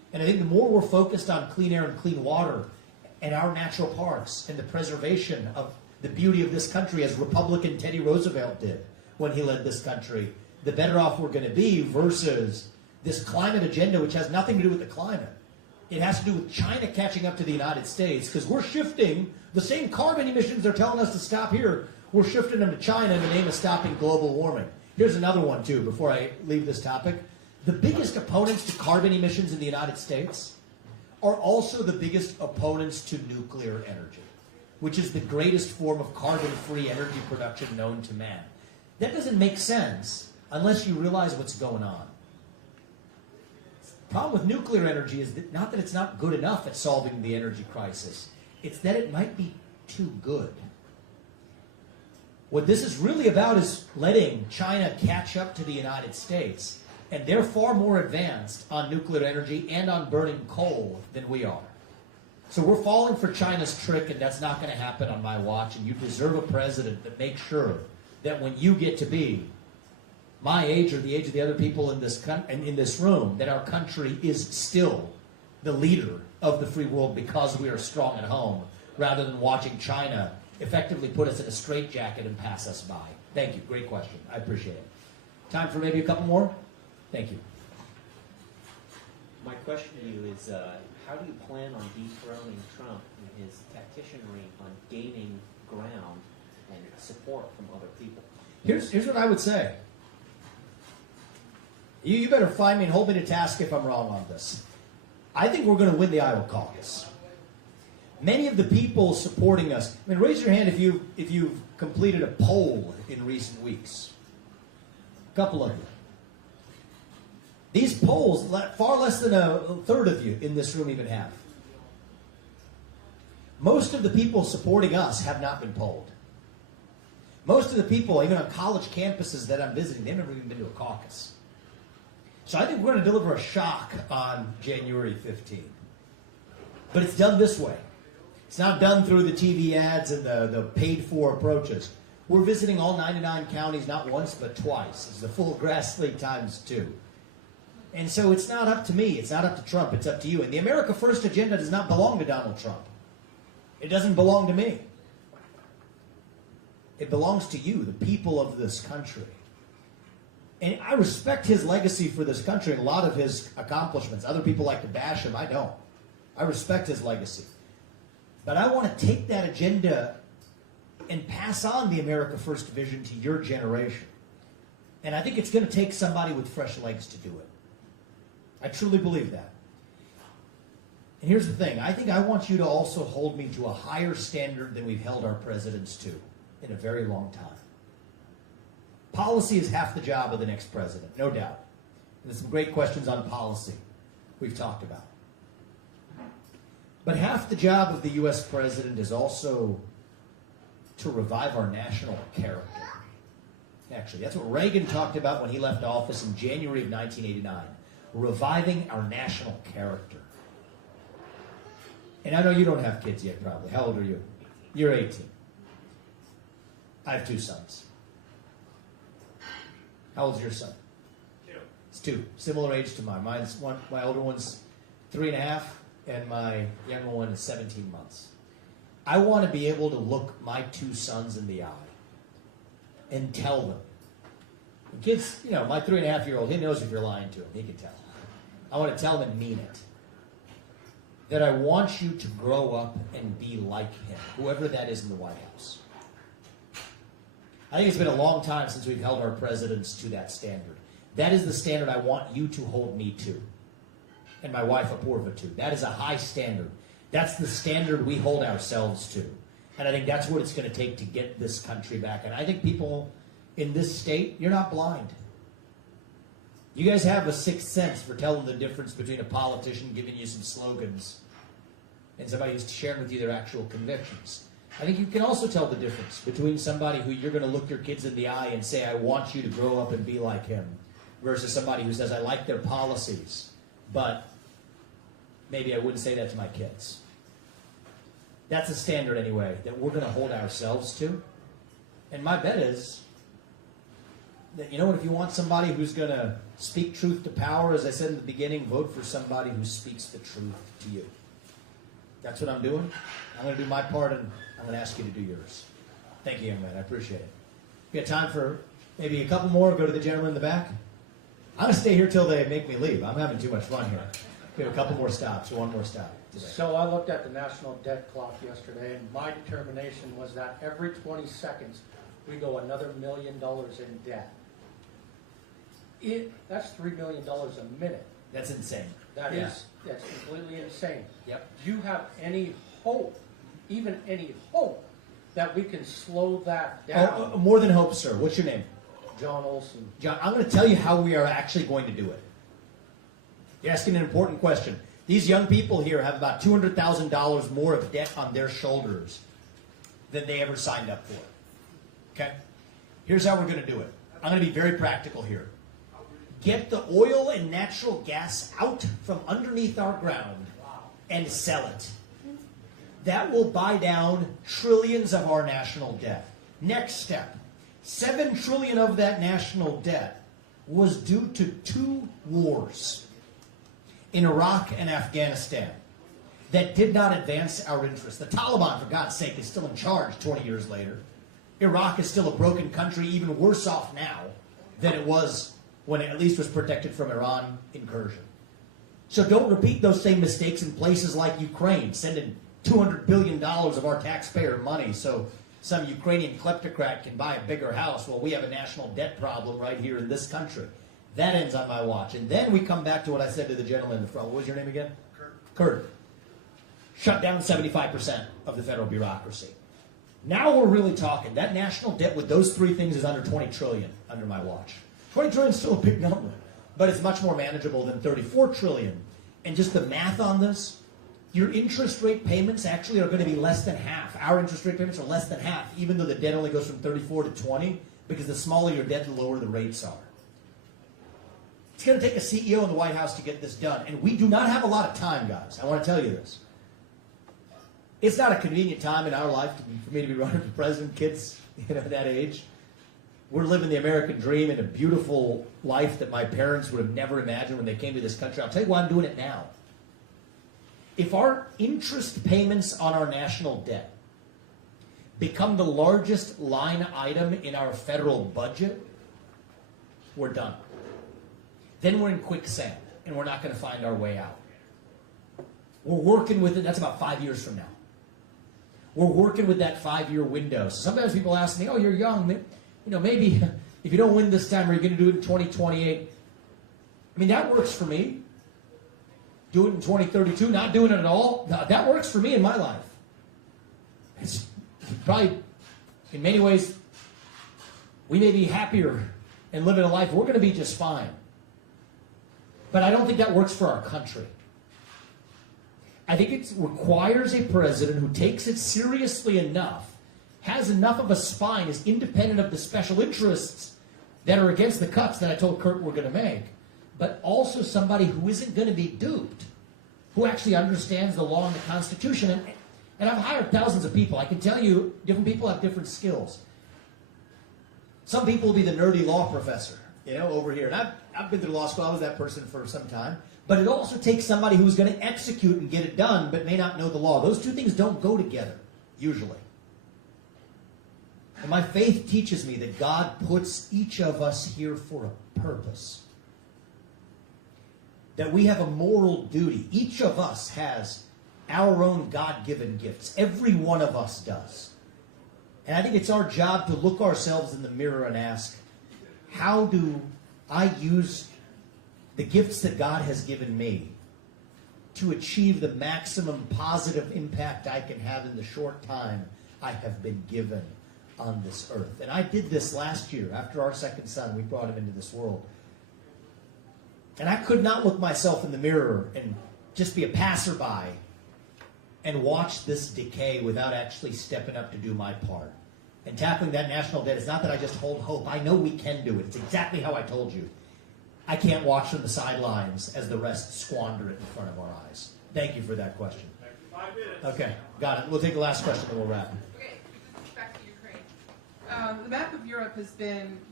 And I think the more we're focused on clean air and clean water and our natural parks and the preservation of the beauty of this country, as Republican Teddy Roosevelt did when he led this country, the better off we're going to be versus this climate agenda, which has nothing to do with the climate. It has to do with China catching up to the United States, because we're shifting the same carbon emissions they're telling us to stop here. We're shifting them to China in the name of stopping global warming. Here's another one, too, before I leave this topic. The biggest opponents to carbon emissions in the United States are also the biggest opponents to nuclear energy, which is the greatest form of carbon-free energy production known to man. That doesn't make sense unless you realize what's going on. The problem with nuclear energy is that not that it's not good enough at solving the energy crisis, it's that it might be too good. What this is really about is letting China catch up to the United States, and they're far more advanced on nuclear energy and on burning coal than we are. So we're falling for China's trick, and that's not going to happen on my watch, and you deserve a president that makes sure that when you get to be my age or the age of the other people in this room, that our country is still the leader of the free world because we are strong at home, rather than watching China effectively put us in a straitjacket and pass us by. Thank you. Great question. I appreciate it. Time for maybe a couple more? Thank you. My question to you is, how do you plan on dethroning Trump and his tacticianry on gaining ground and support from other people? Here's what I would say. You better find me and hold me to task if I'm wrong on this. I think we're going to win the Iowa caucus. Many of the people supporting us, I mean, raise your hand if you've completed a poll in recent weeks. A couple of you. These polls, far less than a third of you in this room even have. Most of the people supporting us have not been polled. Most of the people, even on college campuses that I'm visiting, they've never even been to a caucus. So I think we're going to deliver a shock on January 15th. But it's done this way. It's not done through the TV ads and the paid-for approaches. We're visiting all 99 counties not once but twice. It's the full grass league times 2. And so it's not up to me. It's not up to Trump. It's up to you. And the America First agenda does not belong to Donald Trump. It doesn't belong to me. It belongs to you, the people of this country. And I respect his legacy for this country and a lot of his accomplishments. Other people like to bash him. I don't. I respect his legacy. But I want to take that agenda and pass on the America First vision to your generation. And I think it's going to take somebody with fresh legs to do it. I truly believe that. And here's the thing. I think I want you to also hold me to a higher standard than we've held our presidents to in a very long time. Policy is half the job of the next president, no doubt. And there's some great questions on policy we've talked about. But half the job of the U.S. president is also to revive our national character. Actually, that's what Reagan talked about when he left office in January of 1989. Reviving our national character. And I know you don't have kids yet, probably. How old are you? You're 18. I have 2 sons. How old's your son? 2. It's 2. Similar age to mine. My older one's 3.5, and my younger one is 17 months. I want to be able to look my 2 sons in the eye and tell them. The kids, my 3.5-year-old, he knows if you're lying to him. He can tell. I want to tell him and mean it. That I want you to grow up and be like him, whoever that is in the White House. I think it's been a long time since we've held our presidents to that standard. That is the standard I want you to hold me to. And my wife, Apurva, to. That is a high standard. That's the standard we hold ourselves to. And I think that's what it's going to take to get this country back. And I think people in this state, you're not blind. You guys have a sixth sense for telling the difference between a politician giving you some slogans and somebody who's sharing with you their actual convictions. I think you can also tell the difference between somebody who you're going to look your kids in the eye and say, I want you to grow up and be like him, versus somebody who says, I like their policies, but maybe I wouldn't say that to my kids. That's a standard, anyway, that we're going to hold ourselves to. And my bet is that, you know what, if you want somebody who's going to speak truth to power, as I said in the beginning, vote for somebody who speaks the truth to you. That's what I'm doing. I'm going to do my part, and I'm going to ask you to do yours. Thank you, young man. I appreciate it. We got time for maybe a couple more. Go to the gentleman in the back. I'm going to stay here till they make me leave. I'm having too much fun here. We have a couple more stops, or one more stop today. So I looked at the national debt clock yesterday, and my determination was that every 20 seconds we go another $1 million in debt. That's $3 million a minute. That's insane. That's completely insane. Yep. Do you have any hope, even any hope, that we can slow that down? Oh, more than hope, sir. What's your name? John Olson. John, I'm going to tell you how we are actually going to do it. You're asking an important question. These young people here have about $200,000 more of debt on their shoulders than they ever signed up for. Okay? Here's how we're going to do it. I'm going to be very practical here. Get the oil and natural gas out from underneath our ground and sell it. That will buy down trillions of our national debt. Next step, $7 trillion of that national debt was due to 2 wars in Iraq and Afghanistan that did not advance our interests. The Taliban, for God's sake, is still in charge 20 years later. Iraq is still a broken country, even worse off now than it was when it at least was protected from Iran incursion. So don't repeat those same mistakes in places like Ukraine, sending $200 billion of our taxpayer money so some Ukrainian kleptocrat can buy a bigger house while we have a national debt problem right here in this country. That ends on my watch. And then we come back to what I said to the gentleman in the front. What was your name again? Kurt. Shut down 75% of the federal bureaucracy. Now we're really talking. That national debt with those 3 things is under $20 trillion under my watch. $20 trillion is still a big number, but it's much more manageable than $34 trillion. And just the math on this, your interest rate payments actually are going to be less than half. Our interest rate payments are less than half, even though the debt only goes from 34 to 20, because the smaller your debt, the lower the rates are. It's going to take a CEO in the White House to get this done, and we do not have a lot of time, guys. I want to tell you this. It's not a convenient time in our life for me to be running for president. Kids, that age. We're living the American dream in a beautiful life that my parents would have never imagined when they came to this country. I'll tell you why I'm doing it now. If our interest payments on our national debt become the largest line item in our federal budget, we're done. Then we're in quicksand, and we're not going to find our way out. We're working with it. That's about 5 years from now. We're working with that 5-year window. So sometimes people ask me, oh, you're young. Maybe if you don't win this time, are you going to do it in 2028? I mean, that works for me. Do it in 2032, not doing it at all. That works for me in my life. It's probably, in many ways, we may be happier and living a life. We're going to be just fine. But I don't think that works for our country. I think it requires a president who takes it seriously enough, has enough of a spine, is independent of the special interests that are against the cuts that I told Kurt we're going to make, but also somebody who isn't going to be duped, who actually understands the law and the Constitution. And I've hired thousands of people. I can tell you, different people have different skills. Some people will be the nerdy law professor, over here. And I've been through law school. I was that person for some time. But it also takes somebody who's going to execute and get it done, but may not know the law. Those two things don't go together, usually. And my faith teaches me that God puts each of us here for a purpose. That we have a moral duty. Each of us has our own God-given gifts. Every one of us does. And I think it's our job to look ourselves in the mirror and ask, how do I use the gifts that God has given me to achieve the maximum positive impact I can have in the short time I have been given on this earth? And I did this last year. After our second son, we brought him into this world. And I could not look myself in the mirror and just be a passerby and watch this decay without actually stepping up to do my part. And tackling that national debt is not that I just hold hope. I know we can do it. It's exactly how I told you. I can't watch from the sidelines as the rest squander it in front of our eyes. Thank you for that question. 5 minutes. Okay, got it. We'll take the last question and we'll wrap. Okay, back to Ukraine. The map of Europe has been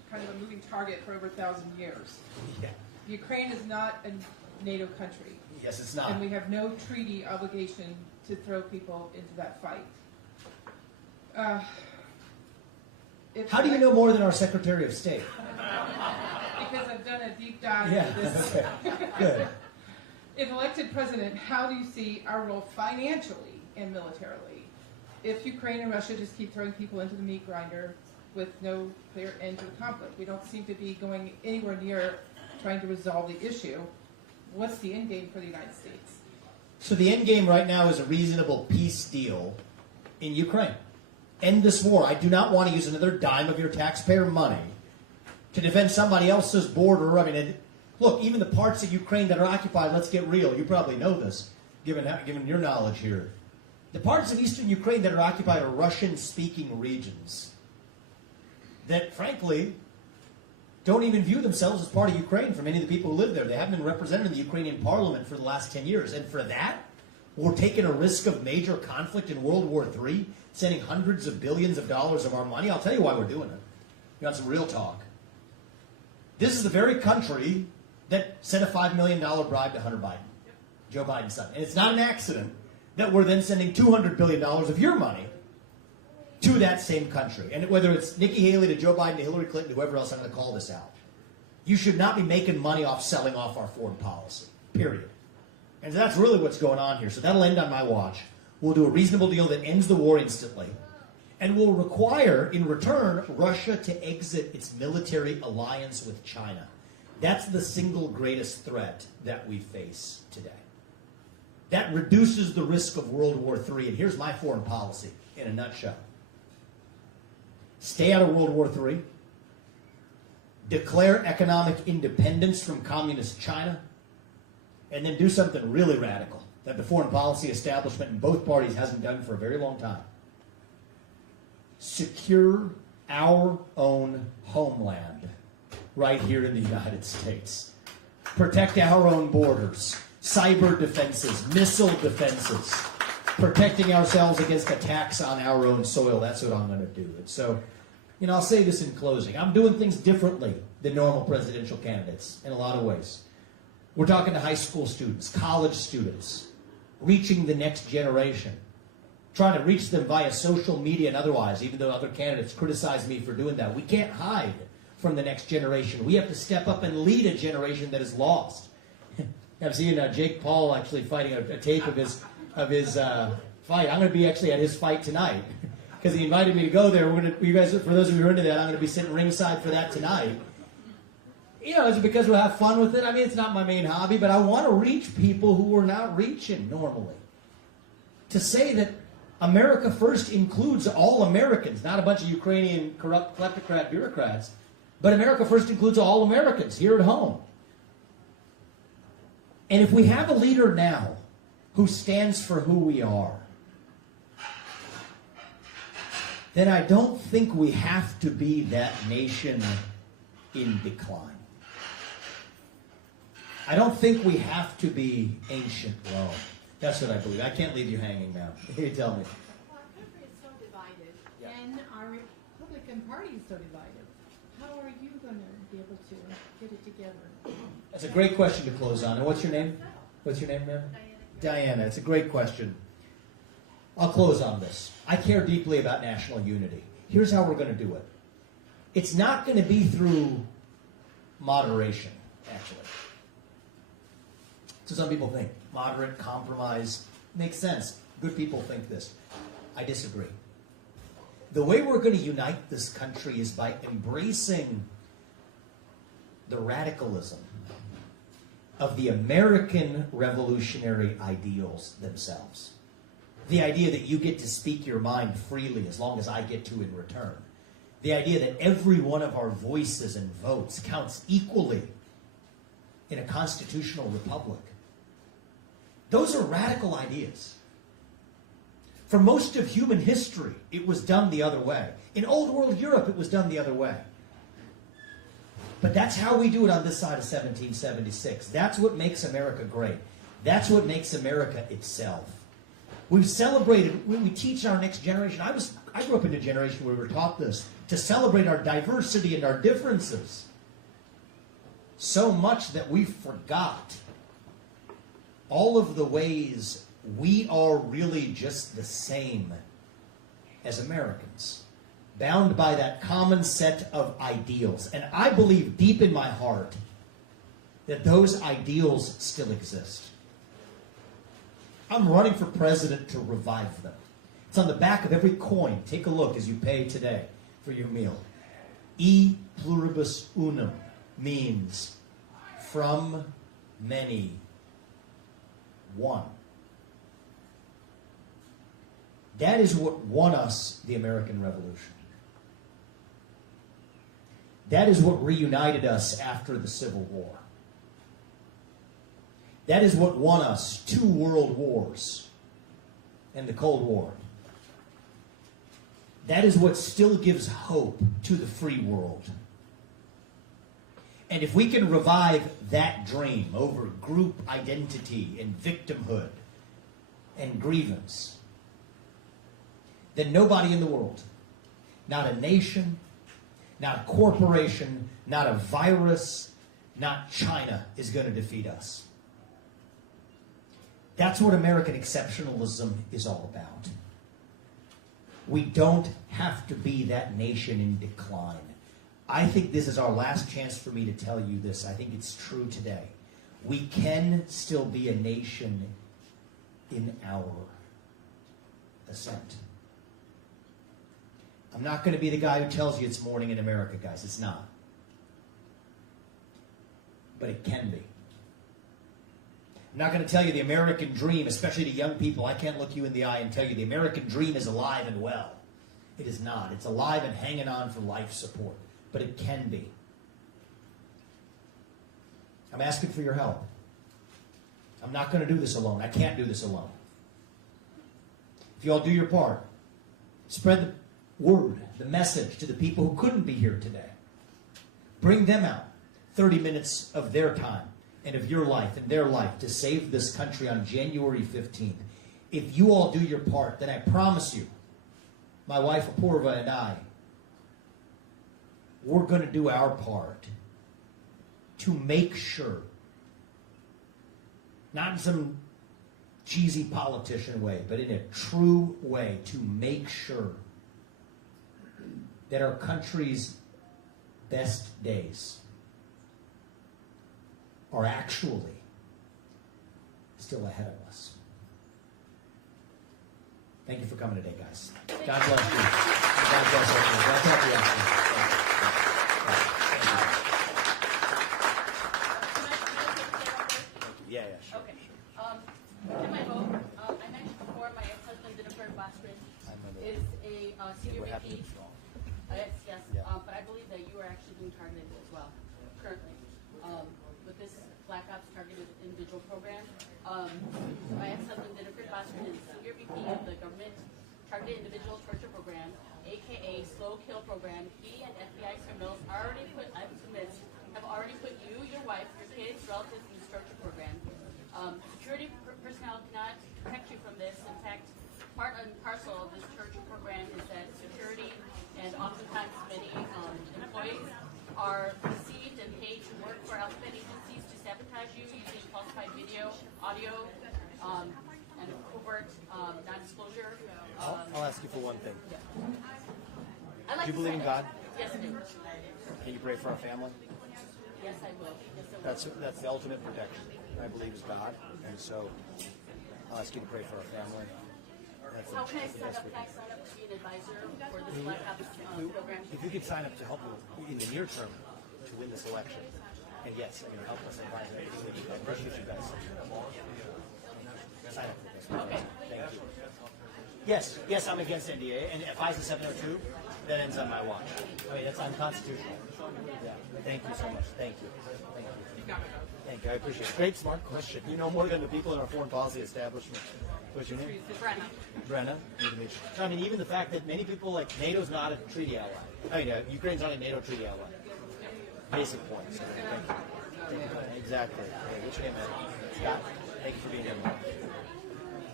kind of a moving target for over 1,000 years. Yeah. Ukraine is not a NATO country. Yes, it's not. And we have no treaty obligation to throw people into that fight. How do you know more than our Secretary of State? Because I've done a deep dive Yeah, into this. okay, good. If elected president, how do you see our role financially and militarily? If Ukraine and Russia just keep throwing people into the meat grinder with no clear end to the conflict, we don't seem to be going anywhere near trying to resolve the issue. What's the end game for the United States? So the end game right now is a reasonable peace deal in Ukraine. End this war. I do not want to use another dime of your taxpayer money to defend somebody else's border. I mean, look, even the parts of Ukraine that are occupied, let's get real. You probably know this, given your knowledge here. The parts of eastern Ukraine that are occupied are Russian-speaking regions that, frankly, don't even view themselves as part of Ukraine for many of the people who live there. They haven't been represented in the Ukrainian parliament for the last 10 years. And for that, we're taking a risk of major conflict in World War III, sending hundreds of billions of dollars of our money. I'll tell you why we're doing it. You want some real talk. This is the very country that sent a $5 million bribe to Hunter Biden, Joe Biden's son. And it's not an accident that we're then sending $200 billion of your money to that same country. And whether it's Nikki Haley to Joe Biden to Hillary Clinton, whoever else, I'm going to call this out. You should not be making money off selling off our foreign policy, period. And so that's really what's going on here. So that'll end on my watch. We'll do a reasonable deal that ends the war instantly. And will require, in return, Russia to exit its military alliance with China. That's the single greatest threat that we face today. That reduces the risk of World War III. And here's my foreign policy in a nutshell. Stay out of World War III. Declare economic independence from communist China. And then do something really radical that the foreign policy establishment in both parties hasn't done for a very long time. Secure our own homeland right here in the United States. Protect our own borders. Cyber defenses, missile defenses. Protecting ourselves against attacks on our own soil. That's what I'm going to do. And so, I'll say this in closing. I'm doing things differently than normal presidential candidates in a lot of ways. We're talking to high school students, college students, reaching the next generation, trying to reach them via social media and otherwise, even though other candidates criticize me for doing that. We can't hide from the next generation. We have to step up and lead a generation that is lost. I'm seeing Jake Paul actually fighting a tape of his fight. I'm going to be actually at his fight tonight because he invited me to go there. You guys, for those of you who are into that, I'm going to be sitting ringside for that tonight. Is it because we'll have fun with it? I mean, it's not my main hobby, but I want to reach people who are not reaching normally. To say that America First includes all Americans, not a bunch of Ukrainian corrupt kleptocrat bureaucrats, but America First includes all Americans here at home. And if we have a leader now who stands for who we are, then I don't think we have to be that nation in decline. I don't think we have to be ancient Rome. That's what I believe. I can't leave you hanging now. You tell me. Our country is so divided, and our Republican Party is so divided. How are you going to be able to get it together? That's a great question to close on. And what's your name? What's your name, ma'am? Diana. It's a great question. I'll close on this. I care deeply about national unity. Here's how we're going to do it. It's not going to be through moderation, actually. So some people think moderate compromise makes sense. Good people think this. I disagree. The way we're going to unite this country is by embracing the radicalism of the American revolutionary ideals themselves. The idea that you get to speak your mind freely as long as I get to in return. The idea that every one of our voices and votes counts equally in a constitutional republic. Those are radical ideas. For most of human history, it was done the other way. In old world Europe, it was done the other way. But that's how we do it on this side of 1776. That's what makes America great. That's what makes America itself. We've celebrated, when we teach our next generation, I grew up in a generation where we were taught this. to celebrate our diversity and our differences. So much that we forgot all of the ways we are really just the same as Americans, bound by that common set of ideals. And I believe deep in my heart that those ideals still exist. I'm running for president to revive them. It's on the back of every coin. Take a look as you pay today for your meal. E pluribus unum means from many, one. That is what won us the American Revolution. That is what reunited us after the Civil War. That is what won us 2 world wars and the Cold War. That is what still gives hope to the free world. And if we can revive that dream over group identity and victimhood and grievance, then nobody in the world, not a nation, not a corporation, not a virus, not China, is going to defeat us. That's what American exceptionalism is all about. We don't have to be that nation in decline. I think this is our last chance for me to tell you this. I think it's true today. We can still be a nation in our ascent. I'm not going to be the guy who tells you it's morning in America, guys. It's not. But it can be. I'm not going to tell you the American dream, especially to young people. I can't look you in the eye and tell you the American dream is alive and well. It is not. It's alive and hanging on for life support. But it can be. I'm asking for your help. I'm not going to do this alone. I can't do this alone. If you all do your part, spread the word, the message to the people who couldn't be here today. Bring them out 30 minutes of their time and of your life and their life to save this country on January 15th. If you all do your part, then I promise you, my wife Apurva and I, we're going to do our part to make sure, not in some cheesy politician way, but in a true way, to make sure that our country's best days are actually still ahead of us. Thank you for coming today, guys. God bless you. God bless everyone. God help you out. Yeah, sure. Okay. To my vote, I mentioned before my ex-husband Jennifer Bostridge is a senior VP. Yes. But I believe that you are actually being targeted as well, currently, with this Black Ops Targeted Individual Program. My ex-husband Jennifer Bostridge is senior VP of the Government Targeted Individual Torture Program, aka Slow Kill Program. He and FBI criminals have already put you, your wife, your kids, relatives in this torture program. Security personnel cannot protect you from this. In fact, part and parcel of this torture program is that security and oftentimes many employees are received and paid to work for outside agencies to sabotage you using falsified video, audio, and covert non-disclosure. I'll ask you for one thing. Yeah. Do you believe in God? Yes, I do. Can you pray for our family? Yes, I will. Yes, I will. That's the ultimate protection. I believe is God, and so I'll ask you to pray for our family. How can I sign up? Can I sign up to be an advisor for this Black Ops program? If you could sign up to help in the near term to win this election, and yes, help us advise anything we need. I appreciate you guys. Sign up. Okay. Thank you. Yes, I'm against NDA, and if ISA 702, that ends on my watch. I mean, that's unconstitutional. Yeah. Thank you so much. Thank you. Thank you. I appreciate it. Great, smart question. You know more than the people in our foreign policy establishment. What's your name? Brenna. Good to meet you. I mean, even the fact that many people like NATO's not a treaty ally. I mean, Ukraine's not a NATO treaty ally. Basic points. Thank you. Exactly. Okay, which name? Scott. Thank you for being here.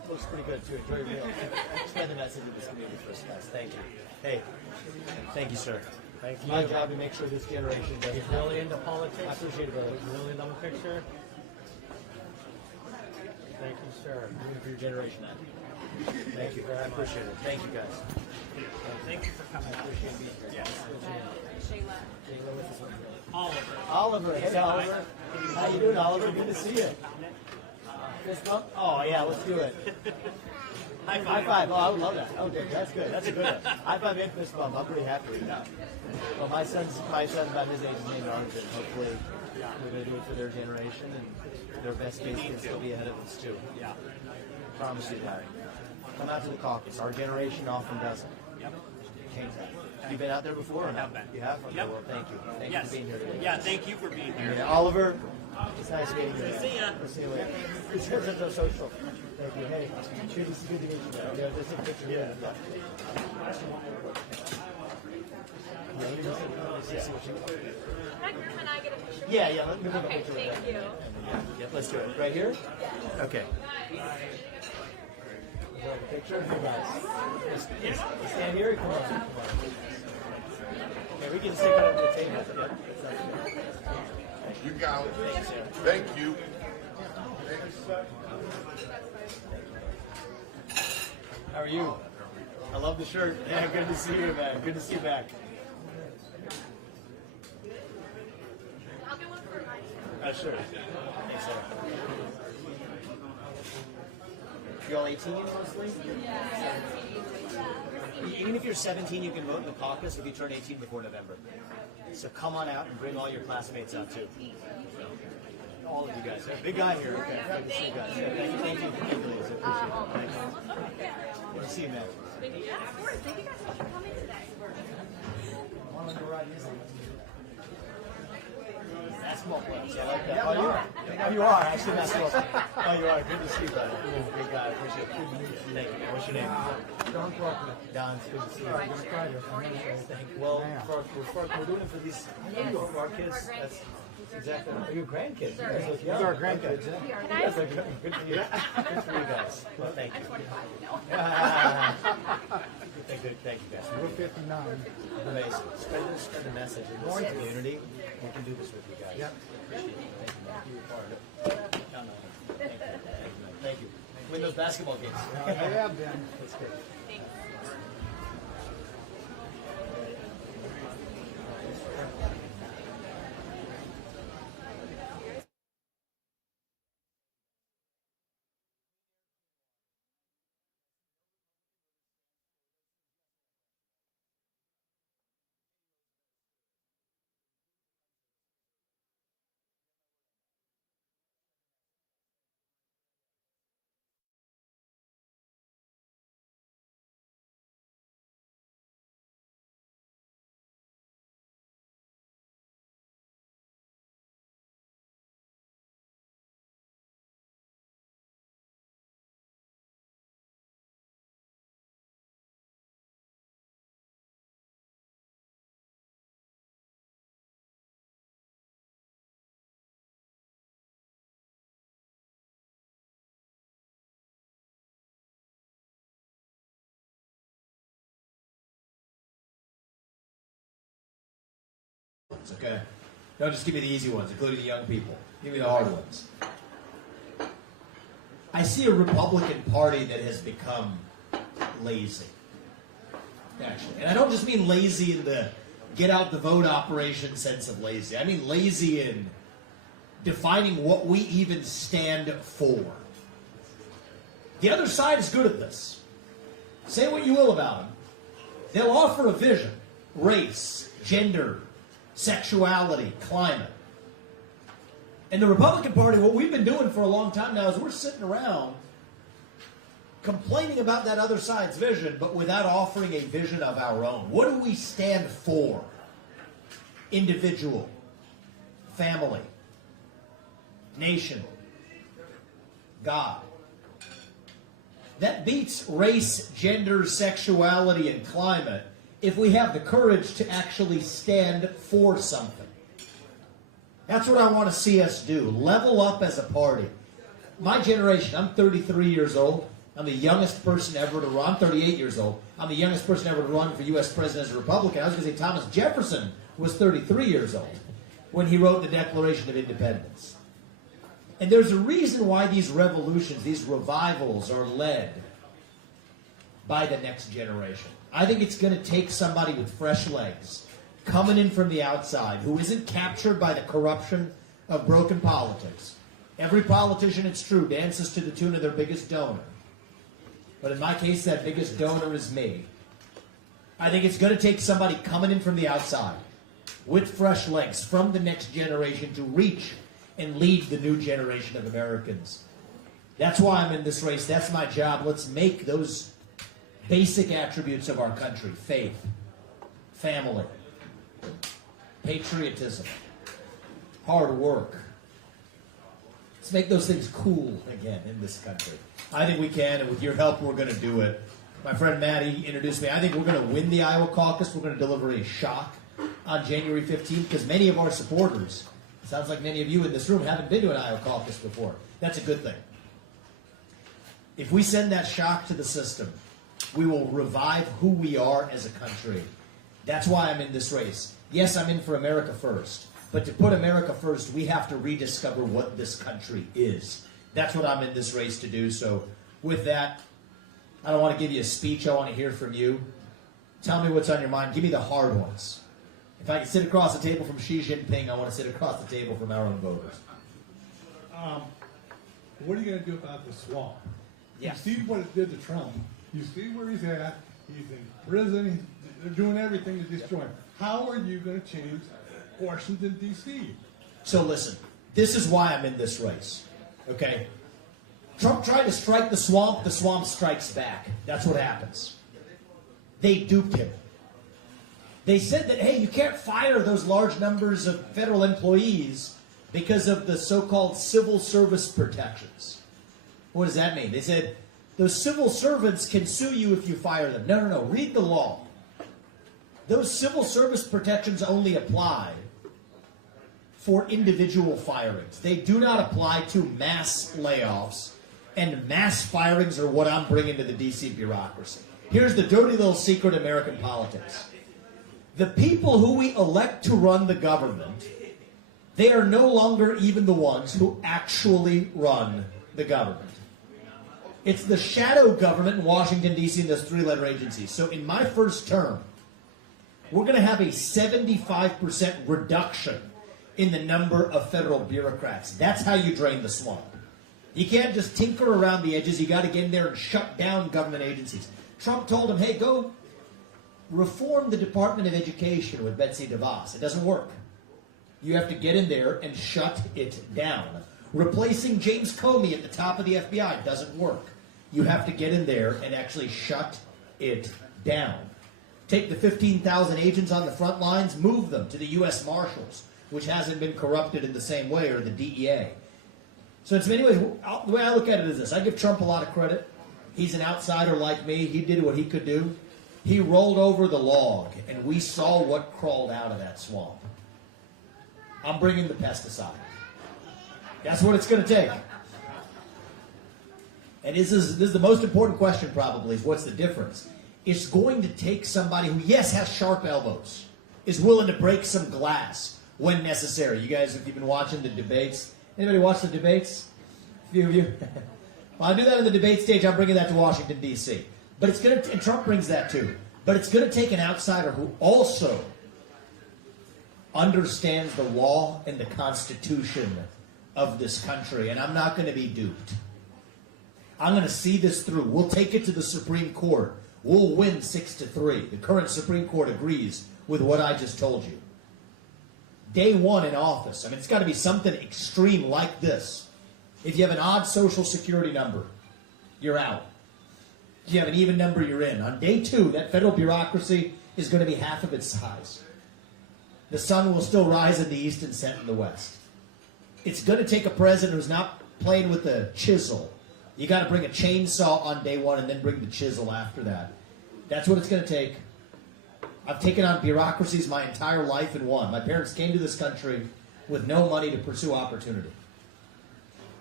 looks pretty good too. Enjoy your meal. Spread the message of this community first, guys. Thank you. Hey, thank you, sir. Thank It's my job to make sure this generation doesn't. He's really into politics. I appreciate it, brother. He's really into the picture. Thank you, sir. Doing for your generation, man. Thank you. I appreciate it. Thank you, guys. Thank you for coming. I appreciate being here. Yes. Shayla. Shayla, what's this one? Oliver. Oliver. Hey, Oliver. How you doing, Oliver? Good to see you. Fist bump? Oh, yeah, let's do it. High five. Oh, I would love that. Okay, that's good. That's a good one. High five and fist bump. I'm pretty happy with that. Well, my son's about his age is named Arjun. Hopefully, we're going to do it for their generation, and their best case can still be ahead of us, too. Yeah. Promise you that. Come out to the caucus. Our generation often doesn't. Yep. Change that. You been out there before? Or have been. You have? Okay, Yep. well, thank you. Thank you Yes. for being here today. Yeah, thank you for being here. Yeah, Oliver, it's nice meeting you. Good to see ya. We'll see you later. It's good to social. Thank you. Hey, good to meet you. Yeah, just take a picture. Yeah. Can I group and I get a picture? Yeah, let me take a Okay, picture with thank that. you. Yeah, let's do it. Right here? Okay. Picture? Hey, guys. Just stand here. Come on. Okay, we can stick it over the table. You got it. Thank you. How are you? I love the shirt. Yeah, good to see you, man. Good to see you back. I'll get one for mine. Sure. Thanks, sir. You all 18 mostly? Even if you're 17, you can vote in the caucus if you turn 18 before November. So come on out and bring all your classmates out too. All of you guys. Big guy here. Okay. Good to see you guys. Thank you. Thank you, ladies. I appreciate it. Good to see you, man. Yeah, of course. Thank you guys for coming today. Want to go ride his basketball players. I like that. Oh, you are actually basketball player. Oh, you are. Good to see you, brother. Big guy. I appreciate it. Good to meet you. Thank you. What's your name? Don Clark. Don, it's good to see you. I'm going to try to. Well, we're doing it for these for our kids. That's exactly. Your grandkids. You guys look young. These are our grandkids. You guys are good. Good for you. Good for you guys. Well, thank you. Thank you, guys. We're 59. Amazing. Spread the message in this community. We can do this with you guys. Yep. Appreciate it. Thank you. You're part of it. Thank you. Thank you. Win those basketball games. They have been. That's good. Okay. Don't just give me the easy ones, including the young people. Give me the hard ones. I see a Republican Party that has become lazy. Actually. And I don't just mean lazy in the get out the vote operation sense of lazy. I mean lazy in defining what we even stand for. The other side is good at this. Say what you will about them. They'll offer a vision. Race, gender, sexuality, climate. And the Republican Party, what we've been doing for a long time now is we're sitting around complaining about that other side's vision, but without offering a vision of our own. What do we stand for? Individual, family, nation, God. That beats race, gender, sexuality, and climate if we have the courage to actually stand for something. That's what I want to see us do. Level up as a party. My generation, I'm 33 years old. I'm the youngest person ever to run. I'm 38 years old. I'm the youngest person ever to run for U.S. president as a Republican. I was going to say Thomas Jefferson was 33 years old when he wrote the Declaration of Independence. And there's a reason why these revolutions, these revivals are led by the next generation. I think it's going to take somebody with fresh legs coming in from the outside who isn't captured by the corruption of broken politics. Every politician, it's true, dances to the tune of their biggest donor. But in my case, that biggest donor is me. I think it's going to take somebody coming in from the outside with fresh legs from the next generation to reach and lead the new generation of Americans. That's why I'm in this race. That's my job. Let's make those basic attributes of our country: faith, family, patriotism, hard work. Let's make those things cool again in this country. I think we can, and with your help, we're going to do it. My friend Maddie introduced me. I think we're going to win the Iowa caucus. We're going to deliver a shock on January 15th because many of our supporters, it sounds like many of you in this room, haven't been to an Iowa caucus before. That's a good thing. If we send that shock to the system, we will revive who we are as a country. That's why I'm in this race. Yes, I'm in for America first. But to put America first, we have to rediscover what this country is. That's what I'm in this race to do. So with that, I don't want to give you a speech. I want to hear from you. Tell me what's on your mind. Give me the hard ones. If I can sit across the table from Xi Jinping, I want to sit across the table from our own voters. What are you going to do about the swamp? Yes. You see what it did to Trump. You see where he's at. He's in prison. They're doing everything to destroy him. How are you going to change Washington, D.C.? So listen, this is why I'm in this race. Okay? Trump tried to strike the swamp strikes back. That's what happens. They duped him. They said that, hey, you can't fire those large numbers of federal employees because of the so-called civil service protections. What does that mean? They said, those civil servants can sue you if you fire them. No. Read the law. Those civil service protections only apply for individual firings. They do not apply to mass layoffs, and mass firings are what I'm bringing to the D.C. bureaucracy. Here's the dirty little secret of American politics. The people who we elect to run the government, they are no longer even the ones who actually run the government. It's the shadow government in Washington, D.C. and those three-letter agencies. So in my first term, we're going to have a 75% reduction in the number of federal bureaucrats. That's how you drain the swamp. You can't just tinker around the edges. You got to get in there and shut down government agencies. Trump told him, hey, go reform the Department of Education with Betsy DeVos. It doesn't work. You have to get in there and shut it down. Replacing James Comey at the top of the FBI doesn't work. You have to get in there and actually shut it down. Take the 15,000 agents on the front lines, move them to the U.S. Marshals, which hasn't been corrupted in the same way, or the DEA. So in many ways, the way I look at it is this. I give Trump a lot of credit. He's an outsider like me. He did what he could do. He rolled over the log, and we saw what crawled out of that swamp. I'm bringing the pesticide. That's what it's going to take. And this is the most important question probably, is what's the difference? It's going to take somebody who, yes, has sharp elbows, is willing to break some glass when necessary. You guys, if you've been watching the debates, anybody watch the debates? A few of you? Well, I do that on the debate stage. I'm bringing that to Washington, D.C. But it's going to, and Trump brings that too. But it's going to take an outsider who also understands the law and the Constitution of this country. And I'm not going to be duped. I'm going to see this through. We'll take it to the Supreme Court. We'll win 6-3. The current Supreme Court agrees with what I just told you. Day one in office. I mean, it's got to be something extreme like this. If you have an odd social security number, you're out. If you have an even number, you're in. On day two, that federal bureaucracy is going to be half of its size. The sun will still rise in the east and set in the west. It's going to take a president who's not playing with the chisel. You got to bring a chainsaw on day one and then bring the chisel after that. That's what it's going to take. I've taken on bureaucracies my entire life and won. My parents came to this country with no money to pursue opportunity.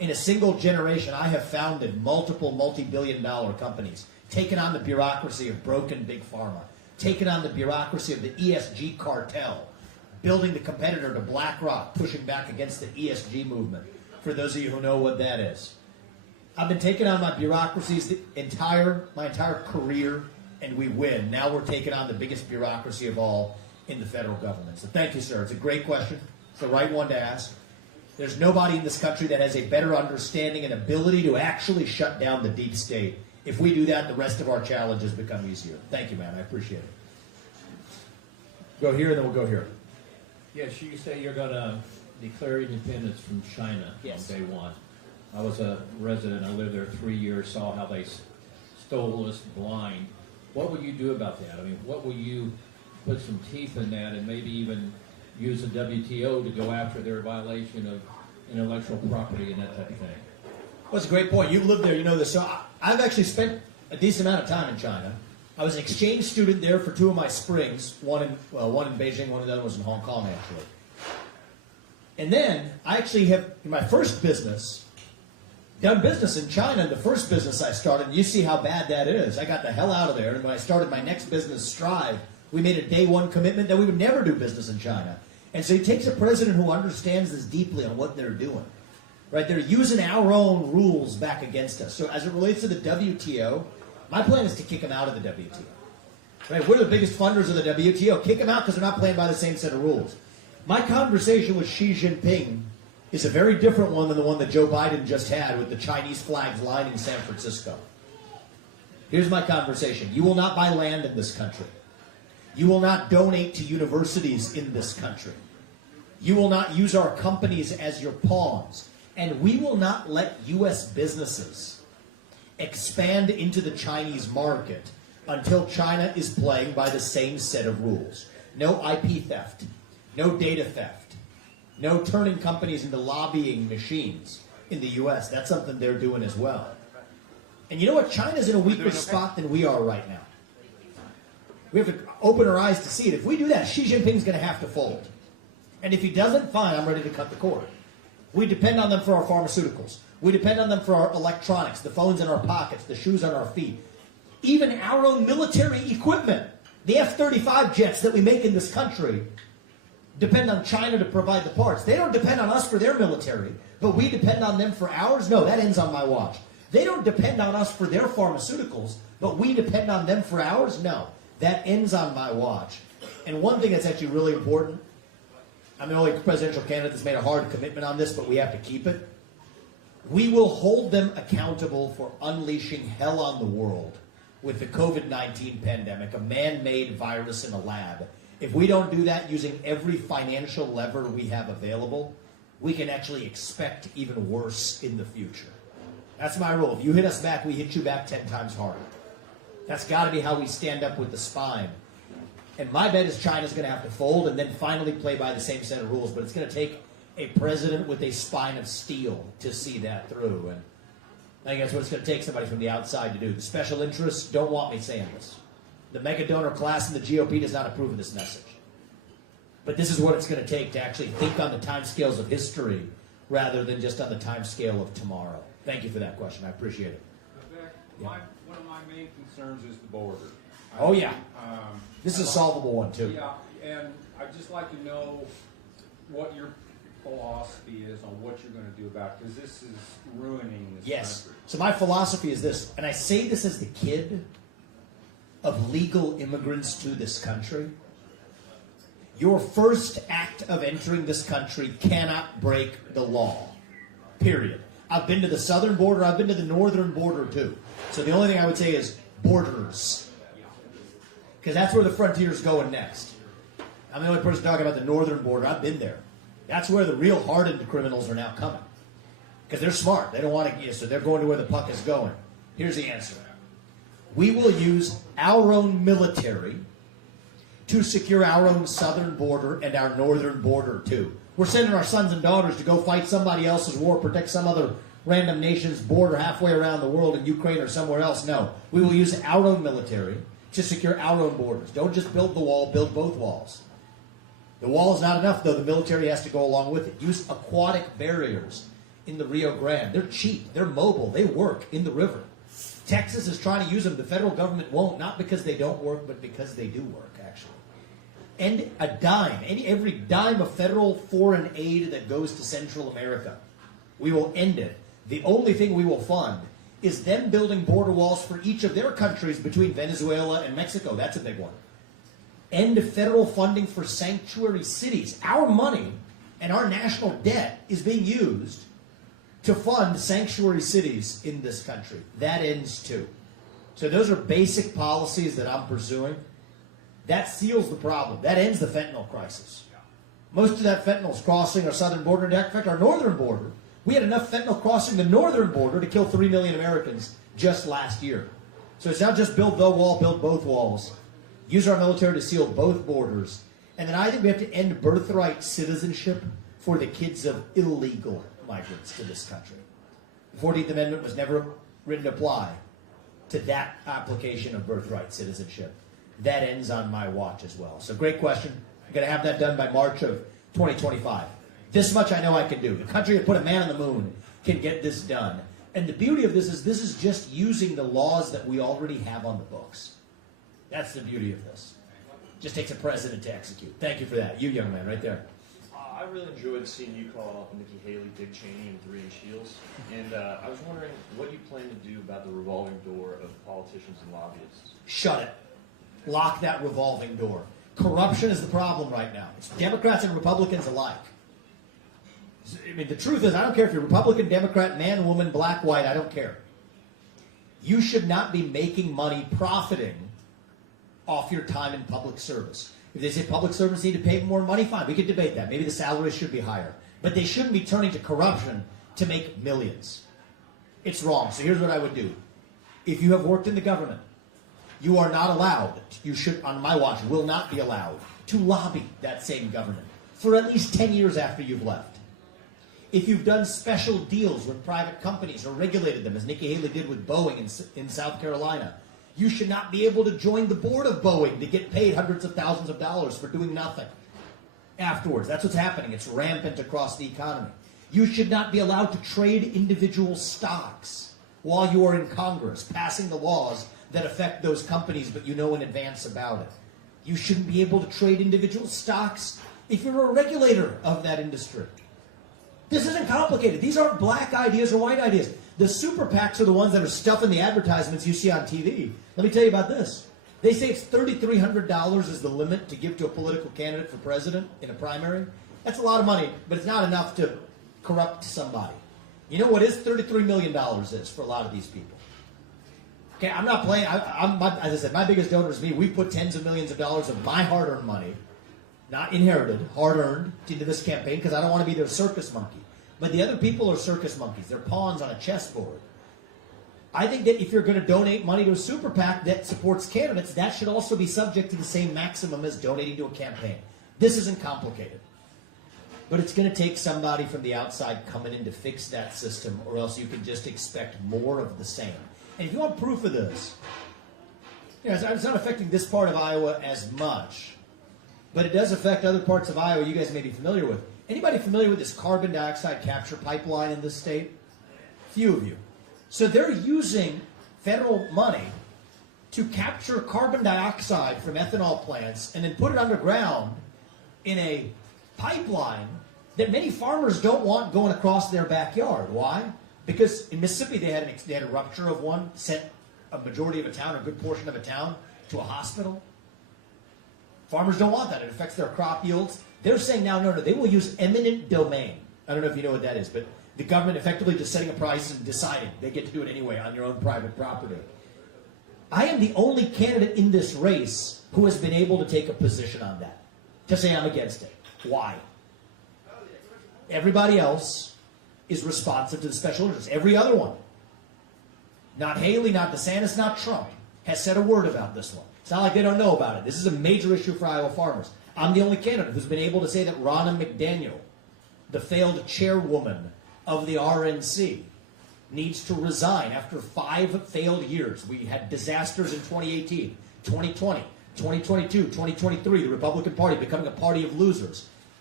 In a single generation, I have founded multiple multi-billion-dollar companies, taken on the bureaucracy of broken big pharma, taken on the bureaucracy of the ESG cartel, building the competitor to BlackRock, pushing back against the ESG movement, for those of you who know what that is. I've been taking on my bureaucracies my entire career, and we win. Now we're taking on the biggest bureaucracy of all in the federal government. So thank you, sir. It's a great question. It's the right one to ask. There's nobody in this country that has a better understanding and ability to actually shut down the deep state. If we do that, the rest of our challenges become easier. Thank you, man. I appreciate it. Go here, and then we'll go here. Yes, you say you're going to declare independence from China Yes. on day one. I was a resident. I lived there 3 years, saw how they stole us blind. What will you do about that? I mean, what will you put some teeth in that and maybe even use the WTO to go after their violation of intellectual property and that type of thing? Well, it's a great point. You've lived there, you know this. So I've actually spent a decent amount of time in China. I was an exchange student there for 2 of my springs, one in Beijing, one of the other was in Hong Kong, actually. And then I actually have, in my first business, done business in China. The first business I started, and you see how bad that is. I got the hell out of there, and when I started my next business, Strive, we made a day one commitment that we would never do business in China. And so it takes a president who understands this deeply on what they're doing. Right? They're using our own rules back against us. So as it relates to the WTO, my plan is to kick them out of the WTO. Right? We're the biggest funders of the WTO. Kick them out because they're not playing by the same set of rules. My conversation with Xi Jinping is a very different one than the one that Joe Biden just had with the Chinese flags lining San Francisco. Here's my conversation. You will not buy land in this country. You will not donate to universities in this country. You will not use our companies as your pawns. And we will not let U.S. businesses expand into the Chinese market until China is playing by the same set of rules. No IP theft. No data theft. No turning companies into lobbying machines in the U.S. That's something they're doing as well. And you know what? China's in a weaker spot than we are right now. We have to open our eyes to see it. If we do that, Xi Jinping's going to have to fold. And if he doesn't, fine, I'm ready to cut the cord. We depend on them for our pharmaceuticals. We depend on them for our electronics, the phones in our pockets, the shoes on our feet. Even our own military equipment, the F-35 jets that we make in this country, depend on China to provide the parts. They don't depend on us for their military, but we depend on them for ours? No, that ends on my watch. They don't depend on us for their pharmaceuticals, but we depend on them for ours? No, that ends on my watch. And one thing that's actually really important, I'm the only presidential candidate that's made a hard commitment on this, but we have to keep it. We will hold them accountable for unleashing hell on the world with the COVID-19 pandemic, a man-made virus in a lab. If we don't do that using every financial lever we have available, we can actually expect even worse in the future. That's my rule. If you hit us back, we hit you back 10 times harder. That's got to be how we stand up with the spine. And my bet is China's going to have to fold and then finally play by the same set of rules. But it's going to take a president with a spine of steel to see that through. And I think that's what it's going to take, somebody from the outside to do. The special interests don't want me saying this. The mega donor class in the GOP does not approve of this message. But this is what it's going to take to actually think on the timescales of history rather than just on the timescale of tomorrow. Thank you for that question. I appreciate it. Vivek, one of my main concerns is the border. Oh, yeah. This is a solvable one, too. Yeah, and I'd just like to know what your philosophy is on what you're going to do about it, because this is ruining this country. So my philosophy is this, and I say this as the kid of legal immigrants to this country. Your first act of entering this country cannot break the law. Period. I've been to the southern border. I've been to the northern border, too. So the only thing I would say is borders. Because that's where the frontier's going next. I'm the only person talking about the northern border. I've been there. That's where the real hardened criminals are now coming. Because they're smart. They don't want to, so they're going to where the puck is going. Here's the answer. We will use our own military to secure our own southern border and our northern border, too. We're sending our sons and daughters to go fight somebody else's war, protect some other random nation's border halfway around the world in Ukraine or somewhere else. No. We will use our own military to secure our own borders. Don't just build the wall, build both walls. The wall is not enough, though. The military has to go along with it. Use aquatic barriers. in the Rio Grande. They're cheap. They're mobile. They work in the river. Texas is trying to use them. The federal government won't, not because they don't work, but because they do work, actually. And a dime, every dime of federal foreign aid that goes to Central America, we will end it. The only thing we will fund is them building border walls for each of their countries between Venezuela and Mexico. That's a big one. End federal funding for sanctuary cities. Our money and our national debt is being used to fund sanctuary cities in this country. That ends too. So those are basic policies that I'm pursuing. That seals the problem. That ends the fentanyl crisis. Most of that fentanyl is crossing our southern border. In fact, our northern border, we had enough fentanyl crossing the northern border to kill 3 million Americans just last year. So it's not just build the wall, build both walls. Use our military to seal both borders. And then I think we have to end birthright citizenship for the kids of illegal migrants to this country. The 14th Amendment was never written to apply to that application of birthright citizenship. That ends on my watch as well. So great question. I'm going to have that done by March of 2025. This much I know I can do. The country that put a man on the moon can get this done. And the beauty of this is just using the laws that we already have on the books. That's the beauty of this. Just takes a president to execute. Thank you for that. You young man right there. I really enjoyed seeing you call Nikki Haley, Dick Cheney, and 3-inch heels. And I was wondering what you plan to do about the revolving door of politicians and lobbyists. Shut it. Lock that revolving door. Corruption is the problem right now. It's Democrats and Republicans alike. I mean, the truth is, I don't care if you're Republican, Democrat, man, woman, black, white, I don't care. You should not be making money profiting off your time in public service. If they say public servants need to pay more money, fine, we could debate that. Maybe the salaries should be higher. But they shouldn't be turning to corruption to make millions. It's wrong. So here's what I would do. If you have worked in the government, you are not allowed, you should, on my watch, will not be allowed to lobby that same government for at least 10 years after you've left. If you've done special deals with private companies or regulated them, as Nikki Haley did with Boeing in South Carolina, you should not be able to join the board of Boeing to get paid hundreds of thousands of dollars for doing nothing afterwards. That's what's happening. It's rampant across the economy. You should not be allowed to trade individual stocks while you are in Congress, passing the laws that affect those companies, but you know in advance about it. You shouldn't be able to trade individual stocks if you're a regulator of that industry. This isn't complicated. These aren't black ideas or white ideas. The super PACs are the ones that are stuffing the advertisements you see on TV. Let me tell you about this. They say it's $3,300 is the limit to give to a political candidate for president in a primary. That's a lot of money, but it's not enough to corrupt somebody. You know what is $33 million is for a lot of these people? Okay, I'm not playing. As I said, my biggest donor is me. We put tens of millions of dollars of my hard-earned money, not inherited, hard-earned, into this campaign because I don't want to be their circus monkey. But the other people are circus monkeys. They're pawns on a chessboard. I think that if you're going to donate money to a super PAC that supports candidates, that should also be subject to the same maximum as donating to a campaign. This isn't complicated. But it's going to take somebody from the outside coming in to fix that system, or else you can just expect more of the same. And if you want proof of this, it's not affecting this part of Iowa as much, but it does affect other parts of Iowa you guys may be familiar with. Anybody familiar with this carbon dioxide capture pipeline in this state? Few of you. So they're using federal money to capture carbon dioxide from ethanol plants and then put it underground in a pipeline that many farmers don't want going across their backyard. Why? Because in Mississippi they had a rupture of one, sent a majority of a town, a good portion of a town, to a hospital. Farmers don't want that. It affects their crop yields. They're saying now, no, they will use eminent domain. I don't know if you know what that is, but the government effectively just setting a price and deciding they get to do it anyway on your own private property. I am the only candidate in this race who has been able to take a position on that, to say I'm against it. Why? Everybody else is responsive to the special interests. Every other one, not Haley, not DeSantis, not Trump, has said a word about this one. It's not like they don't know about it. This is a major issue for Iowa farmers. I'm the only candidate who's been able to say that Ronna McDaniel, the failed chairwoman of the RNC, needs to resign after 5 failed years. We had disasters in 2018, 2020, 2022, 2023, the Republican Party becoming a party of losers.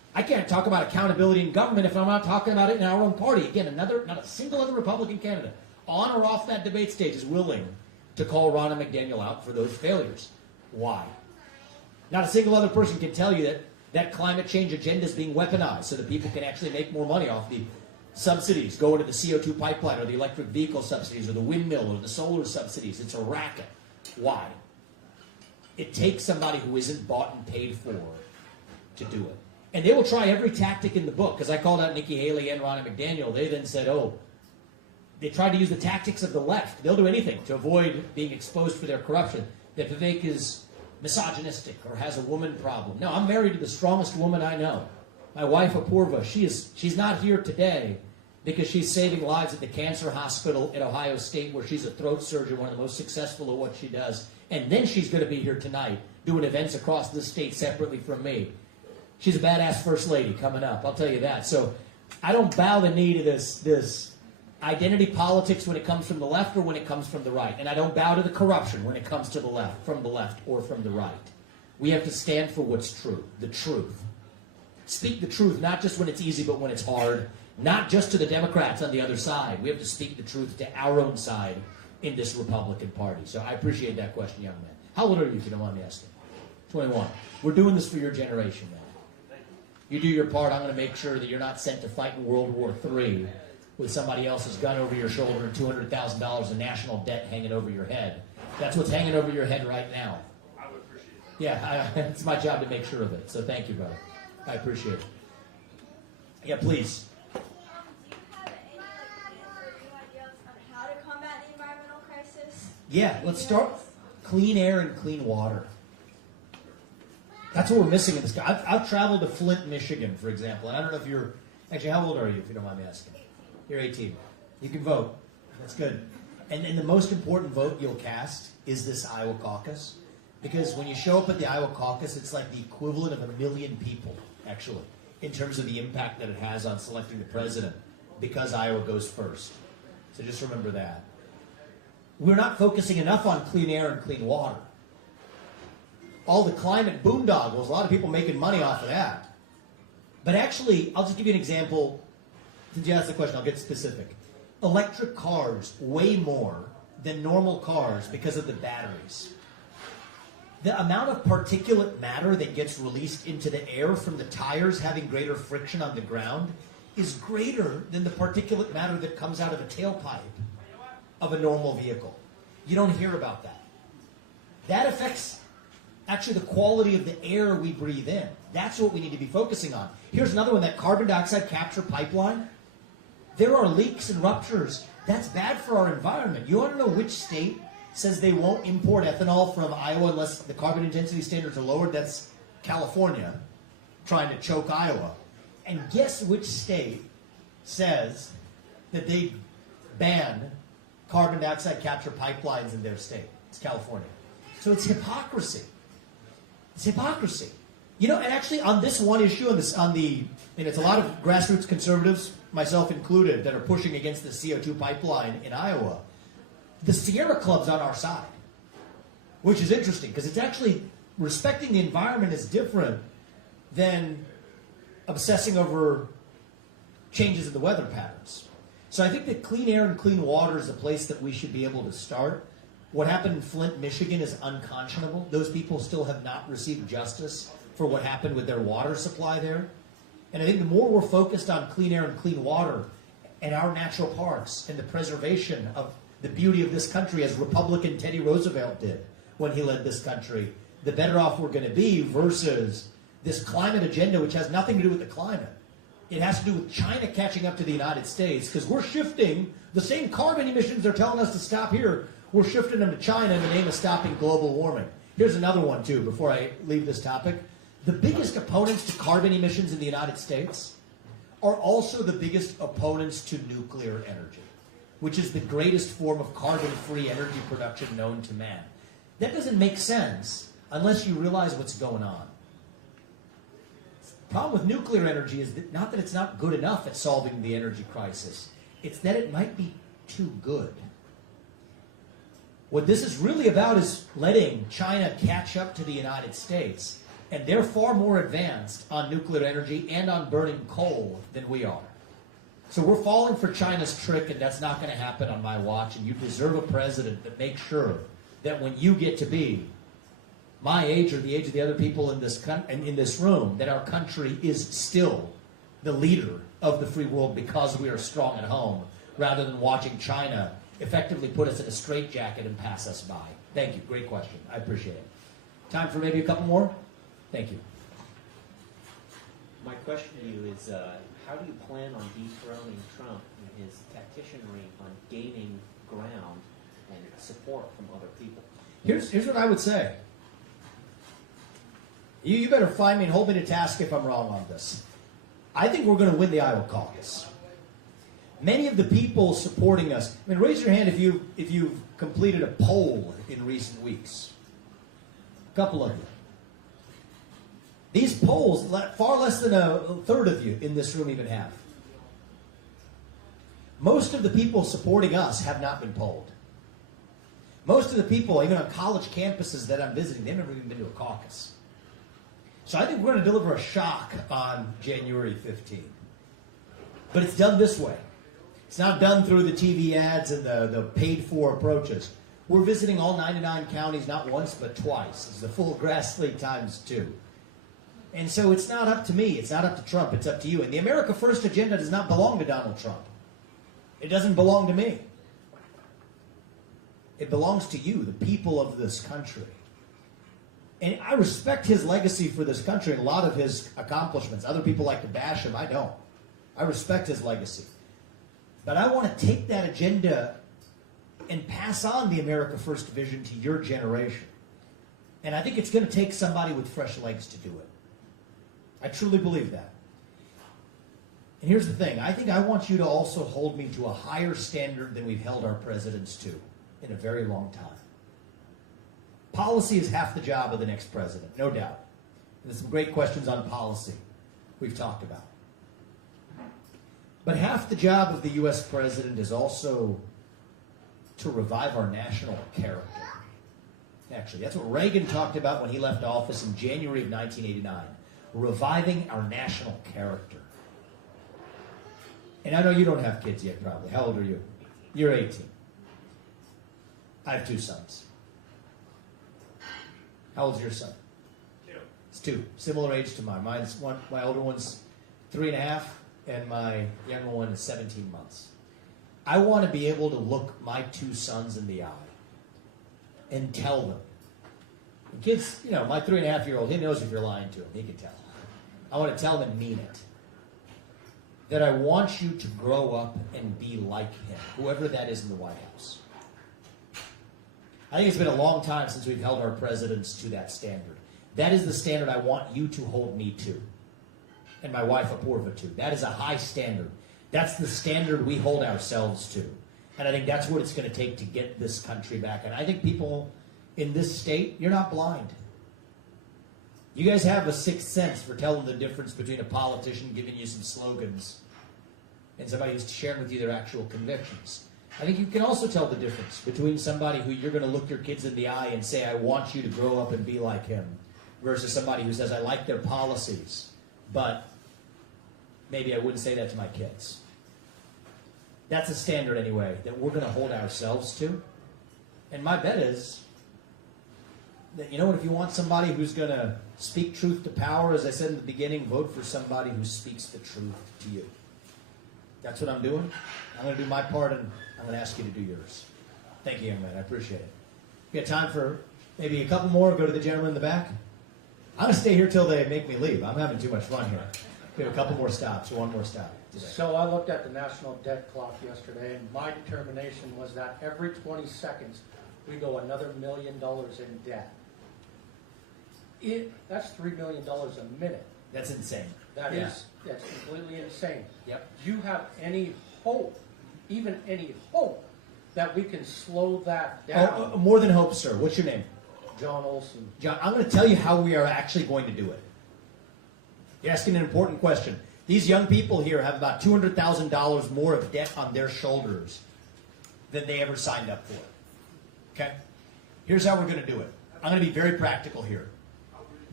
I can't talk about accountability in government if I'm not talking about it in our own party. Again, not a single other Republican candidate on or off that debate stage is willing to call Ronna McDaniel out for those failures. Why? Not a single other person can tell you that climate change agenda is being weaponized so that people can actually make more money off the subsidies going to the CO2 pipeline or the electric vehicle subsidies or the windmill or the solar subsidies. It's a racket. Why? It takes somebody who isn't bought and paid for to do it. And they will try every tactic in the book, because I called out Nikki Haley and Ronna McDaniel. They then said, they tried to use the tactics of the left. They'll do anything to avoid being exposed for their corruption. That Vivek is misogynistic or has a woman problem. No, I'm married to the strongest woman I know. My wife, Apurva, she's not here today because she's saving lives at the cancer hospital at Ohio State, where she's a throat surgeon, one of the most successful at what she does. And then she's going to be here tonight doing events across the state separately from me. She's a badass first lady coming up, I'll tell you that. So I don't bow the knee to this identity politics when it comes from the left or when it comes from the right. And I don't bow to the corruption when it comes to the left, from the left or from the right. We have to stand for what's true, the truth. Speak the truth, not just when it's easy, but when it's hard. Not just to the Democrats on the other side. We have to speak the truth to our own side in this Republican Party. So I appreciate that question, young man. How old are you, if you don't mind me asking? 21. We're doing this for your generation, man. You do your part, I'm going to make sure that you're not sent to fight in World War III with somebody else's gun over your shoulder and $200,000 in national debt hanging over your head. That's what's hanging over your head right now. I would appreciate that. Yeah, it's my job to make sure of it. So thank you, brother. I appreciate it. Yeah, please. Do you have any or new ideas on how to combat the environmental crisis? Yeah, let's start clean air and clean water. That's what we're missing in this. I've traveled to Flint, Michigan, for example, and I don't know if you're, actually, how old are you, if you don't mind me asking? 18. You're 18. You can vote. That's good. And the most important vote you'll cast is this Iowa caucus, because when you show up at the Iowa caucus, it's like the equivalent of 1 million people, actually, in terms of the impact that it has on selecting the president, because Iowa goes first. So just remember that. We're not focusing enough on clean air and clean water. All the climate boondoggles, a lot of people making money off of that. But actually, I'll just give you an example. Since you asked the question, I'll get specific. Electric cars weigh more than normal cars because of the batteries. The amount of particulate matter that gets released into the air from the tires having greater friction on the ground is greater than the particulate matter that comes out of a tailpipe of a normal vehicle. You don't hear about that. That affects actually the quality of the air we breathe in. That's what we need to be focusing on. Here's another one, that carbon dioxide capture pipeline. There are leaks and ruptures. That's bad for our environment. You want to know which state says they won't import ethanol from Iowa unless the carbon intensity standards are lowered? That's California, trying to choke Iowa. And guess which state says that they ban carbon dioxide capture pipelines in their state? It's California. So it's hypocrisy. It's hypocrisy. You know, and actually on this one issue, and it's a lot of grassroots conservatives, myself included, that are pushing against the CO2 pipeline in Iowa. The Sierra Club's on our side, which is interesting, because it's actually, respecting the environment is different than obsessing over changes in the weather patterns. So I think that clean air and clean water is a place that we should be able to start. What happened in Flint, Michigan is unconscionable. Those people still have not received justice for what happened with their water supply there. And I think the more we're focused on clean air and clean water and our natural parks and the preservation of the beauty of this country, as Republican Teddy Roosevelt did when he led this country, the better off we're going to be, versus this climate agenda, which has nothing to do with the climate. It has to do with China catching up to the United States, because we're shifting the same carbon emissions they're telling us to stop here. We're shifting them to China in the name of stopping global warming. Here's another one, too, before I leave this topic. The biggest opponents to carbon emissions in the United States are also the biggest opponents to nuclear energy, which is the greatest form of carbon-free energy production known to man. That doesn't make sense unless you realize what's going on. The problem with nuclear energy is that not that it's not good enough at solving the energy crisis, it's that it might be too good. What this is really about is letting China catch up to the United States And they're far more advanced on nuclear energy and on burning coal than we are. So we're falling for China's trick, and that's not going to happen on my watch. And you deserve a president that makes sure that when you get to be my age or the age of the other people in this room, that our country is still the leader of the free world because we are strong at home, rather than watching China effectively put us in a straitjacket and pass us by. Thank you. Great question. I appreciate it. Time for maybe a couple more? Thank you. My question to you is, how do you plan on dethroning Trump and his tacticianry on gaining ground and support from other people? Here's what I would say. You better find me and hold me to task if I'm wrong on this. I think we're going to win the Iowa caucus. Many of the people supporting us, I mean, raise your hand if you've completed a poll in recent weeks. A couple of you. These polls, far less than a third of you in this room even have. Most of the people supporting us have not been polled. Most of the people, even on college campuses that I'm visiting, they've never even been to a caucus. So I think we're going to deliver a shock on January 15th. But it's done this way. It's not done through the TV ads and the paid-for approaches. We're visiting all 99 counties not once but twice. It's the full Grassley times 2. And so it's not up to me. It's not up to Trump. It's up to you. And the America First agenda does not belong to Donald Trump. It doesn't belong to me. It belongs to you, the people of this country. And I respect his legacy for this country and a lot of his accomplishments. Other people like to bash him. I don't. I respect his legacy. But I want to take that agenda and pass on the America First vision to your generation. And I think it's going to take somebody with fresh legs to do it. I truly believe that. And here's the thing. I think I want you to also hold me to a higher standard than we've held our presidents to in a very long time. Policy is half the job of the next president, no doubt. And there's some great questions on policy we've talked about. But half the job of the U.S. president is also to revive our national character. Actually, that's what Reagan talked about when he left office in January of 1989. Reviving our national character. And I know you don't have kids yet, probably. How old are you? You're 18. I have 2 sons. How old's your son? 2. It's 2. Similar age to mine. My older one's 3.5, and my younger one is 17 months. I want to be able to look my 2 sons in the eye and tell them. The kids, you know, my 3.5-year-old, he knows if you're lying to him. He can tell. I want to tell him and mean it. That I want you to grow up and be like him, whoever that is in the White House. I think it's been a long time since we've held our presidents to that standard. That is the standard I want you to hold me to, and my wife Apurva to. That is a high standard. That's the standard we hold ourselves to. And I think that's what it's going to take to get this country back. And I think people in this state, you're not blind. You guys have a sixth sense for telling the difference between a politician giving you some slogans and somebody who's sharing with you their actual convictions. I think you can also tell the difference between somebody who you're going to look your kids in the eye and say, I want you to grow up and be like him, versus somebody who says, I like their policies, but maybe I wouldn't say that to my kids. That's a standard anyway that we're going to hold ourselves to. And my bet is that, you know what, if you want somebody who's going to speak truth to power, as I said in the beginning, vote for somebody who speaks the truth to you. That's what I'm doing. I'm going to do my part, and I'm going to ask you to do yours. Thank you, young man. I appreciate it. We got time for maybe a couple more. Go to the gentleman in the back. I'm going to stay here till they make me leave. I'm having too much fun here. We have a couple more stops, or one more stop today. So I looked at the national debt clock yesterday, and my determination was that every 20 seconds we go another $1 million in debt. That's $3 million a minute. That's insane. That's completely insane. Yep. Do you have any hope, even any hope, that we can slow that down? Oh, more than hope, sir. What's your name? John Olson. John, I'm going to tell you how we are actually going to do it. You're asking an important question. These young people here have about $200,000 more of debt on their shoulders than they ever signed up for. Okay? Here's how we're going to do it. I'm going to be very practical here.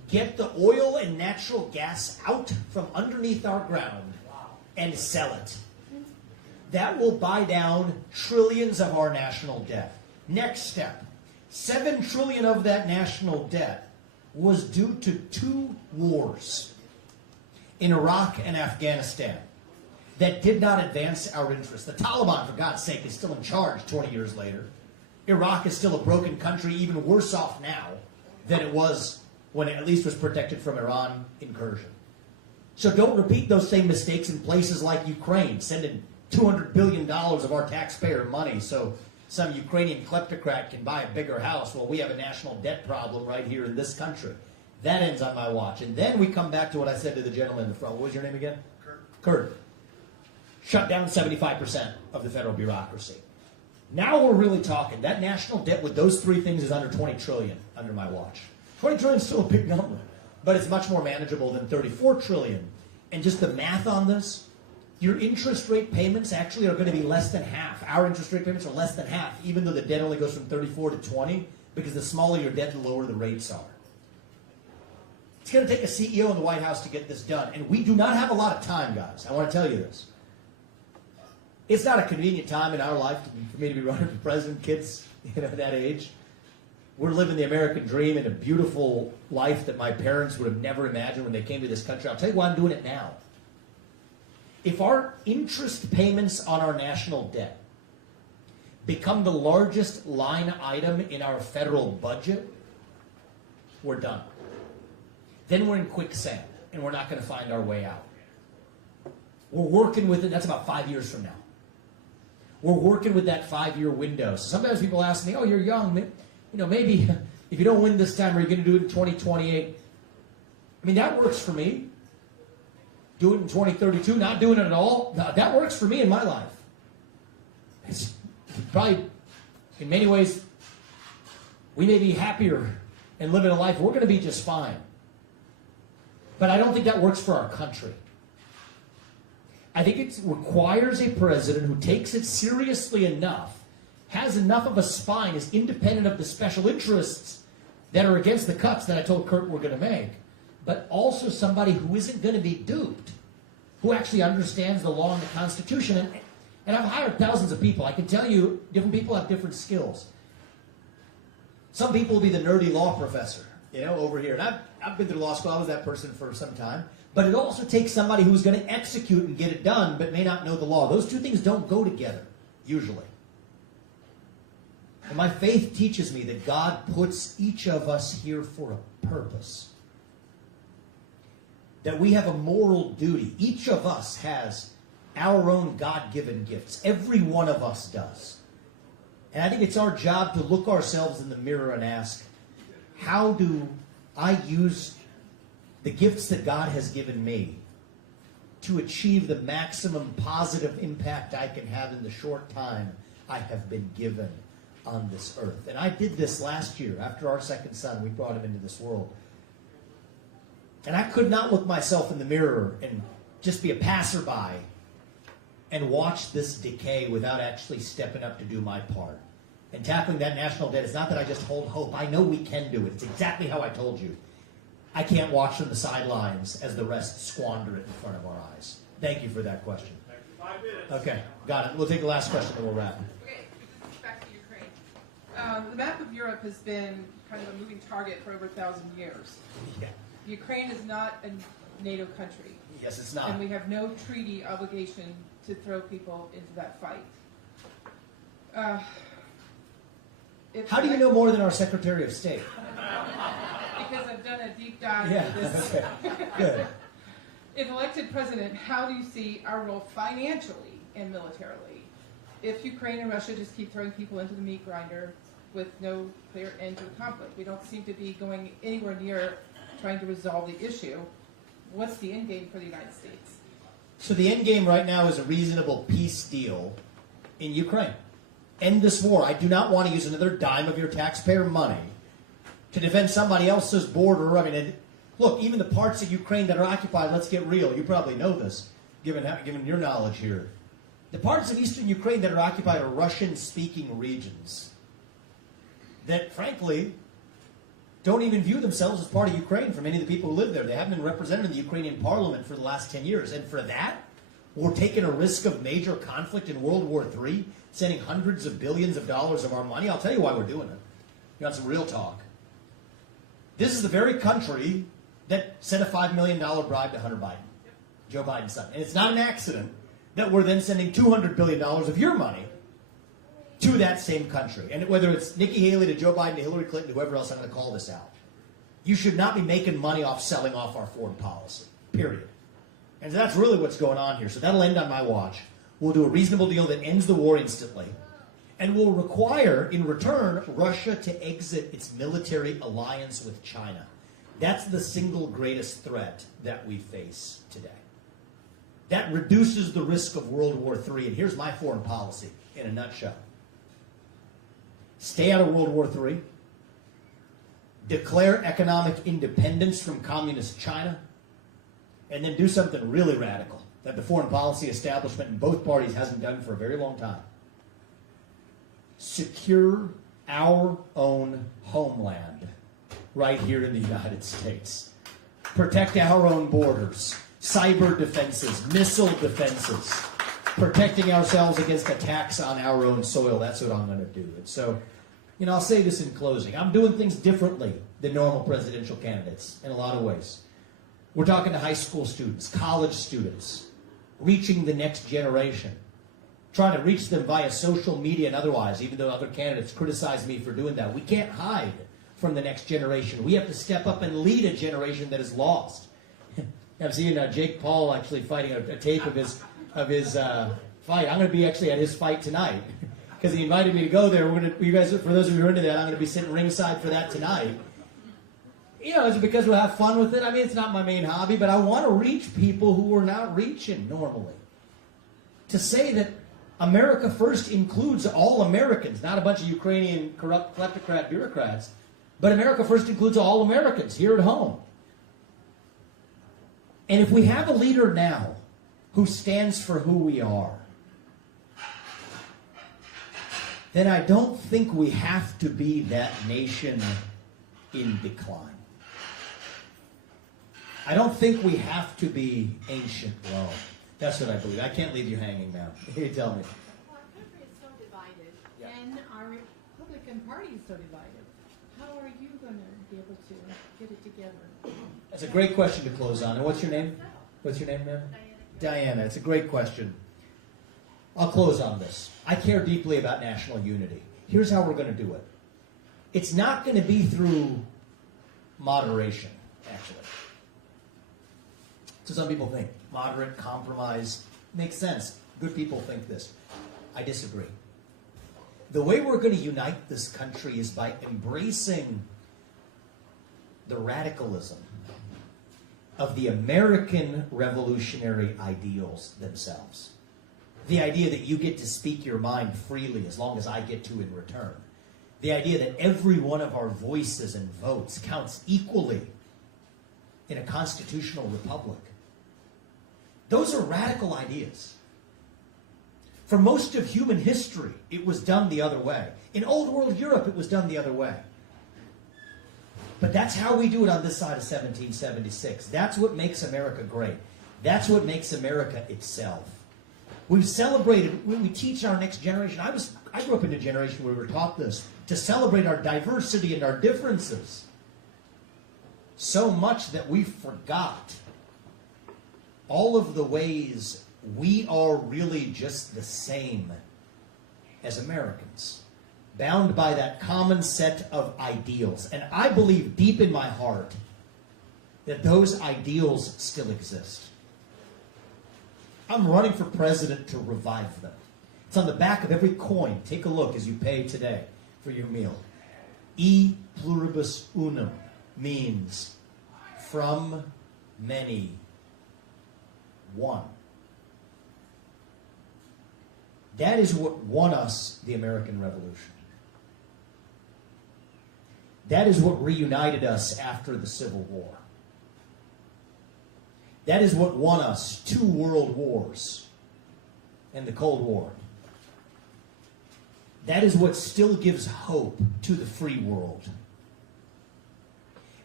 get the oil and natural gas out from underneath our ground and sell it. That will buy down trillions of our national debt. Next step, $7 trillion of that national debt was due to 2 wars in Iraq and Afghanistan that did not advance our interests. The Taliban, for God's sake, is still in charge 20 years later. Iraq is still a broken country, even worse off now than it was when it at least was protected from Iran incursion. So don't repeat those same mistakes in places like Ukraine, sending $200 billion of our taxpayer money so some Ukrainian kleptocrat can buy a bigger house while we have a national debt problem right here in this country. That ends on my watch. And then we come back to what I said to the gentleman in the front. What was your name again? Kurt. Shut down 75% of the federal bureaucracy. Now we're really talking. That national debt with those 3 things is under $20 trillion under my watch. $20 trillion is still a big number, but it's much more manageable than $34 trillion. And just the math on this, your interest rate payments actually are going to be less than half. Our interest rate payments are less than half, even though the debt only goes from 34 to 20, because the smaller your debt, the lower the rates are. It's going to take a CEO in the White House to get this done, and we do not have a lot of time, guys. I want to tell you this. It's not a convenient time in our life for me to be running for president. Kids, that age. We're living the American dream and a beautiful life that my parents would have never imagined when they came to this country. I'll tell you why I'm doing it now. If our interest payments on our national debt become the largest line item in our federal budget, we're done. Then we're in quicksand, and we're not going to find our way out. We're working with it. That's about 5 years from now. We're working with that 5-year window. So sometimes people ask me, oh, you're young. Maybe if you don't win this time, are you going to do it in 2028? I mean, that works for me. Do it in 2032, not doing it at all. That works for me in my life. It's probably, in many ways, we may be happier and living a life. We're going to be just fine. But I don't think that works for our country. I think it requires a president who takes it seriously enough, has enough of a spine, is independent of the special interests that are against the cuts that I told Kurt we're going to make, but also somebody who isn't going to be duped, who actually understands the law and the Constitution. And I've hired thousands of people. I can tell you, different people have different skills. Some people will be the nerdy law professor, over here. And I've been through law school. I was that person for some time. But it also takes somebody who's going to execute and get it done, but may not know the law. Those two things don't go together, usually. And my faith teaches me that God puts each of us here for a purpose. That we have a moral duty. Each of us has our own God-given gifts. Every one of us does. And I think it's our job to look ourselves in the mirror and ask, how do I use the gifts that God has given me to achieve the maximum positive impact I can have in the short time I have been given on this earth? And I did this last year. After our second son, we brought him into this world. And I could not look myself in the mirror and just be a passerby and watch this decay without actually stepping up to do my part. And tackling that national debt is not that I just hold hope. I know we can do it. It's exactly how I told you. I can't watch from the sidelines as the rest squander it in front of our eyes. Thank you for that question. 5 minutes. Okay, got it. We'll take the last question and we'll wrap. Okay, this is back to Ukraine. The map of Europe has been kind of a moving target for over 1,000 years. Yeah. Ukraine is not a NATO country. Yes, it's not. And we have no treaty obligation to throw people into that fight. How do you know more than our Secretary of State? Because I've done a deep dive Yeah, into this. okay. Good. If elected president, how do you see our role financially and militarily? If Ukraine and Russia just keep throwing people into the meat grinder with no clear end to the conflict, we don't seem to be going anywhere near trying to resolve the issue. What's the end game for the United States? So the end game right now is a reasonable peace deal in Ukraine. End this war. I do not want to use another dime of your taxpayer money to defend somebody else's border. I mean, look, even the parts of Ukraine that are occupied, let's get real. You probably know this, given your knowledge here. The parts of eastern Ukraine that are occupied are Russian-speaking regions that, frankly, don't even view themselves as part of Ukraine for many of the people who live there. They haven't been represented in the Ukrainian parliament for the last 10 years. And for that, we're taking a risk of major conflict in World War III, sending hundreds of billions of dollars of our money. I'll tell you why we're doing it. You want some real talk? This is the very country that sent a $5 million bribe to Hunter Biden, Joe Biden's son. And it's not an accident that we're then sending $200 billion of your money to that same country. And whether it's Nikki Haley to Joe Biden to Hillary Clinton, whoever else, I'm going to call this out. You should not be making money off selling off our foreign policy, period. And that's really what's going on here. So that'll end on my watch. We'll do a reasonable deal that ends the war instantly. And will require, in return, Russia to exit its military alliance with China. That's the single greatest threat that we face today. That reduces the risk of World War III. And here's my foreign policy in a nutshell. Stay out of World War III. Declare economic independence from communist China. And then do something really radical that the foreign policy establishment in both parties hasn't done for a very long time. Secure our own homeland right here in the United States. Protect our own borders, cyber defenses, missile defenses, protecting ourselves against attacks on our own soil. That's what I'm going to do. And so, I'll say this in closing. I'm doing things differently than normal presidential candidates in a lot of ways. We're talking to high school students, college students, reaching the next generation. Trying to reach them via social media and otherwise, even though other candidates criticize me for doing that. We can't hide from the next generation. We have to step up and lead a generation that is lost. I've seen Jake Paul actually fighting a tape of his fight. I'm going to be actually at his fight tonight because he invited me to go there. You guys, for those of you who are into that, I'm going to be sitting ringside for that tonight. Is it because we'll have fun with it? I mean, it's not my main hobby, but I want to reach people who are not reaching normally. To say that America First includes all Americans, not a bunch of Ukrainian corrupt kleptocrat bureaucrats, but America First includes all Americans here at home. And if we have a leader now who stands for who we are, then I don't think we have to be that nation in decline. I don't think we have to be ancient Rome. That's what I believe. I can't leave you hanging now. You tell me. Well, our country is so divided, and our Republican Party is so divided. How are you going to be able to get it together? That's a great question to close on. And what's your name? What's your name, ma'am? Diana. It's a great question. I'll close on this. I care deeply about national unity. Here's how we're going to do it. It's not going to be through moderation, actually. So some people think moderate, compromise, makes sense. Good people think this. I disagree. The way we're going to unite this country is by embracing the radicalism of the American revolutionary ideals themselves. The idea that you get to speak your mind freely as long as I get to in return. The idea that every one of our voices and votes counts equally in a constitutional republic. Those are radical ideas. For most of human history, it was done the other way. In old world Europe, it was done the other way. But that's how we do it on this side of 1776. That's what makes America great. That's what makes America itself. We've celebrated, when we teach our next generation, I grew up in a generation where we were taught this, to celebrate our diversity and our differences. So much that we forgot all of the ways we are really just the same as Americans, bound by that common set of ideals. And I believe deep in my heart that those ideals still exist. I'm running for president to revive them. It's on the back of every coin. Take a look as you pay today for your meal. E pluribus unum means from many, one. That is what won us the American Revolution. That is what reunited us after the Civil War. That is what won us 2 world wars and the Cold War. That is what still gives hope to the free world.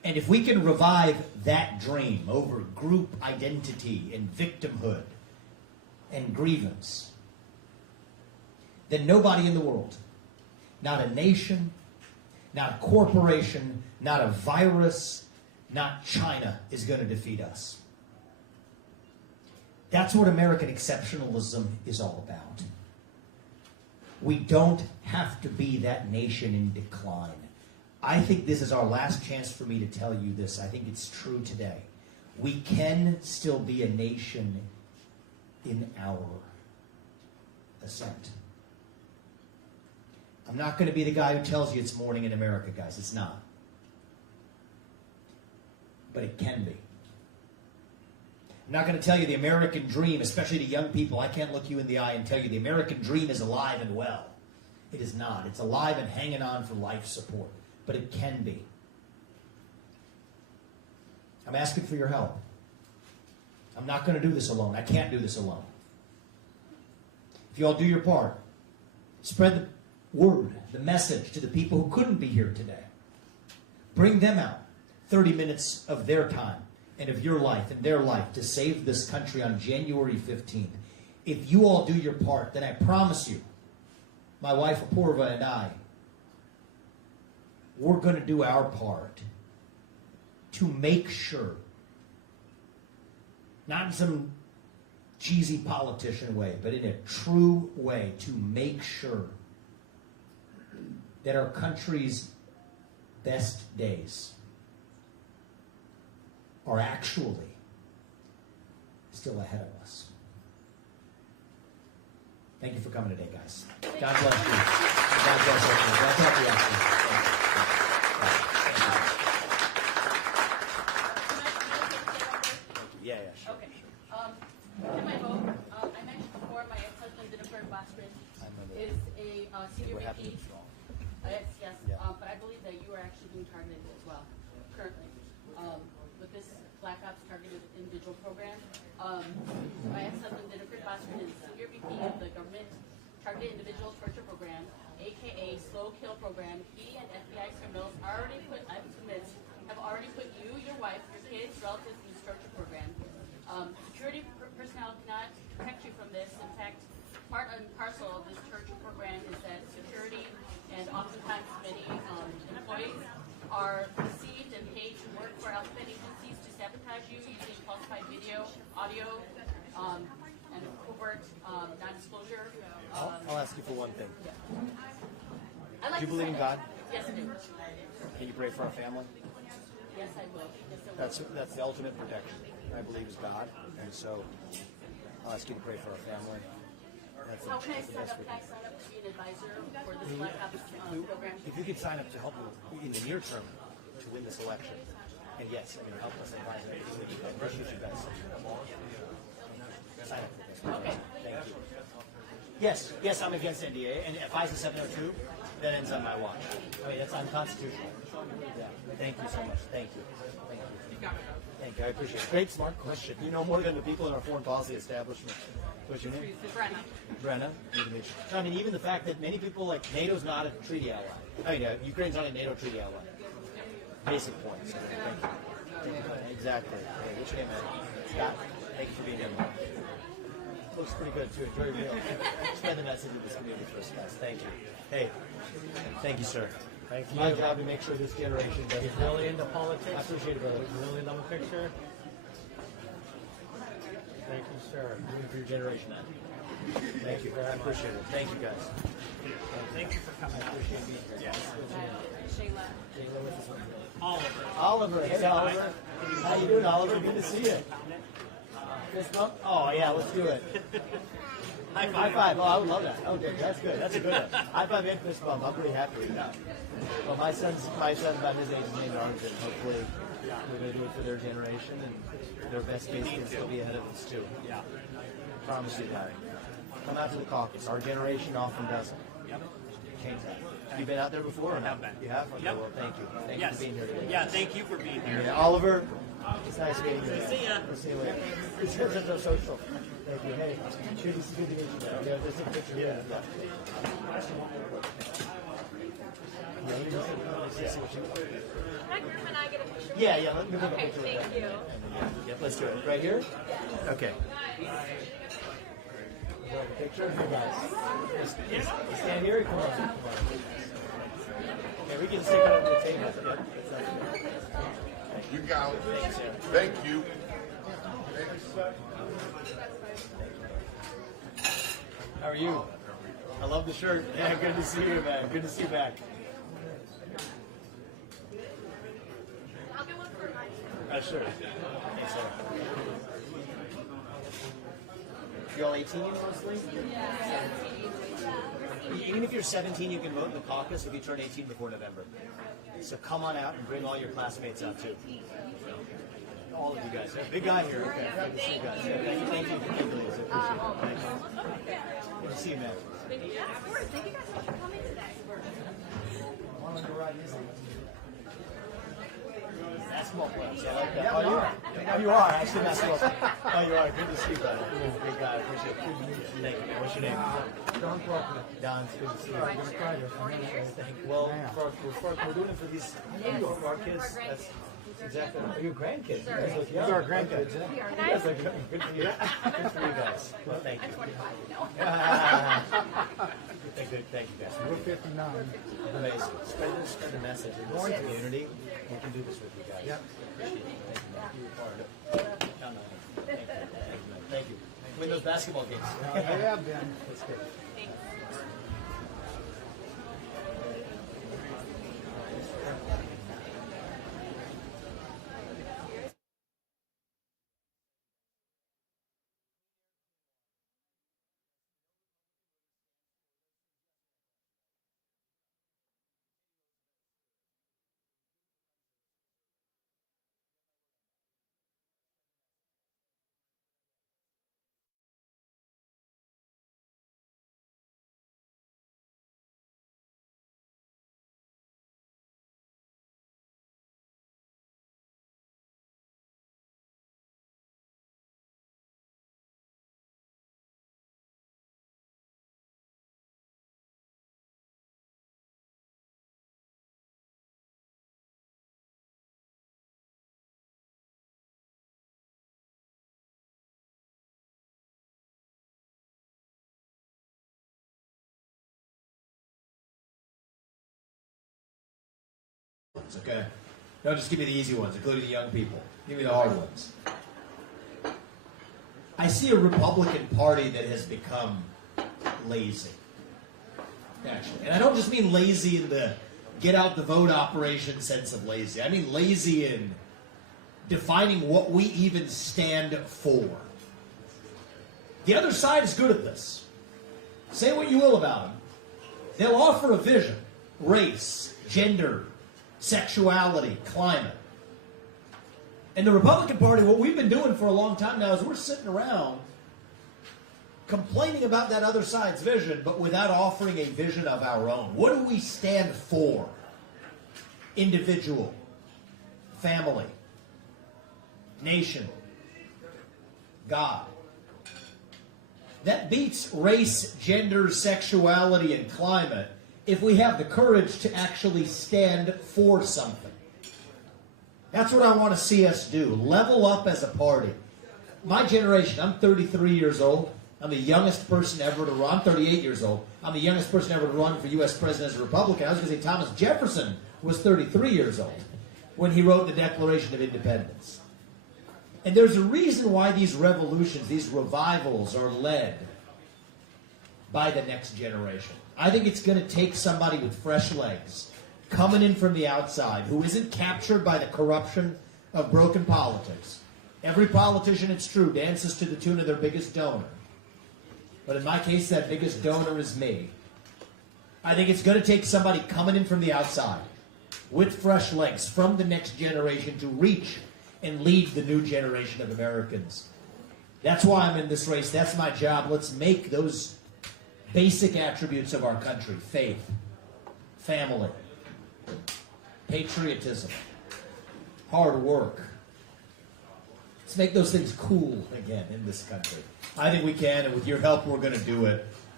And if we can revive that dream over group identity and victimhood and grievance, then nobody in the world, not a nation, not a corporation, not a virus, not China, is going to defeat us. That's what American exceptionalism is all about. We don't have to be that nation in decline. I think this is our last chance for me to tell you this. I think it's true today. We can still be a nation in our ascent. I'm not going to be the guy who tells you it's morning in America, guys. It's not. But it can be. I'm not going to tell you the American dream, especially to young people. I can't look you in the eye and tell you the American dream is alive and well. It is not. It's alive and hanging on for life support. But it can be. I'm asking for your help. I'm not going to do this alone. I can't do this alone. If you all do your part, spread the word, the message to the people who couldn't be here today. Bring them out 30 minutes of their time and of your life and their life to save this country on January 15th. If you all do your part, then I promise you, my wife Apurva and I, we're going to do our part to make sure, not in some cheesy politician way, but in a true way, to make sure that our country's best days are actually still ahead of us. Thank you for coming today, guys. God bless you. God bless you. God bless you. Yeah, sure. Okay. To my vote, I mentioned before my ex-husband Jennifer is a senior VP. Yes. But I believe that you are actually being targeted as well, currently, with this Black Ops Targeted Individual Program. My ex-husband Jennifer is senior VP of the Government Targeted Individual Torture Program, aka Slow Kill Program. He and FBI criminals I'm convinced, have already put you, your wife, your kids, relatives in this torture program. Security personnel cannot protect you from this. In fact, part and parcel of this torture program is that security and oftentimes many employees are received and paid to work for alphabet agencies to sabotage you using falsified video, audio, and covert non-disclosure. I'll ask you for one thing. I like Do you believe in God? Yes, I do. Can you pray for our family? Yes, I will. Yes, I will. That's the ultimate protection. I believe is God, and so I'll ask you to pray for our family. How can I sign up? Can I sign up to be an advisor for this Black Ops program? If you could sign up to help in the near term to win this election, and yes, I'm going to help us advise everything. I appreciate you guys. Sign up. Okay. Thank you. Yes, I'm against NDA, and if FISA 702, that ends on my watch. I mean, that's unconstitutional. Yeah. Thank you so much. Thank you. Thank you. I appreciate it. Great, smart question. You know more than the people in our foreign policy establishment. What's your name? Brenna. Nice to meet you. I mean, even the fact that many people like NATO's not a treaty ally. I mean, Ukraine's not a NATO treaty ally. Basic points. Thank you. Exactly. Hey, what's your name, man? Scott. Thank you for being here. Looks pretty good too. Enjoy your meal. Spread the message of this community for us, guys. Thank you. Hey, thank you, sir. Thank you. My job to make sure this generation doesn't. He's really into politics. I appreciate it, brother. Really love a picture. Thank you, sir. Doing for your generation, man. Thank you. I appreciate it. Thank you, guys. Thank you for coming. I appreciate being here. Shayla. Shayla, what's this one? Oliver. Hey, Oliver. How you doing, Oliver? Good to see you. Fist bump? Oh, yeah, let's do it. High five. Oh, I would love that. Okay, that's good. That's a good one. High five and fist bump. I'm pretty happy with that. Well, my son's about his age is named Arjun. Hopefully, we're going to do it for their generation, and their best case can still be ahead of us, too. Yeah. Promise you that. Come out to the caucus. Our generation often doesn't. Yep. Change that. Have you been out there before? Or I have been. You have? Okay, Yep. well, thank you. Thank you for being here today. Yeah, thank you for being here. Yeah, Oliver, it's nice meeting you. Good to see ya. We'll see you later. It's good to social. Thank you. Hey, good to meet you. Yeah, just a picture. Yeah. Yeah, yeah. Let me put a Okay, picture of thank that. you. Yep, let's do it. Right here? Okay. Picture of you guys. Just stand here. Come on. Okay, we can stick it over the table. You got it. Thank you. How are you? I love the shirt. Yeah, good to see you, man. Good to see you back. I'll get one for mine. Sure. Thanks, sir. You all 18 mostly? Even if you're 17, you can vote in the caucus if you turn 18 before November. So come on out and bring all your classmates out too. All of you guys. Big guy here. Okay. Good to see you guys. Yeah, thank you. Thank you. Appreciate it. Good to see you, man. Thank you. Yeah, of course. Thank you guys so much for coming today. Basketball players. I like that. Oh, you are. Oh, you are actually basketball player. Oh, you are. Good to see you, brother. Big guy. Appreciate it. Thank you. What's your name? Don Faulkner. Don, it's good to see you. Thank you. Well, we're doing it for these for our kids. That's exactly. Are you grandkids? You guys look young. These are our grandkids. You guys look good. Good for you. Good for you guys. Well, thank you. Thank you, guys. We're 59. Amazing. Spread the message in this community. We can do this with you guys. Yep. Appreciate it. Thank you. You're part of it. Thank you. Win those basketball games. They have been. That's good. Okay. Don't just give me the easy ones, including the young people. Give me the hard ones. I see a Republican Party that has become lazy. Actually. And I don't just mean lazy in the get out the vote operation sense of lazy. I mean lazy in defining what we even stand for. The other side is good at this. Say what you will about them. They'll offer a vision. Race, gender, sexuality, climate. And the Republican Party, what we've been doing for a long time now is we're sitting around complaining about that other side's vision, but without offering a vision of our own. What do we stand for? Individual, family, nation, God. That beats race, gender, sexuality, and climate if we have the courage to actually stand for something. That's what I want to see us do. Level up as a party. My generation, I'm 33 years old. I'm the youngest person ever to run. I'm 38 years old. I'm the youngest person ever to run for U.S. president as a Republican. I was going to say Thomas Jefferson was 33 years old when he wrote the Declaration of Independence. And there's a reason why these revolutions, these revivals are led by the next generation. I think it's going to take somebody with fresh legs, coming in from the outside, who isn't captured by the corruption of broken politics. Every politician, it's true, dances to the tune of their biggest donor. But in my case, that biggest donor is me. I think it's going to take somebody coming in from the outside, with fresh legs, from the next generation to reach and lead the new generation of Americans. That's why I'm in this race. That's my job. Let's make those basic attributes of our country: faith, family, patriotism, hard work. Let's make those things cool again in this country. I think we can, and with your help, we're going to do it.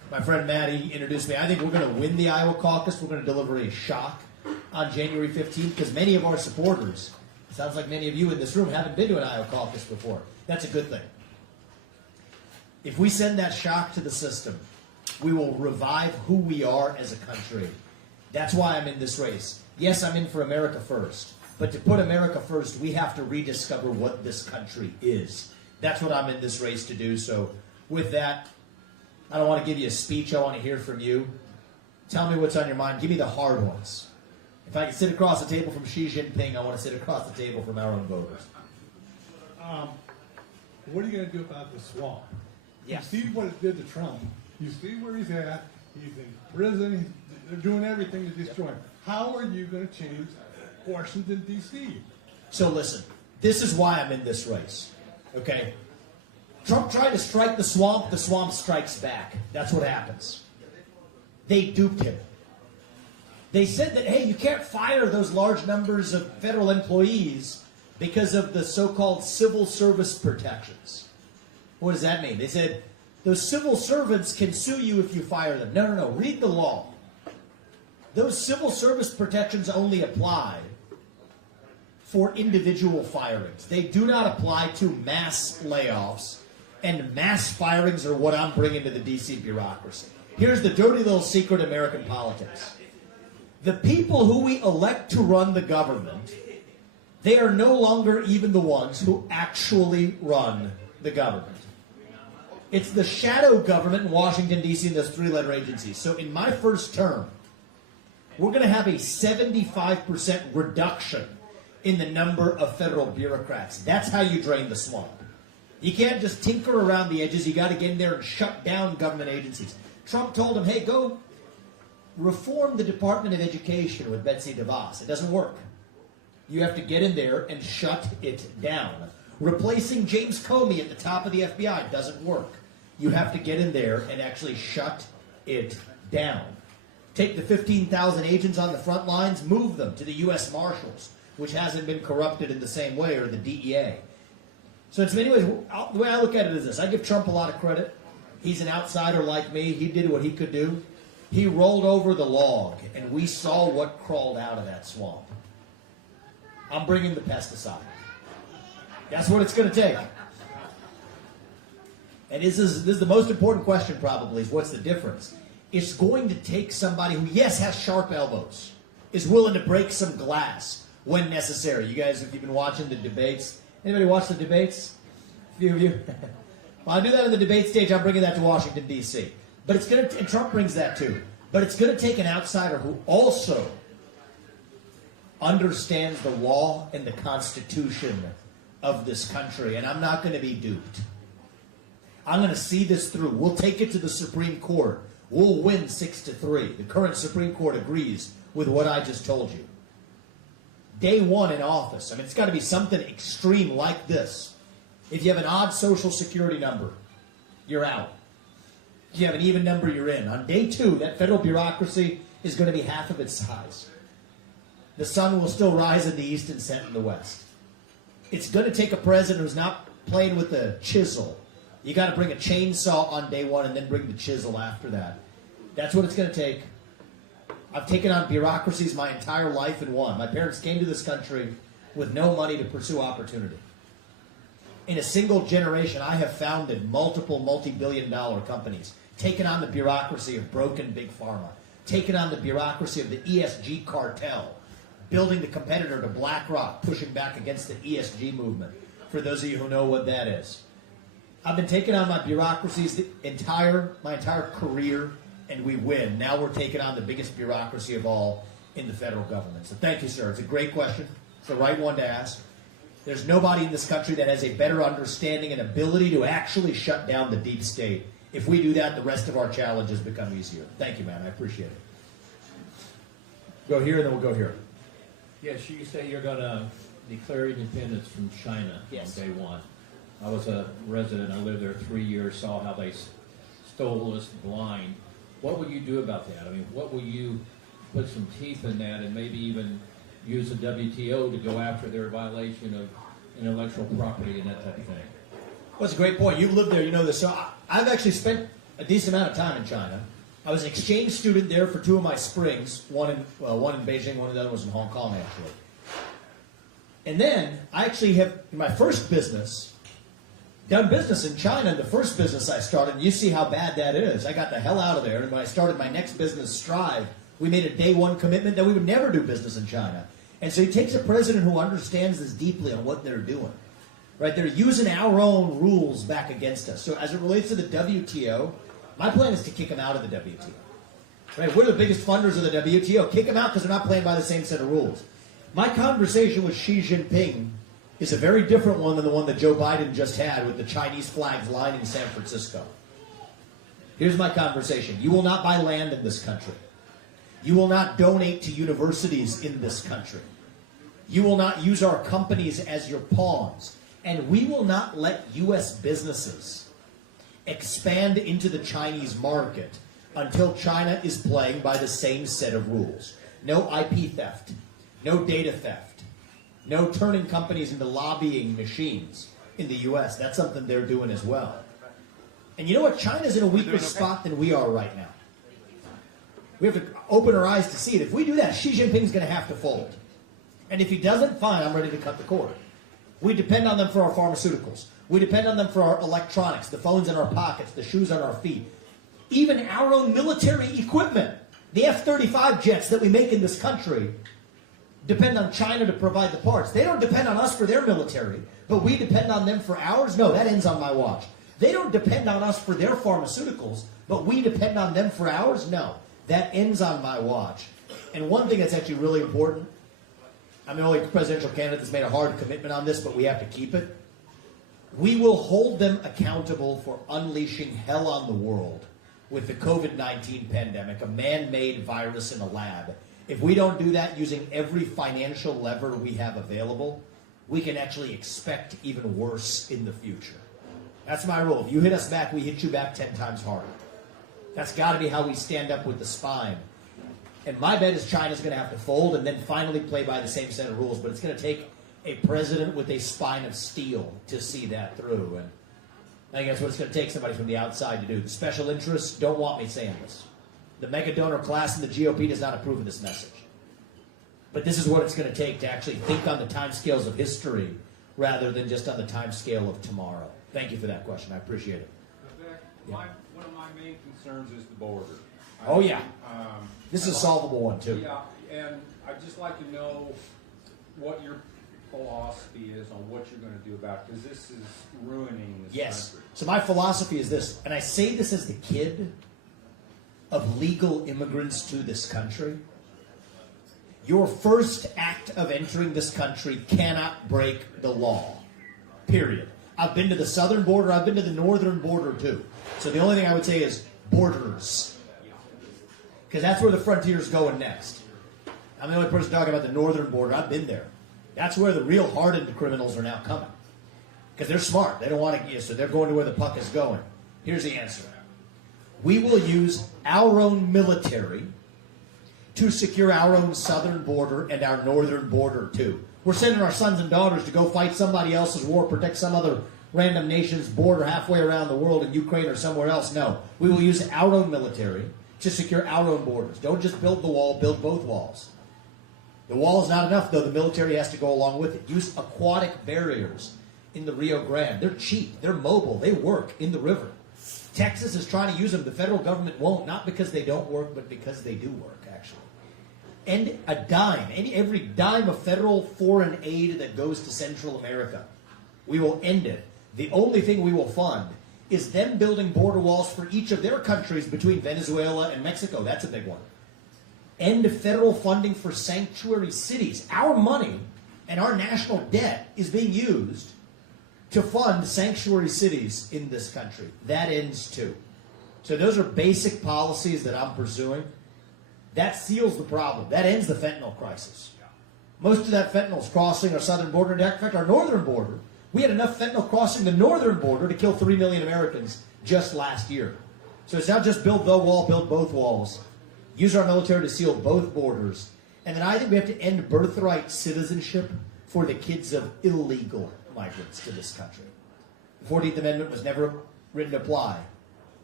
My friend Maddie introduced me. I think we're going to win the Iowa caucus. We're going to deliver a shock on January 15th because many of our supporters, sounds like many of you in this room, haven't been to an Iowa caucus before. That's a good thing. If we send that shock to the system, we will revive who we are as a country. That's why I'm in this race. Yes, I'm in for America first. But to put America first, we have to rediscover what this country is. That's what I'm in this race to do. So with that, I don't want to give you a speech. I want to hear from you. Tell me what's on your mind. Give me the hard ones. If I can sit across the table from Xi Jinping, I want to sit across the table from our own voters. What are you going to do about the swamp? Yeah. You see what it did to Trump. You see where he's at. He's in prison. They're doing everything to destroy him. How are you going to change Washington, D.C.? So listen, this is why I'm in this race. Okay? Trump tried to strike the swamp strikes back. That's what happens. They duped him. They said that, hey, you can't fire those large numbers of federal employees because of the so-called civil service protections. What does that mean? They said, those civil servants can sue you if you fire them. No. Read the law. Those civil service protections only apply for individual firings. They do not apply to mass layoffs, and mass firings are what I'm bringing to the D.C. bureaucracy. Here's the dirty little secret of American politics. The people who we elect to run the government, they are no longer even the ones who actually run the government. It's the shadow government in Washington, D.C. and those three-letter agencies. So in my first term, we're going to have a 75% reduction in the number of federal bureaucrats. That's how you drain the swamp. You can't just tinker around the edges. You got to get in there and shut down government agencies. Trump told him, hey, go reform the Department of Education with Betsy DeVos. It doesn't work. You have to get in there and shut it down. Replacing James Comey at the top of the FBI doesn't work. You have to get in there and actually shut it down. Take the 15,000 agents on the front lines, move them to the U.S. Marshals, which hasn't been corrupted in the same way, or the DEA. So in many ways, the way I look at it is this. I give Trump a lot of credit. He's an outsider like me. He did what he could do. He rolled over the log, and we saw what crawled out of that swamp. I'm bringing the pesticide. That's what it's going to take. And this is the most important question probably, is what's the difference? It's going to take somebody who, yes, has sharp elbows, is willing to break some glass when necessary. You guys, if you've been watching the debates, anybody watch the debates? A few of you? Well, I do that on the debate stage. I'm bringing that to Washington, D.C. But it's going to, and Trump brings that too. But it's going to take an outsider who also understands the law and the Constitution of this country. And I'm not going to be duped. I'm going to see this through. We'll take it to the Supreme Court. We'll win 6-3. The current Supreme Court agrees with what I just told you. Day one in office. I mean, it's got to be something extreme like this. If you have an odd social security number, you're out. If you have an even number, you're in. On day two, that federal bureaucracy is going to be half of its size. The sun will still rise in the east and set in the west. It's going to take a president who's not playing with the chisel. You got to bring a chainsaw on day one and then bring the chisel after that. That's what it's going to take. I've taken on bureaucracies my entire life and won. My parents came to this country with no money to pursue opportunity. In a single generation, I have founded multiple multi-billion-dollar companies, taken on the bureaucracy of broken big pharma, taken on the bureaucracy of the ESG cartel, building the competitor to BlackRock, pushing back against the ESG movement, for those of you who know what that is. I've been taking on my bureaucracies my entire career, and we win. Now we're taking on the biggest bureaucracy of all in the federal government. So thank you, sir. It's a great question. It's the right one to ask. There's nobody in this country that has a better understanding and ability to actually shut down the deep state. If we do that, the rest of our challenges become easier. Thank you, man. I appreciate it. Go here, and then we'll go here. Yes, you say you're going to declare independence from China on day one. I was a resident. I lived there 3 years, saw how they stole us blind. What will you do about that? I mean, what will you put some teeth in that and maybe even use the WTO to go after their violation of intellectual property and that type of thing? Well, that's a great point. You've lived there, you know this. So I've actually spent a decent amount of time in China. I was an exchange student there for 2 of my springs, one in Beijing, one of the other was in Hong Kong, actually. And then I actually have, in my first business, done business in China. In the first business I started, and you see how bad that is. I got the hell out of there, and when I started my next business, Strive, we made a day one commitment that we would never do business in China. And so it takes a president who understands this deeply on what they're doing. Right? They're using our own rules back against us. So as it relates to the WTO, my plan is to kick them out of the WTO. Right? We're the biggest funders of the WTO. Kick them out because they're not playing by the same set of rules. My conversation with Xi Jinping is a very different one than the one that Joe Biden just had with the Chinese flags lining San Francisco. Here's my conversation. You will not buy land in this country. You will not donate to universities in this country. You will not use our companies as your pawns. And we will not let U.S. businesses expand into the Chinese market until China is playing by the same set of rules. No IP theft, no data theft, no turning companies into lobbying machines in the U.S. That's something they're doing as well. And you know what? China's in a weaker spot than we are right now. We have to open our eyes to see it. If we do that, Xi Jinping's going to have to fold. And if he doesn't, fine, I'm ready to cut the cord. We depend on them for our pharmaceuticals. We depend on them for our electronics, the phones in our pockets, the shoes on our feet. Even our own military equipment, the F-35 jets that we make in this country, depend on China to provide the parts. They don't depend on us for their military, but we depend on them for ours? No, that ends on my watch. They don't depend on us for their pharmaceuticals, but we depend on them for ours? No, that ends on my watch. And one thing that's actually really important, I'm the only presidential candidate that's made a hard commitment on this, but we have to keep it. We will hold them accountable for unleashing hell on the world with the COVID-19 pandemic, a man-made virus in a lab. If we don't do that using every financial lever we have available, we can actually expect even worse in the future. That's my rule. If you hit us back, we hit you back 10 times harder. That's got to be how we stand up with the spine. And my bet is China's going to have to fold and then finally play by the same set of rules. But it's going to take a president with a spine of steel to see that through. And I think that's what it's going to take, somebody from the outside to do. The special interests don't want me saying this. The mega donor class in the GOP does not approve of this message. But this is what it's going to take to actually think on the timescales of history rather than just on the timescale of tomorrow. Thank you for that question. I appreciate it. One of my main concerns is the border. Oh, yeah. This is a solvable one, too. Yeah, and I'd just like to know what your philosophy is on what you're going to do about it, because this is ruining this country. So my philosophy is this, and I say this as the kid of legal immigrants to this country. Your first act of entering this country cannot break the law, period. I've been to the southern border, I've been to the northern border too. So the only thing I would say is borders. Because that's where the frontier's going next. I'm the only person talking about the northern border. I've been there. That's where the real hardened criminals are now coming. Because they're smart. They don't want to, so they're going to where the puck is going. Here's the answer. We will use our own military to secure our own southern border and our northern border too. We're sending our sons and daughters to go fight somebody else's war, protect some other random nation's border halfway around the world in Ukraine or somewhere else. No. We will use our own military to secure our own borders. Don't just build the wall, build both walls. The wall is not enough, though. The military has to go along with it. Use aquatic barriers in the Rio Grande. They're cheap. They're mobile. They work in the river. Texas is trying to use them. The federal government won't, not because they don't work, but because they do work, actually. And a dime, every dime of federal foreign aid that goes to Central America, we will end it. The only thing we will fund is them building border walls for each of their countries between Venezuela and Mexico. That's a big one. End federal funding for sanctuary cities. Our money and our national debt is being used to fund sanctuary cities in this country. That ends too. So those are basic policies that I'm pursuing. That seals the problem. That ends the fentanyl crisis. Most of that fentanyl is crossing our southern border. In fact, our northern border, we had enough fentanyl crossing the northern border to kill 3 million Americans just last year. So it's not just build the wall, build both walls. Use our military to seal both borders. And then I think we have to end birthright citizenship for the kids of illegal migrants to this country. The 14th Amendment was never written to apply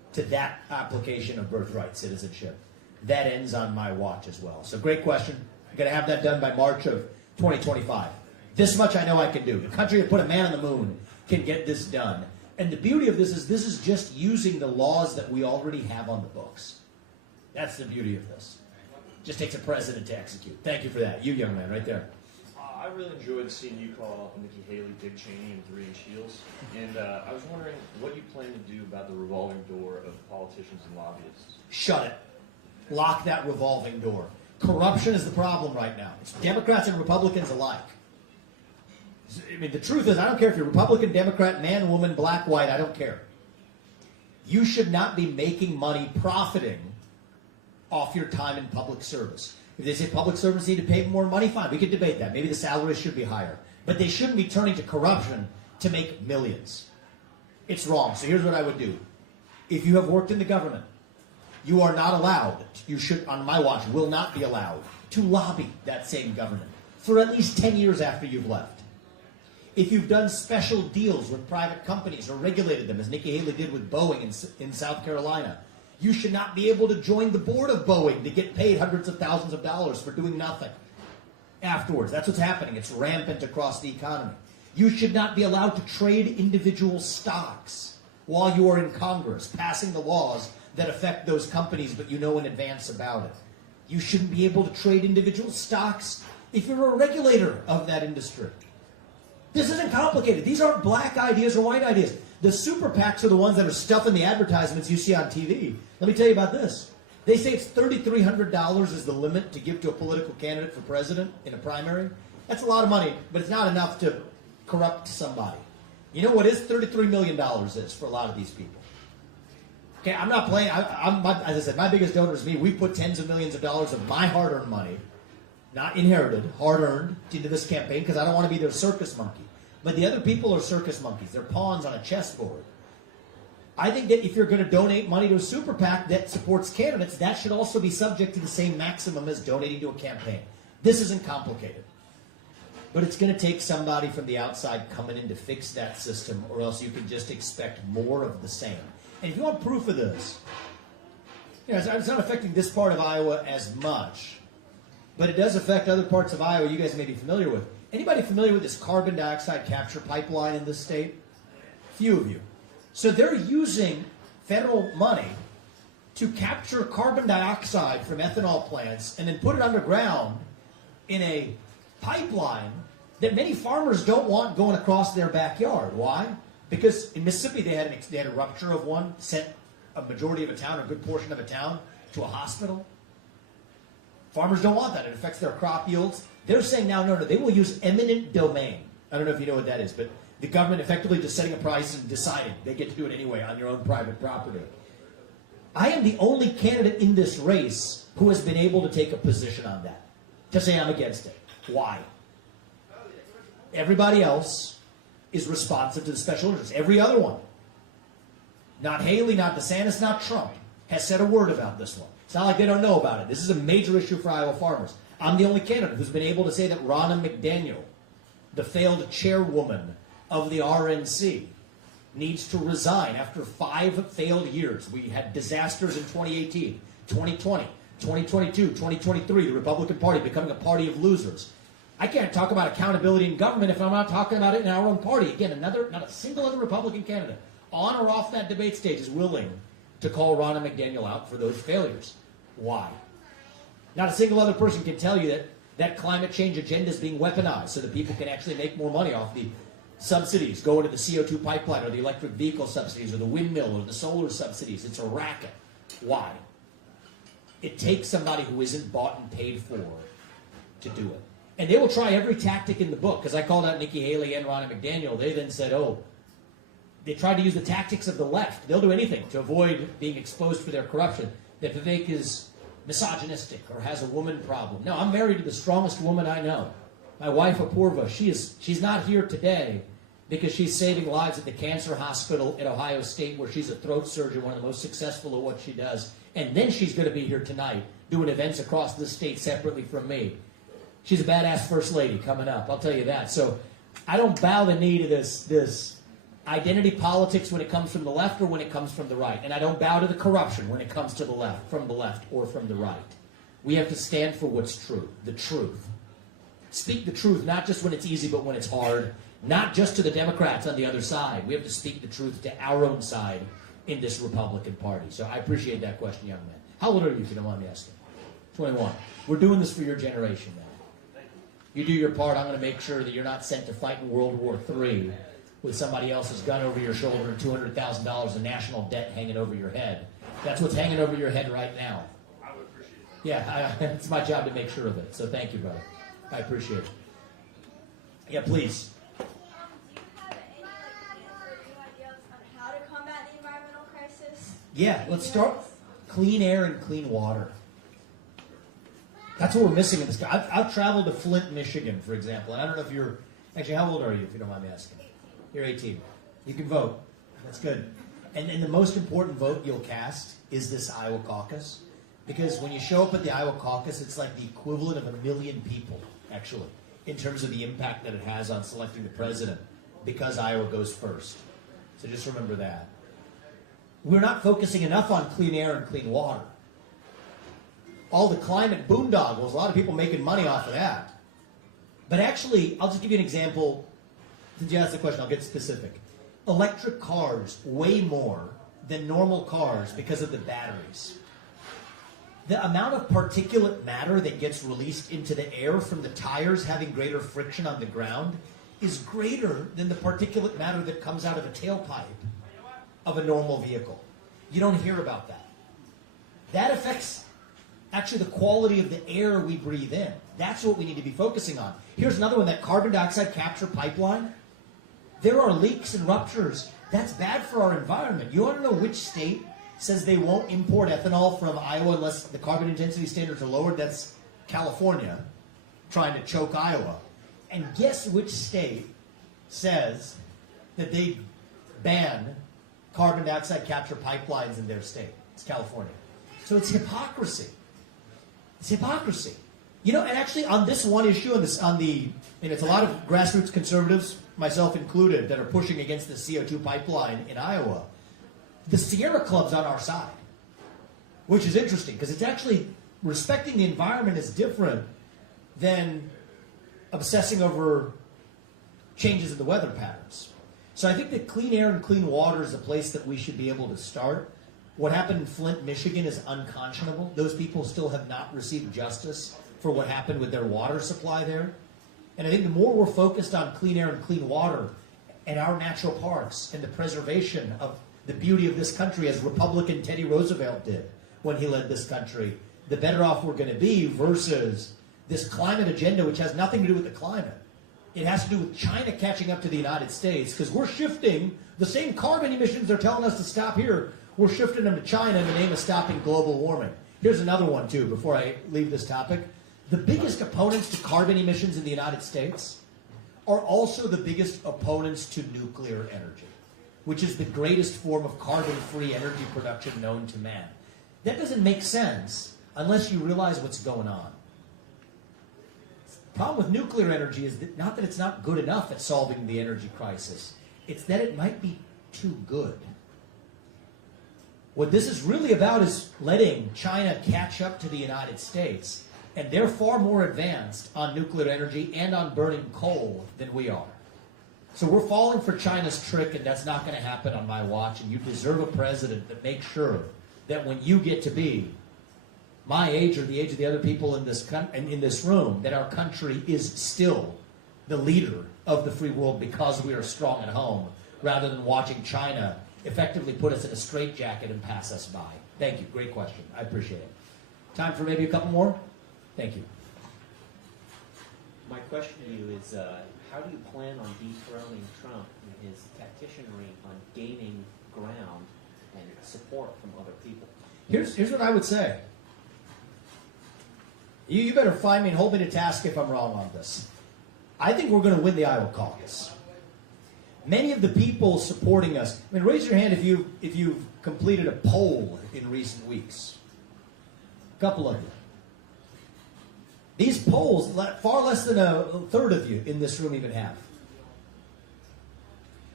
to that application of birthright citizenship. That ends on my watch as well. So great question. I'm going to have that done by March of 2025. This much I know I can do. The country that put a man on the moon can get this done. And the beauty of this is just using the laws that we already have on the books. That's the beauty of this. Just takes a president to execute. Thank you for that. You young man right there. I really enjoyed seeing you call Nikki Haley, Dick Cheney, and 3-inch heels. And I was wondering what you plan to do about the revolving door of politicians and lobbyists. Shut it. Lock that revolving door. Corruption is the problem right now. It's Democrats and Republicans alike. I mean, the truth is, I don't care if you're Republican, Democrat, man, woman, black, white, I don't care. You should not be making money profiting off your time in public service. If they say public servants need to pay more money, fine, we could debate that. Maybe the salaries should be higher. But they shouldn't be turning to corruption to make millions. It's wrong. So here's what I would do. If you have worked in the government, you are not allowed, you should, on my watch, will not be allowed to lobby that same government for at least 10 years after you've left. If you've done special deals with private companies or regulated them, as Nikki Haley did with Boeing in South Carolina, you should not be able to join the board of Boeing to get paid hundreds of thousands of dollars for doing nothing afterwards. That's what's happening. It's rampant across the economy. You should not be allowed to trade individual stocks while you are in Congress, passing the laws that affect those companies, but you know in advance about it. You shouldn't be able to trade individual stocks if you're a regulator of that industry. This isn't complicated. These aren't black ideas or white ideas. The super PACs are the ones that are stuffing the advertisements you see on TV. Let me tell you about this. They say it's $3,300 is the limit to give to a political candidate for president in a primary. That's a lot of money, but it's not enough to corrupt somebody. You know what is $33 million is for a lot of these people? Okay, I'm not playing. As I said, my biggest donor is me. We put tens of millions of dollars of my hard-earned money, not inherited, hard-earned, into this campaign because I don't want to be their circus monkey. But the other people are circus monkeys. They're pawns on a chessboard. I think that if you're going to donate money to a super PAC that supports candidates, that should also be subject to the same maximum as donating to a campaign. This isn't complicated. But it's going to take somebody from the outside coming in to fix that system, or else you can just expect more of the same. And if you want proof of this, you know, it's not affecting this part of Iowa as much, but it does affect other parts of Iowa you guys may be familiar with. Anybody familiar with this carbon dioxide capture pipeline in this state? Few of you. So they're using federal money to capture carbon dioxide from ethanol plants and then put it underground in a pipeline that many farmers don't want going across their backyard. Why? Because in Mississippi they had a rupture of one, sent a majority of a town, a good portion of a town, to a hospital. Farmers don't want that. It affects their crop yields. They're saying now, no, they will use eminent domain. I don't know if you know what that is, but the government effectively just setting a price and deciding they get to do it anyway on your own private property. I am the only candidate in this race who has been able to take a position on that, to say I'm against it. Why? Everybody else is responsive to the special interests. Every other one, not Haley, not DeSantis, not Trump, has said a word about this one. It's not like they don't know about it. This is a major issue for Iowa farmers. I'm the only candidate who's been able to say that Ronna McDaniel, the failed chairwoman of the RNC, needs to resign after 5 failed years. We had disasters in 2018, 2020, 2022, 2023, the Republican Party becoming a party of losers. I can't talk about accountability in government if I'm not talking about it in our own party. Again, not a single other Republican candidate on or off that debate stage is willing to call Ronna McDaniel out for those failures. Why? Not a single other person can tell you that climate change agenda is being weaponized so that people can actually make more money off the subsidies going to the CO2 pipeline or the electric vehicle subsidies or the windmill or the solar subsidies. It's a racket. Why? It takes somebody who isn't bought and paid for to do it. And they will try every tactic in the book, because I called out Nikki Haley and Ronna McDaniel. They then said, they tried to use the tactics of the left. They'll do anything to avoid being exposed for their corruption. That Vivek is misogynistic or has a woman problem. No, I'm married to the strongest woman I know. My wife, Apurva, she's not here today because she's saving lives at the cancer hospital at Ohio State, where she's a throat surgeon, one of the most successful at what she does. And then she's going to be here tonight doing events across the state separately from me. She's a badass first lady coming up, I'll tell you that. So I don't bow the knee to this identity politics when it comes from the left or when it comes from the right. And I don't bow to the corruption when it comes to the left, from the left or from the right. We have to stand for what's true, the truth. Speak the truth, not just when it's easy, but when it's hard. Not just to the Democrats on the other side. We have to speak the truth to our own side in this Republican Party. So I appreciate that question, young man. How old are you, if you don't mind me asking? 21. We're doing this for your generation, man. You do your part. I'm going to make sure that you're not sent to fight in World War III with somebody else's gun over your shoulder and $200,000 in national debt hanging over your head. That's what's hanging over your head right now. I would appreciate that. Yeah, it's my job to make sure of it. So thank you, brother. I appreciate it. Yeah, please. Do you have any plans or new ideas on how to combat the environmental crisis? Yeah, let's start clean air and clean water. That's what we're missing in this. I've traveled to Flint, Michigan, for example. And I don't know if you're... Actually, how old are you, if you don't mind me asking? 18. You're 18. You can vote. That's good. And the most important vote you'll cast is this Iowa caucus. Because when you show up at the Iowa caucus, it's like the equivalent of 1 million people, actually, in terms of the impact that it has on selecting the president, because Iowa goes first. So just remember that. We're not focusing enough on clean air and clean water. All the climate boondoggles, a lot of people making money off of that. But actually, I'll just give you an example. Since you asked the question, I'll get specific. Electric cars weigh more than normal cars because of the batteries. The amount of particulate matter that gets released into the air from the tires having greater friction on the ground is greater than the particulate matter that comes out of a tailpipe of a normal vehicle. You don't hear about that. That affects actually the quality of the air we breathe in. That's what we need to be focusing on. Here's another one, that carbon dioxide capture pipeline. There are leaks and ruptures. That's bad for our environment. You want to know which state says they won't import ethanol from Iowa unless the carbon intensity standards are lowered? That's California, trying to choke Iowa. And guess which state says that they ban carbon dioxide capture pipelines in their state? It's California. So it's hypocrisy. It's hypocrisy. You know, and actually on this one issue, and it's a lot of grassroots conservatives, myself included, that are pushing against the CO2 pipeline in Iowa. The Sierra Club's on our side, which is interesting because it's actually respecting the environment is different than obsessing over changes in the weather patterns. So I think that clean air and clean water is a place that we should be able to start. What happened in Flint, Michigan is unconscionable. Those people still have not received justice for what happened with their water supply there. And I think the more we're focused on clean air and clean water and our natural parks and the preservation of the beauty of this country, as Republican Teddy Roosevelt did when he led this country, the better off we're going to be versus this climate agenda, which has nothing to do with the climate. It has to do with China catching up to the United States, because we're shifting the same carbon emissions they're telling us to stop here. We're shifting them to China in the name of stopping global warming. Here's another one, too, before I leave this topic. The biggest opponents to carbon emissions in the United States are also the biggest opponents to nuclear energy, which is the greatest form of carbon-free energy production known to man. That doesn't make sense unless you realize what's going on. The problem with nuclear energy is that not that it's not good enough at solving the energy crisis, it's that it might be too good. What this is really about is letting China catch up to the United States, and they're far more advanced on nuclear energy and on burning coal than we are. So we're falling for China's trick, and that's not going to happen on my watch, and you deserve a president that makes sure that when you get to be my age or the age of the other people in this room, that our country is still the leader of the free world because we are strong at home, rather than watching China effectively put us in a straitjacket and pass us by. Thank you. Great question. I appreciate it. Time for maybe a couple more? Thank you. My question to you is, how do you plan on dethroning Trump in his tacticianry on gaining ground and support from other people? Here's what I would say. You better find me and hold me to task if I'm wrong on this. I think we're going to win the Iowa caucus. Many of the people supporting us, I mean, raise your hand if you've completed a poll in recent weeks. A couple of you. These polls, far less than a third of you in this room even have.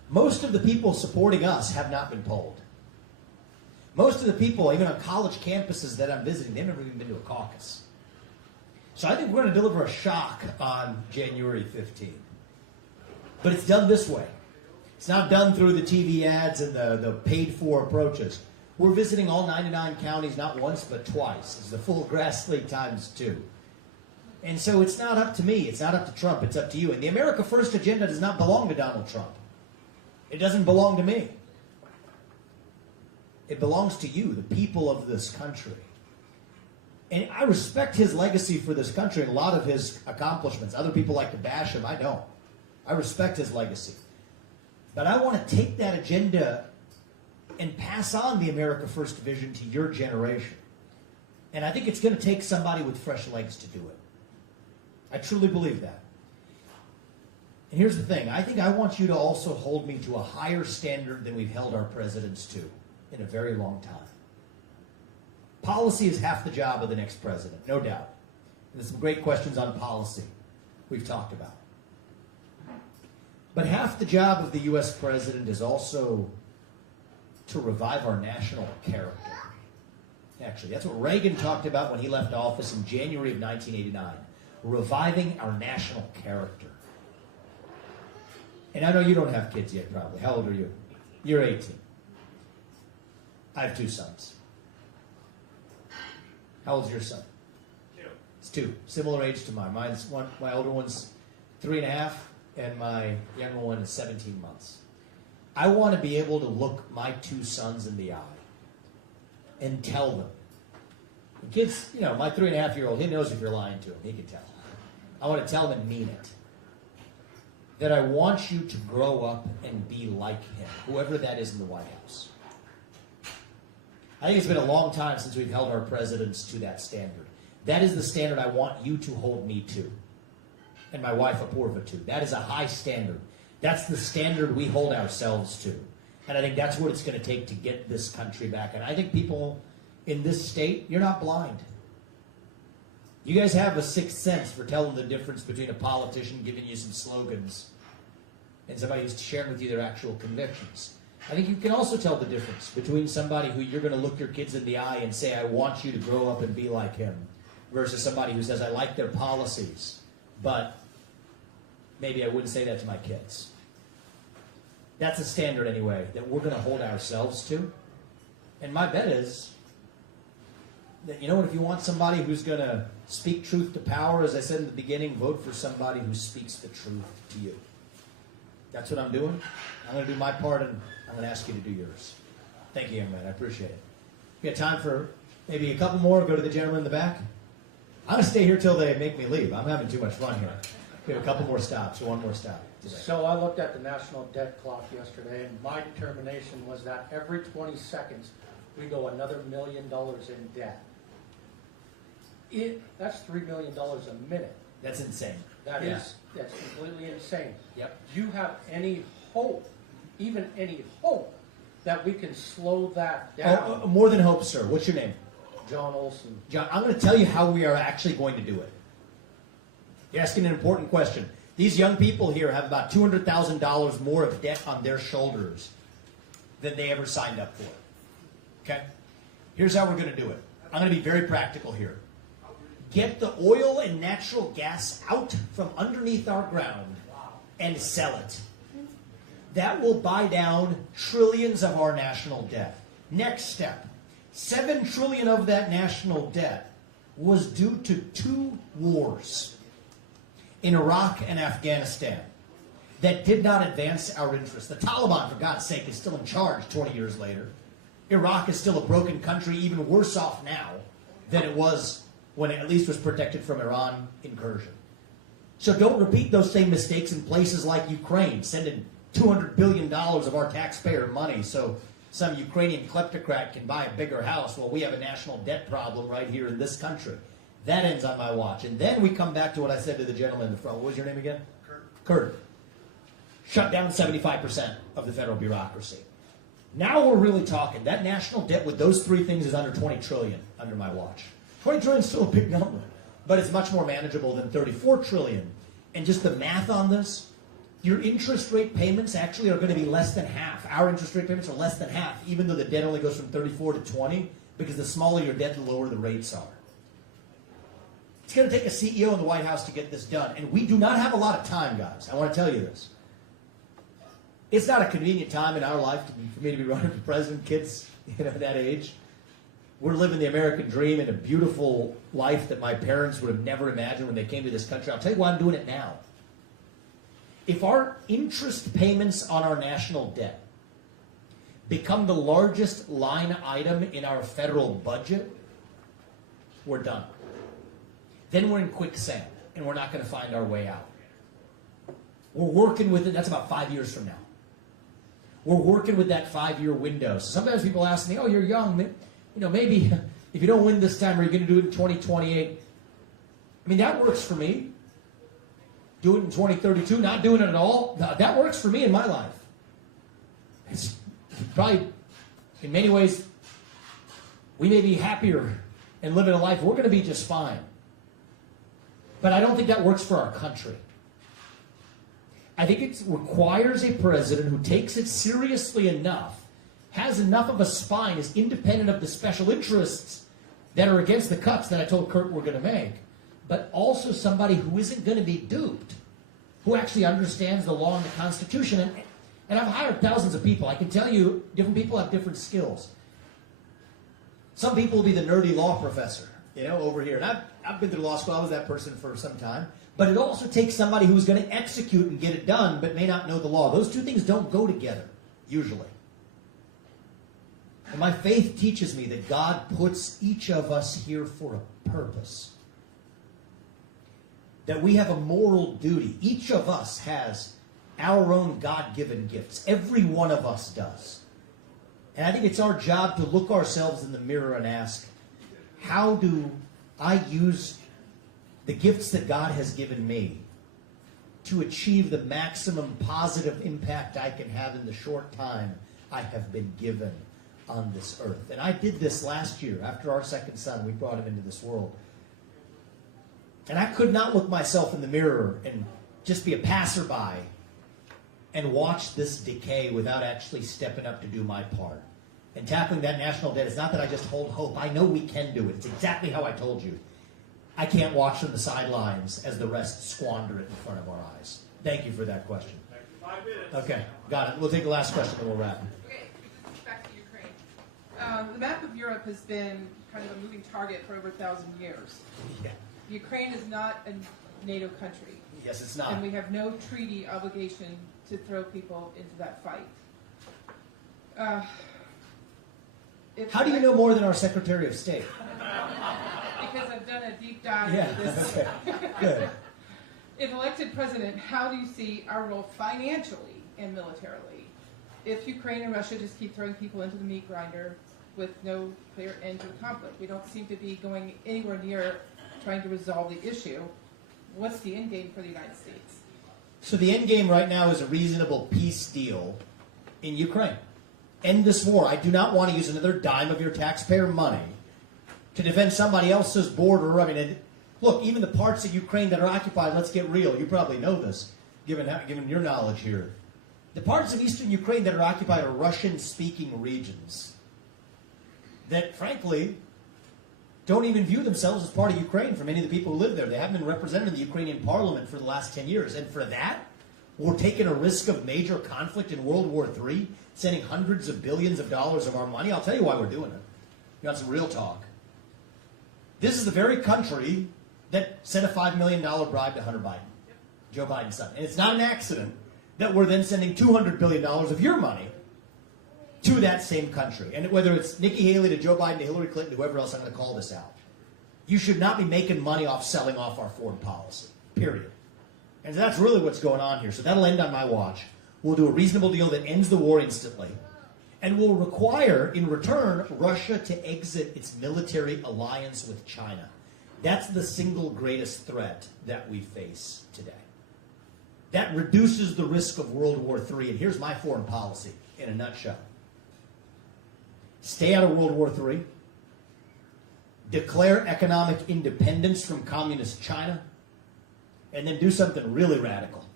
Most of the people supporting us have not been polled. Most of the people, even on college campuses that I'm visiting, they've never even been to a caucus. So I think we're going to deliver a shock on January 15th. But it's done this way. It's not done through the TV ads and the paid-for approaches. We're visiting all 99 counties not once but twice. It's the full grass league times 2. And so it's not up to me. It's not up to Trump. It's up to you. And the America First agenda does not belong to Donald Trump. It doesn't belong to me. It belongs to you, the people of this country. And I respect his legacy for this country and a lot of his accomplishments. Other people like to bash him. I don't. I respect his legacy. But I want to take that agenda and pass on the America First vision to your generation. And I think it's going to take somebody with fresh legs to do it. I truly believe that. And here's the thing. I think I want you to also hold me to a higher standard than we've held our presidents to in a very long time. Policy is half the job of the next president, no doubt. And there's some great questions on policy we've talked about. But half the job of the U.S. president is also to revive our national character. Actually, that's what Reagan talked about when he left office in January of 1989. Reviving our national character. And I know you don't have kids yet, probably. How old are you? You're 18. I have 2 sons. How old's your son? 2. It's 2. Similar age to mine. My older one's 3.5, and my younger one is 17 months. I want to be able to look my 2 sons in the eye and tell them. The kids, my 3.5-year-old, he knows if you're lying to him. He can tell. I want to tell them and mean it. That I want you to grow up and be like him, whoever that is in the White House. I think it's been a long time since we've held our presidents to that standard. That is the standard I want you to hold me to, and my wife Apurva to. That is a high standard. That's the standard we hold ourselves to. And I think that's what it's going to take to get this country back. And I think people in this state, you're not blind. You guys have a sixth sense for telling the difference between a politician giving you some slogans and somebody who's sharing with you their actual convictions. I think you can also tell the difference between somebody who you're going to look your kids in the eye and say, I want you to grow up and be like him, versus somebody who says, I like their policies, but maybe I wouldn't say that to my kids. That's a standard, anyway, that we're going to hold ourselves to. And my bet is that, if you want somebody who's going to speak truth to power, as I said in the beginning, vote for somebody who speaks the truth to you. That's what I'm doing. I'm going to do my part, and I'm going to ask you to do yours. Thank you, young man. I appreciate it. We got time for maybe a couple more. Go to the gentleman in the back. I'm going to stay here till they make me leave. I'm having too much fun here. We have a couple more stops, or one more stop today. So I looked at the national debt clock yesterday, and my determination was that every 20 seconds we go another $1 million in debt. That's $3 million a minute. That's insane. That's completely insane. Yep. Do you have any hope, even any hope, that we can slow that down? Oh, more than hope, sir. What's your name? John Olson. John, I'm going to tell you how we are actually going to do it. You're asking an important question. These young people here have about $200,000 more of debt on their shoulders than they ever signed up for. Okay? Here's how we're going to do it. I'm going to be very practical here. Get the oil and natural gas out from underneath our ground and sell it. That will buy down trillions of our national debt. Next step, $7 trillion of that national debt was due to 2 wars in Iraq and Afghanistan that did not advance our interests. The Taliban, for God's sake, is still in charge 20 years later. Iraq is still a broken country, even worse off now than it was when it at least was protected from Iran incursion. So don't repeat those same mistakes in places like Ukraine, sending $200 billion of our taxpayer money so some Ukrainian kleptocrat can buy a bigger house while we have a national debt problem right here in this country. That ends on my watch. And then we come back to what I said to the gentleman in the front. What was your name again? Kurt. Shut down 75% of the federal bureaucracy. Now we're really talking. That national debt with those 3 things is under $20 trillion under my watch. 20 trillion is still a big number, but it's much more manageable than 34 trillion. And just the math on this, your interest rate payments actually are going to be less than half. Our interest rate payments are less than half, even though the debt only goes from 34 to 20, because the smaller your debt, the lower the rates are. It's going to take a CEO in the White House to get this done, and we do not have a lot of time, guys. I want to tell you this. It's not a convenient time in our life for me to be running for president. Kids, that age. We're living the American dream in a beautiful life that my parents would have never imagined when they came to this country. I'll tell you why I'm doing it now. If our interest payments on our national debt become the largest line item in our federal budget, we're done. Then we're in quicksand, and we're not going to find our way out. We're working with it. That's about 5 years from now. We're working with that 5-year window. So sometimes people ask me, oh, you're young. Maybe if you don't win this time, are you going to do it in 2028? I mean, that works for me. Do it in 2032, not doing it at all. That works for me in my life. It's probably, in many ways, we may be happier and living a life. We're going to be just fine. But I don't think that works for our country. I think it requires a president who takes it seriously enough, has enough of a spine, is independent of the special interests that are against the cuts that I told Kurt we're going to make, but also somebody who isn't going to be duped, who actually understands the law and the Constitution. And I've hired thousands of people. I can tell you, different people have different skills. Some people will be the nerdy law professor, over here. And I've been through law school. I was that person for some time. But it also takes somebody who's going to execute and get it done, but may not know the law. Those two things don't go together, usually. And my faith teaches me that God puts each of us here for a purpose. That we have a moral duty. Each of us has our own God-given gifts. Every one of us does. And I think it's our job to look ourselves in the mirror and ask, how do I use the gifts that God has given me to achieve the maximum positive impact I can have in the short time I have been given on this earth? And I did this last year. After our second son, we brought him into this world. And I could not look myself in the mirror and just be a passerby and watch this decay without actually stepping up to do my part. And tackling that national debt is not that I just hold hope. I know we can do it. It's exactly how I told you. I can't watch from the sidelines as the rest squander it in front of our eyes. Thank you for that question. 5 minutes. Okay, got it. We'll take the last question and we'll wrap. Okay, back to Ukraine. The map of Europe has been kind of a moving target for over 1,000 years. Yeah. Ukraine is not a NATO country. Yes, it's not. And we have no treaty obligation to throw people into that fight. How do you know more than our Secretary of State? Because I've done a deep dive into this. Okay. Good. If elected president, how do you see our role financially and militarily? If Ukraine and Russia just keep throwing people into the meat grinder with no clear end to the conflict, we don't seem to be going anywhere near trying to resolve the issue. What's the end game for the United States? So the end game right now is a reasonable peace deal in Ukraine. End this war. I do not want to use another dime of your taxpayer money to defend somebody else's border. I mean, look, even the parts of Ukraine that are occupied, let's get real. You probably know this, given your knowledge here. The parts of eastern Ukraine that are occupied are Russian-speaking regions that, frankly, don't even view themselves as part of Ukraine for many of the people who live there. They haven't been represented in the Ukrainian parliament for the last 10 years. And for that, we're taking a risk of major conflict in World War III, sending hundreds of billions of dollars of our money. I'll tell you why we're doing it. You want some real talk? This is the very country that sent a $5 million bribe to Hunter Biden, Joe Biden's son. And it's not an accident that we're then sending $200 billion of your money to that same country. And whether it's Nikki Haley to Joe Biden to Hillary Clinton, whoever else, I'm going to call this out. You should not be making money off selling off our foreign policy, period. And that's really what's going on here. So that'll end on my watch. We'll do a reasonable deal that ends the war instantly. And will require, in return, Russia to exit its military alliance with China. That's the single greatest threat that we face today. That reduces the risk of World War III. And here's my foreign policy in a nutshell. Stay out of World War III. Declare economic independence from communist China. And then do something really radical.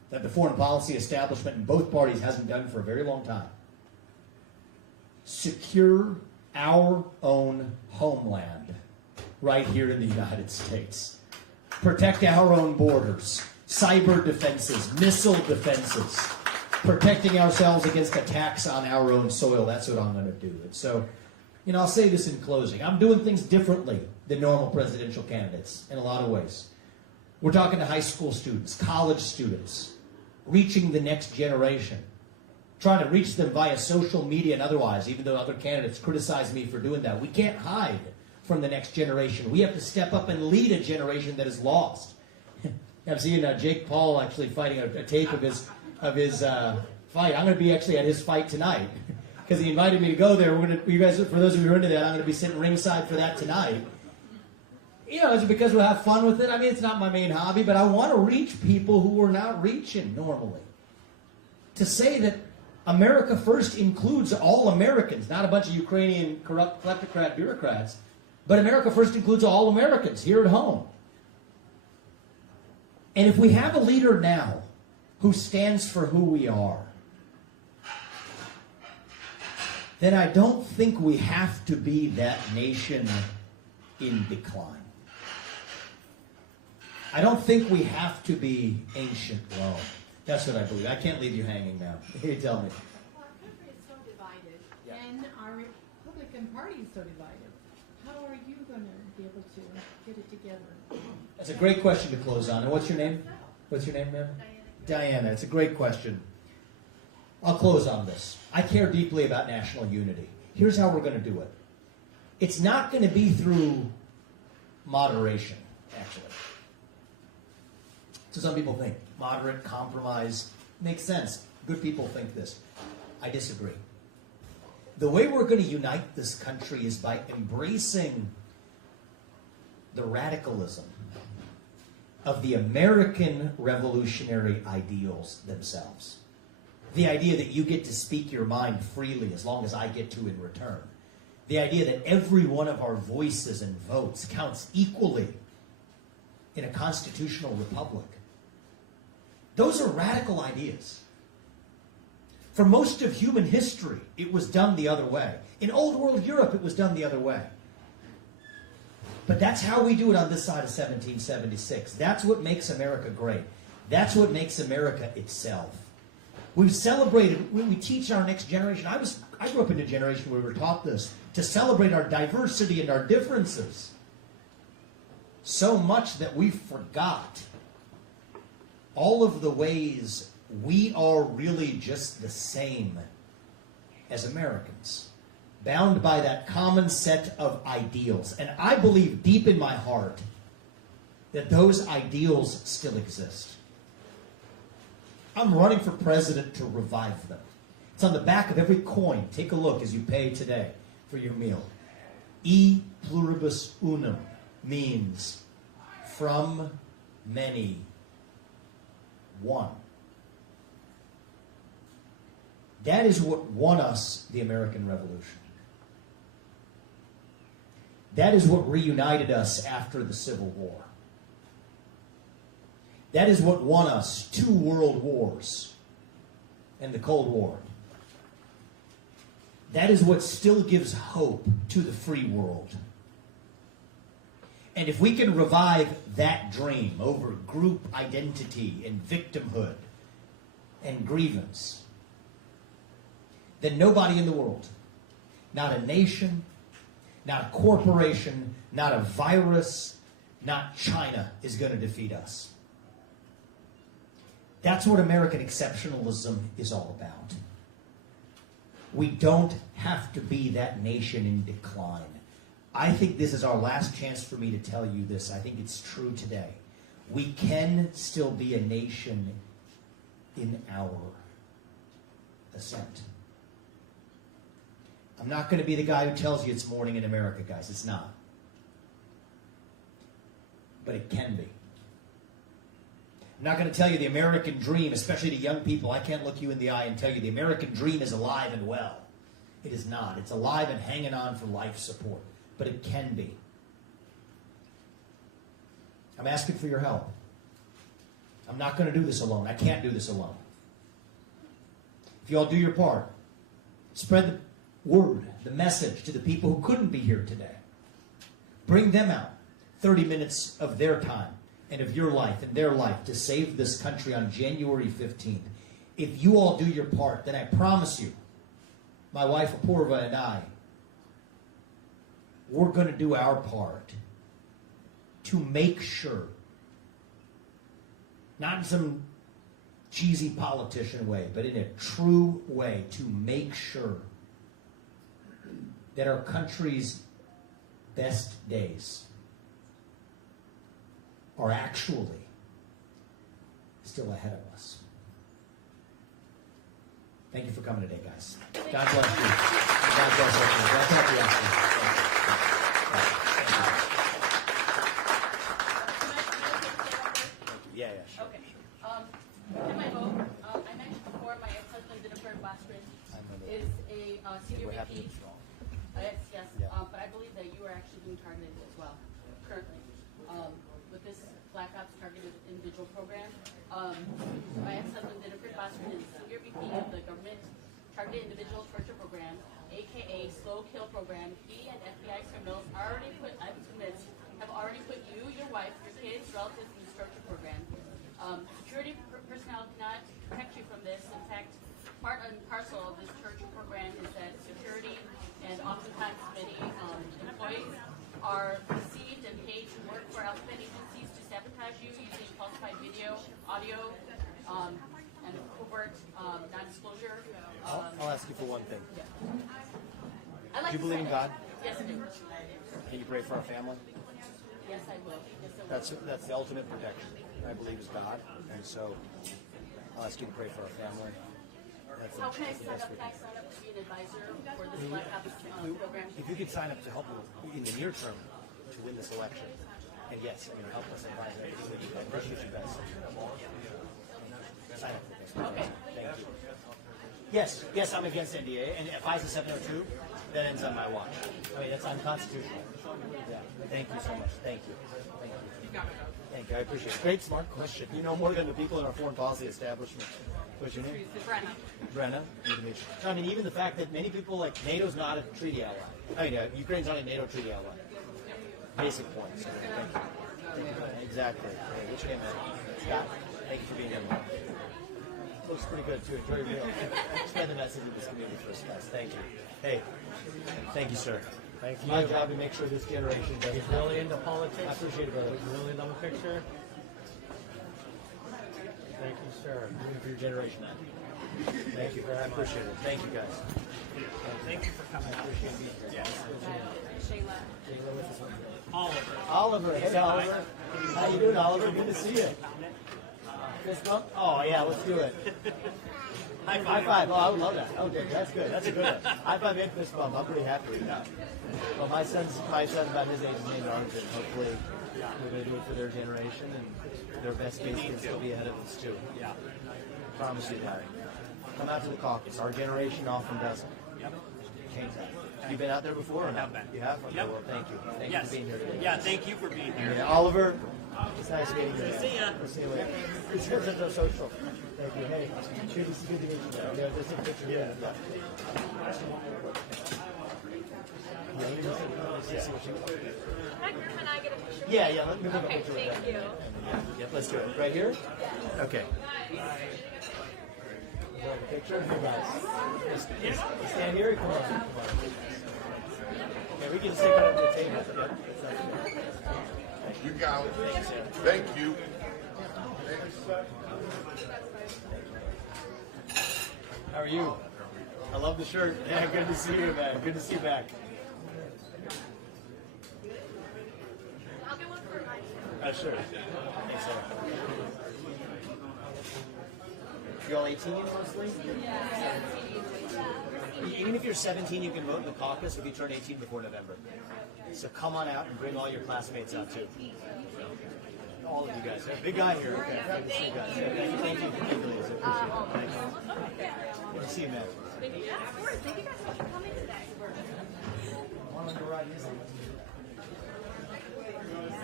that the foreign policy establishment in both parties hasn't done for a very long time. Secure our own homeland right here in the United States. Protect our own borders, cyber defenses, missile defenses, protecting ourselves against attacks on our own soil. That's what I'm going to do. And so, I'll say this in closing. I'm doing things differently than normal presidential candidates in a lot of ways. We're talking to high school students, college students, reaching the next generation, trying to reach them via social media and otherwise, even though other candidates criticize me for doing that. We can't hide from the next generation. We have to step up and lead a generation that is lost. I'm seeing Jake Paul actually fighting a tape of his fight. I'm going to be actually at his fight tonight because he invited me to go there. You guys, for those of you who are into that, I'm going to be sitting ringside for that tonight. It's because we'll have fun with it. I mean, it's not my main hobby, but I want to reach people who are not reaching normally. To say that America First includes all Americans, not a bunch of Ukrainian corrupt kleptocrat bureaucrats, but America First includes all Americans here at home. And if we have a leader now who stands for who we are, then I don't think we have to be that nation in decline. I don't think we have to be ancient Rome. That's what I believe. I can't leave you hanging now. You tell me. Well, our country is so divided, and our Republican Party is so divided. How are you going to be able to get it together? That's a great question to close on. And what's your name? What's your name, ma'am? Diana. It's a great question. I'll close on this. I care deeply about national unity. Here's how we're going to do it. It's not going to be through moderation, actually. So some people think moderate compromise makes sense. Good people think this. I disagree. The way we're going to unite this country is by embracing the radicalism of the American revolutionary ideals themselves. The idea that you get to speak your mind freely as long as I get to in return. The idea that every one of our voices and votes counts equally in a constitutional republic. Those are radical ideas. For most of human history, it was done the other way. In old world Europe, it was done the other way. But that's how we do it on this side of 1776. That's what makes America great. That's what makes America itself. We've celebrated, we teach our next generation. I grew up in a generation where we were taught this, to celebrate our diversity and our differences. So much that we forgot all of the ways we are really just the same as Americans, bound by that common set of ideals. And I believe deep in my heart that those ideals still exist. I'm running for president to revive them. It's on the back of every coin. Take a look as you pay today for your meal. E pluribus unum means from many, one. That is what won us the American Revolution. That is what reunited us after the Civil War. That is what won us 2 world wars and the Cold War. That is what still gives hope to the free world. And if we can revive that dream over group identity and victimhood and grievance, then nobody in the world, not a nation, not a corporation, not a virus, not China, is going to defeat us. That's what American exceptionalism is all about. We don't have to be that nation in decline. I think this is our last chance for me to tell you this. I think it's true today. We can still be a nation in our ascent. I'm not going to be the guy who tells you it's morning in America, guys. It's not. But it can be. I'm not going to tell you the American dream, especially to young people. I can't look you in the eye and tell you the American dream is alive and well. It is not. It's alive and hanging on for life support. But it can be. I'm asking for your help. I'm not going to do this alone. I can't do this alone. If you all do your part, spread the word, the message to the people who couldn't be here today. Bring them out 30 minutes of their time and of your life and their life to save this country on January 15th. If you all do your part, then I promise you, my wife Apurva and I, we're going to do our part to make sure, not in some cheesy politician way, but in a true way, to make sure that our country's best days are actually still ahead of us. Thank you for coming today, guys. God bless you. God bless everyone. God help you out. Yeah, sure. Okay. In my vote, I mentioned before my ex-husband Jennifer Bostridge is a senior We're happy VP. to withdraw. Yes, Yeah. but I believe that you are actually being targeted as well, currently, with this Black Ops Targeted Individual Program. My ex-husband Jennifer Bostridge is senior VP of the Government Targeted Individual Torture Program, aka Slow Kill Program. He and FBI criminals I'm convinced, have already put you, your wife, your kids, relatives in this torture program. Security personnel cannot protect you from this. In fact, part and parcel of this torture program is that security and oftentimes many employees are received and paid to work for alphabet agencies to sabotage you using falsified video, audio, and covert non-disclosure. I'll ask you for one thing. Yeah. I like Do you to believe in say- God? Yes, I do. Can you pray for our family? Yes, I will. Yes, I will. That's the ultimate protection. I believe is God, and so I'll ask you to pray for our family. That's How can I the sign best up? we Can I can. sign up to be an advisor for this Black Ops program? If you could sign up to help in the near term to win this election, and yes, help us advise everything that you can. Appreciate you guys. Sign up for this. Okay. Thank you. Yes, I'm against NDA, and if FISA 702, that ends on my watch. I mean, that's unconstitutional. Yeah. Thank you so much. Thank you. Thank you. Thank you. I appreciate it. Great, smart question. You know more than the people in our foreign policy establishment. What's your name? Brenna. Brenna. Good to meet you. I mean, even the fact that many people like NATO's not a treaty ally. I mean, Ukraine's not a NATO treaty ally. Basic points. So, thank you. Exactly. Hey, what's your name, man? Scott. Thank you for being here. Looks pretty good too. Enjoy your meal. Spread the message of this community first, guys. Thank you. Hey, thank you, sir. Thank It's my job to make sure this generation doesn't. He's really into politics. I appreciate it, brother. He's really into the picture. Thank you, sir. Doing for your generation, man. Thank you. I appreciate it. Thank you, guys. Thank you for coming. I appreciate being here. Shayla. Shayla with us. Oliver. Oliver. Hey, Oliver. How you doing, Oliver? Good to see you. Fist bump? Oh, yeah, let's do it. High five. Oh, I would love that. Okay, that's good. That's a good one. High five and fist bump. I'm pretty happy with that. Well, my son's about his age, his name's Arjun. Hopefully, we're going to do it for their generation, and their best case can still be ahead of us, too. Yeah. Promise you that. Come out to the caucus. Our generation often doesn't. Yep. Change that. Have you been out there before? Or I have not? been. You have? Okay, Yep. well, thank you. Thank Yes. you for being here today. Yeah, thank you for being here. Yeah, Oliver, it's nice meeting you. See ya. We'll see you later. It's good to know social. Thank you. Hey, good to meet you. Yeah, there's a picture. Yeah. Hi, Griff and I get a picture. Yeah, let me take a Okay, picture with thank that. you. Yeah, let's do it. Right here? Yeah. Okay. Picture? You guys. You stand here? Come on. Come on. Yeah, we can sit right over the table. Yeah. You got it. Thank you, sir. Thank you. How are you? I love the shirt. Yeah, good to see you, man. Good to see you back. I'll get one for mine. Sure. Thanks, sir. You all 18 mostly? Yeah. Even if you're 17, you can vote in the caucus if you turn 18 before November. So come on out and bring all your classmates out too. All of you guys. Big guy here. Okay. Good to see you guys. Thank you. Thank you. Good to see you, man. Yeah, of course. Thank you guys for coming today.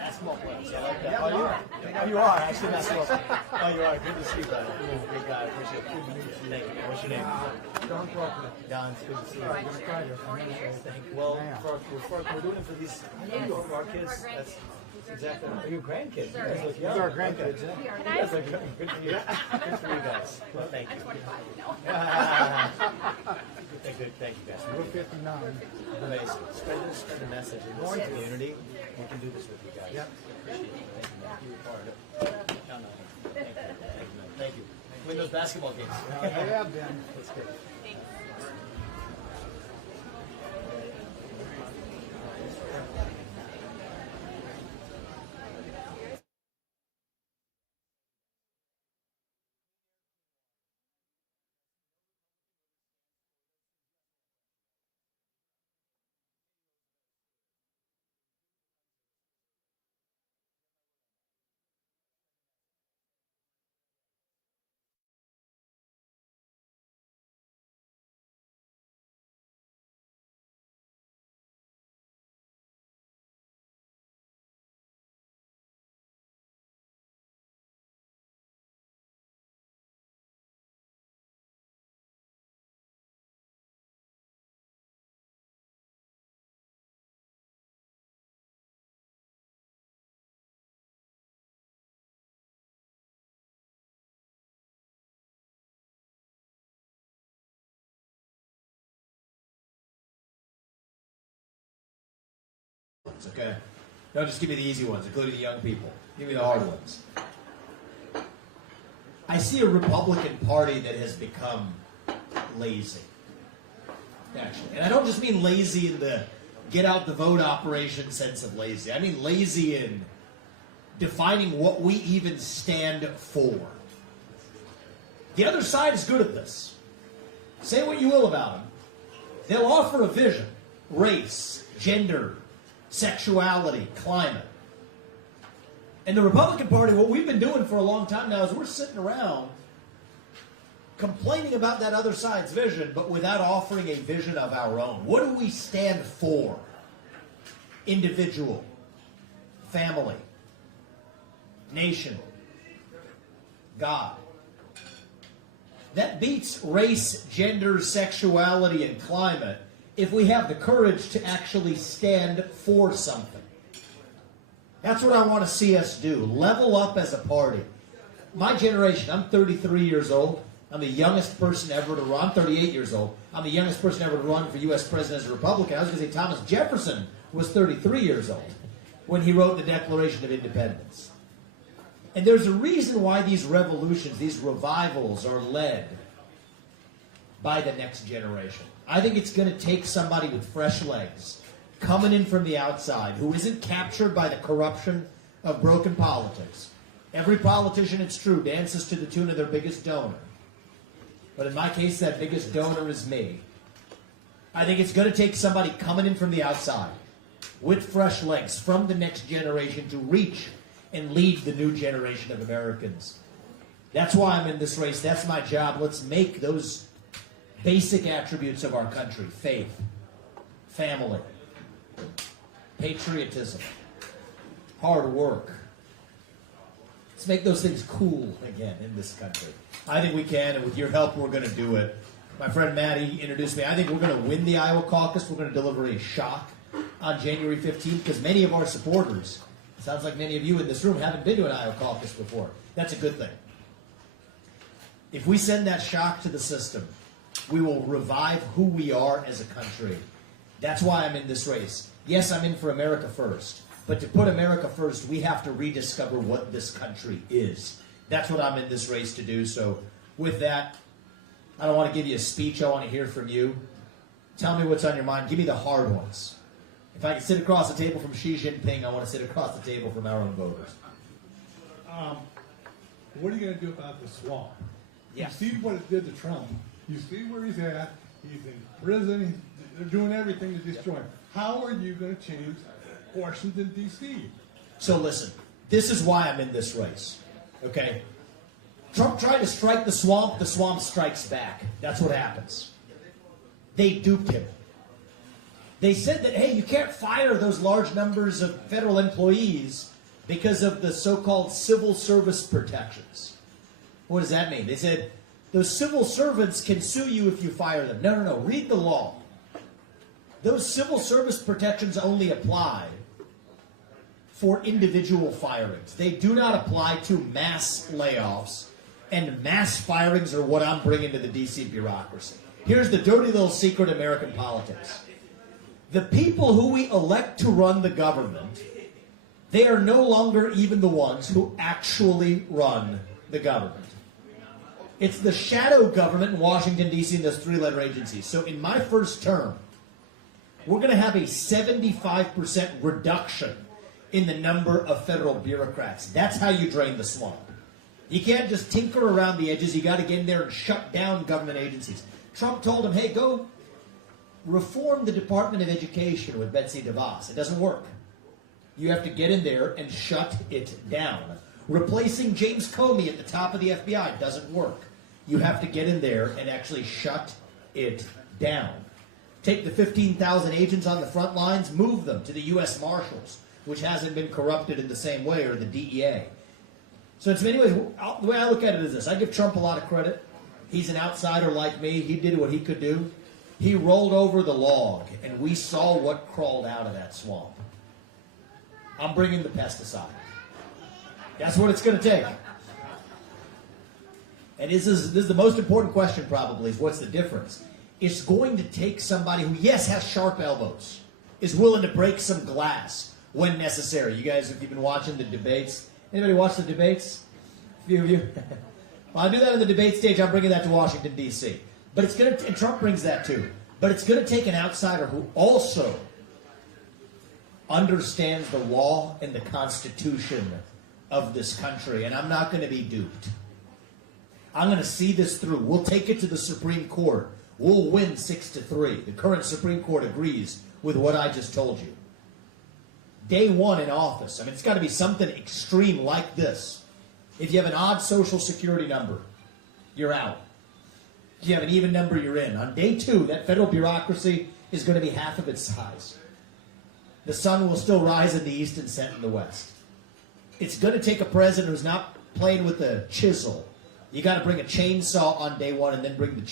basketball player, so I like that. Oh, you are? Oh, you are actually basketball player. Oh, you are. Good to see you, buddy. Good guy. Appreciate it. Thank you. What's your name? Don Crawford. Don, it's good to see you. Thank you. Well, we're doing it for these. I know you are for our kids. That's exactly. Are you grandkids? You guys look young. These are our grandkids. Yeah. You guys look good. Good for you. Good for you guys. Well, thank you. Thank you, guys. We're 59. Amazing. Spread the message in this community. We can do this with you guys. Yep. Appreciate it. Thank you. You were part of it. No. Thank you. Thank you. Win those basketball games. I have been. That's good. Okay? Don't just give me the easy ones, including the young people. Give me the hard ones. I see a Republican Party that has become lazy, actually. And I don't just mean lazy in the get out the vote operation sense of lazy. I mean lazy in defining what we even stand for. The other side is good at this. Say what you will about them. They'll offer a vision, race, gender, sexuality, climate. And the Republican Party, what we've been doing for a long time now is we're sitting around complaining about that other side's vision, but without offering a vision of our own. What do we stand for? Individual, family, nation, God. That beats race, gender, sexuality, and climate if we have the courage to actually stand for something. That's what I want to see us do. Level up as a party. My generation, I'm 33 years old. I'm the youngest person ever to run. I'm 38 years old. I'm the youngest person ever to run for U.S. president as a Republican. I was going to say Thomas Jefferson was 33 years old when he wrote the Declaration of Independence. And there's a reason why these revolutions, these revivals are led by the next generation. I think it's going to take somebody with fresh legs coming in from the outside who isn't captured by the corruption of broken politics. Every politician, it's true, dances to the tune of their biggest donor. But in my case, that biggest donor is me. I think it's going to take somebody coming in from the outside with fresh legs from the next generation to reach and lead the new generation of Americans. That's why I'm in this race. That's my job. Let's make those basic attributes of our country: faith, family, patriotism, hard work. Let's make those things cool again in this country. I think we can, and with your help, we're going to do it. My friend Maddie introduced me. I think we're going to win the Iowa caucus. We're going to deliver a shock on January 15th because many of our supporters, sounds like many of you in this room, haven't been to an Iowa caucus before. That's a good thing. If we send that shock to the system, we will revive who we are as a country. That's why I'm in this race. Yes, I'm in for America first. But to put America first, we have to rediscover what this country is. That's what I'm in this race to do. So with that, I don't want to give you a speech. I want to hear from you. Tell me what's on your mind. Give me the hard ones. If I can sit across the table from Xi Jinping, I want to sit across the table from our own voters. What are you going to do about the swamp? Yeah. You see what it did to Trump. You see where he's at. He's in prison. They're doing everything to destroy him. How are you going to change Washington, D.C.? So listen, this is why I'm in this race, okay? Trump tried to strike the swamp strikes back. That's what happens. They duped him. They said that, hey, you can't fire those large numbers of federal employees because of the so-called civil service protections. What does that mean? They said those civil servants can sue you if you fire them. No, no, no. Read the law. Those civil service protections only apply for individual firings. They do not apply to mass layoffs, and mass firings are what I'm bringing to the D.C. bureaucracy. Here's the dirty little secret of American politics. The people who we elect to run the government, they are no longer even the ones who actually run the government. It's the shadow government in Washington, D.C. and those three-letter agencies. So in my first term, we're going to have a 75% reduction in the number of federal bureaucrats. That's how you drain the swamp. You can't just tinker around the edges. You got to get in there and shut down government agencies. Trump told him, hey, go reform the Department of Education with Betsy DeVos. It doesn't work. You have to get in there and shut it down. Replacing James Comey at the top of the FBI doesn't work. You have to get in there and actually shut it down. Take the 15,000 agents on the front lines, move them to the U.S. Marshals, which hasn't been corrupted in the same way, or the DEA. So in many ways, the way I look at it is this. I give Trump a lot of credit. He's an outsider like me. He did what he could do. He rolled over the log, and we saw what crawled out of that swamp. I'm bringing the pesticide. That's what it's going to take. And this is the most important question probably, is what's the difference? It's going to take somebody who, yes, has sharp elbows, is willing to break some glass when necessary. You guys, if you've been watching the debates, anybody watch the debates? A few of you? Well, I do that on the debate stage. I'm bringing that to Washington, D.C. But it's going to, and Trump brings that too. But it's going to take an outsider who also understands the law and the Constitution of this country. And I'm not going to be duped. I'm going to see this through. We'll take it to the Supreme Court. We'll win 6-3. The current Supreme Court agrees with what I just told you. Day one in office. I mean, it's got to be something extreme like this. If you have an odd social security number, you're out. If you have an even number, you're in. On day two, that federal bureaucracy is going to be half of its size. The sun will still rise in the east and set in the west. It's going to take a president who's not playing with a chisel. You got to bring a chainsaw on day one and then bring the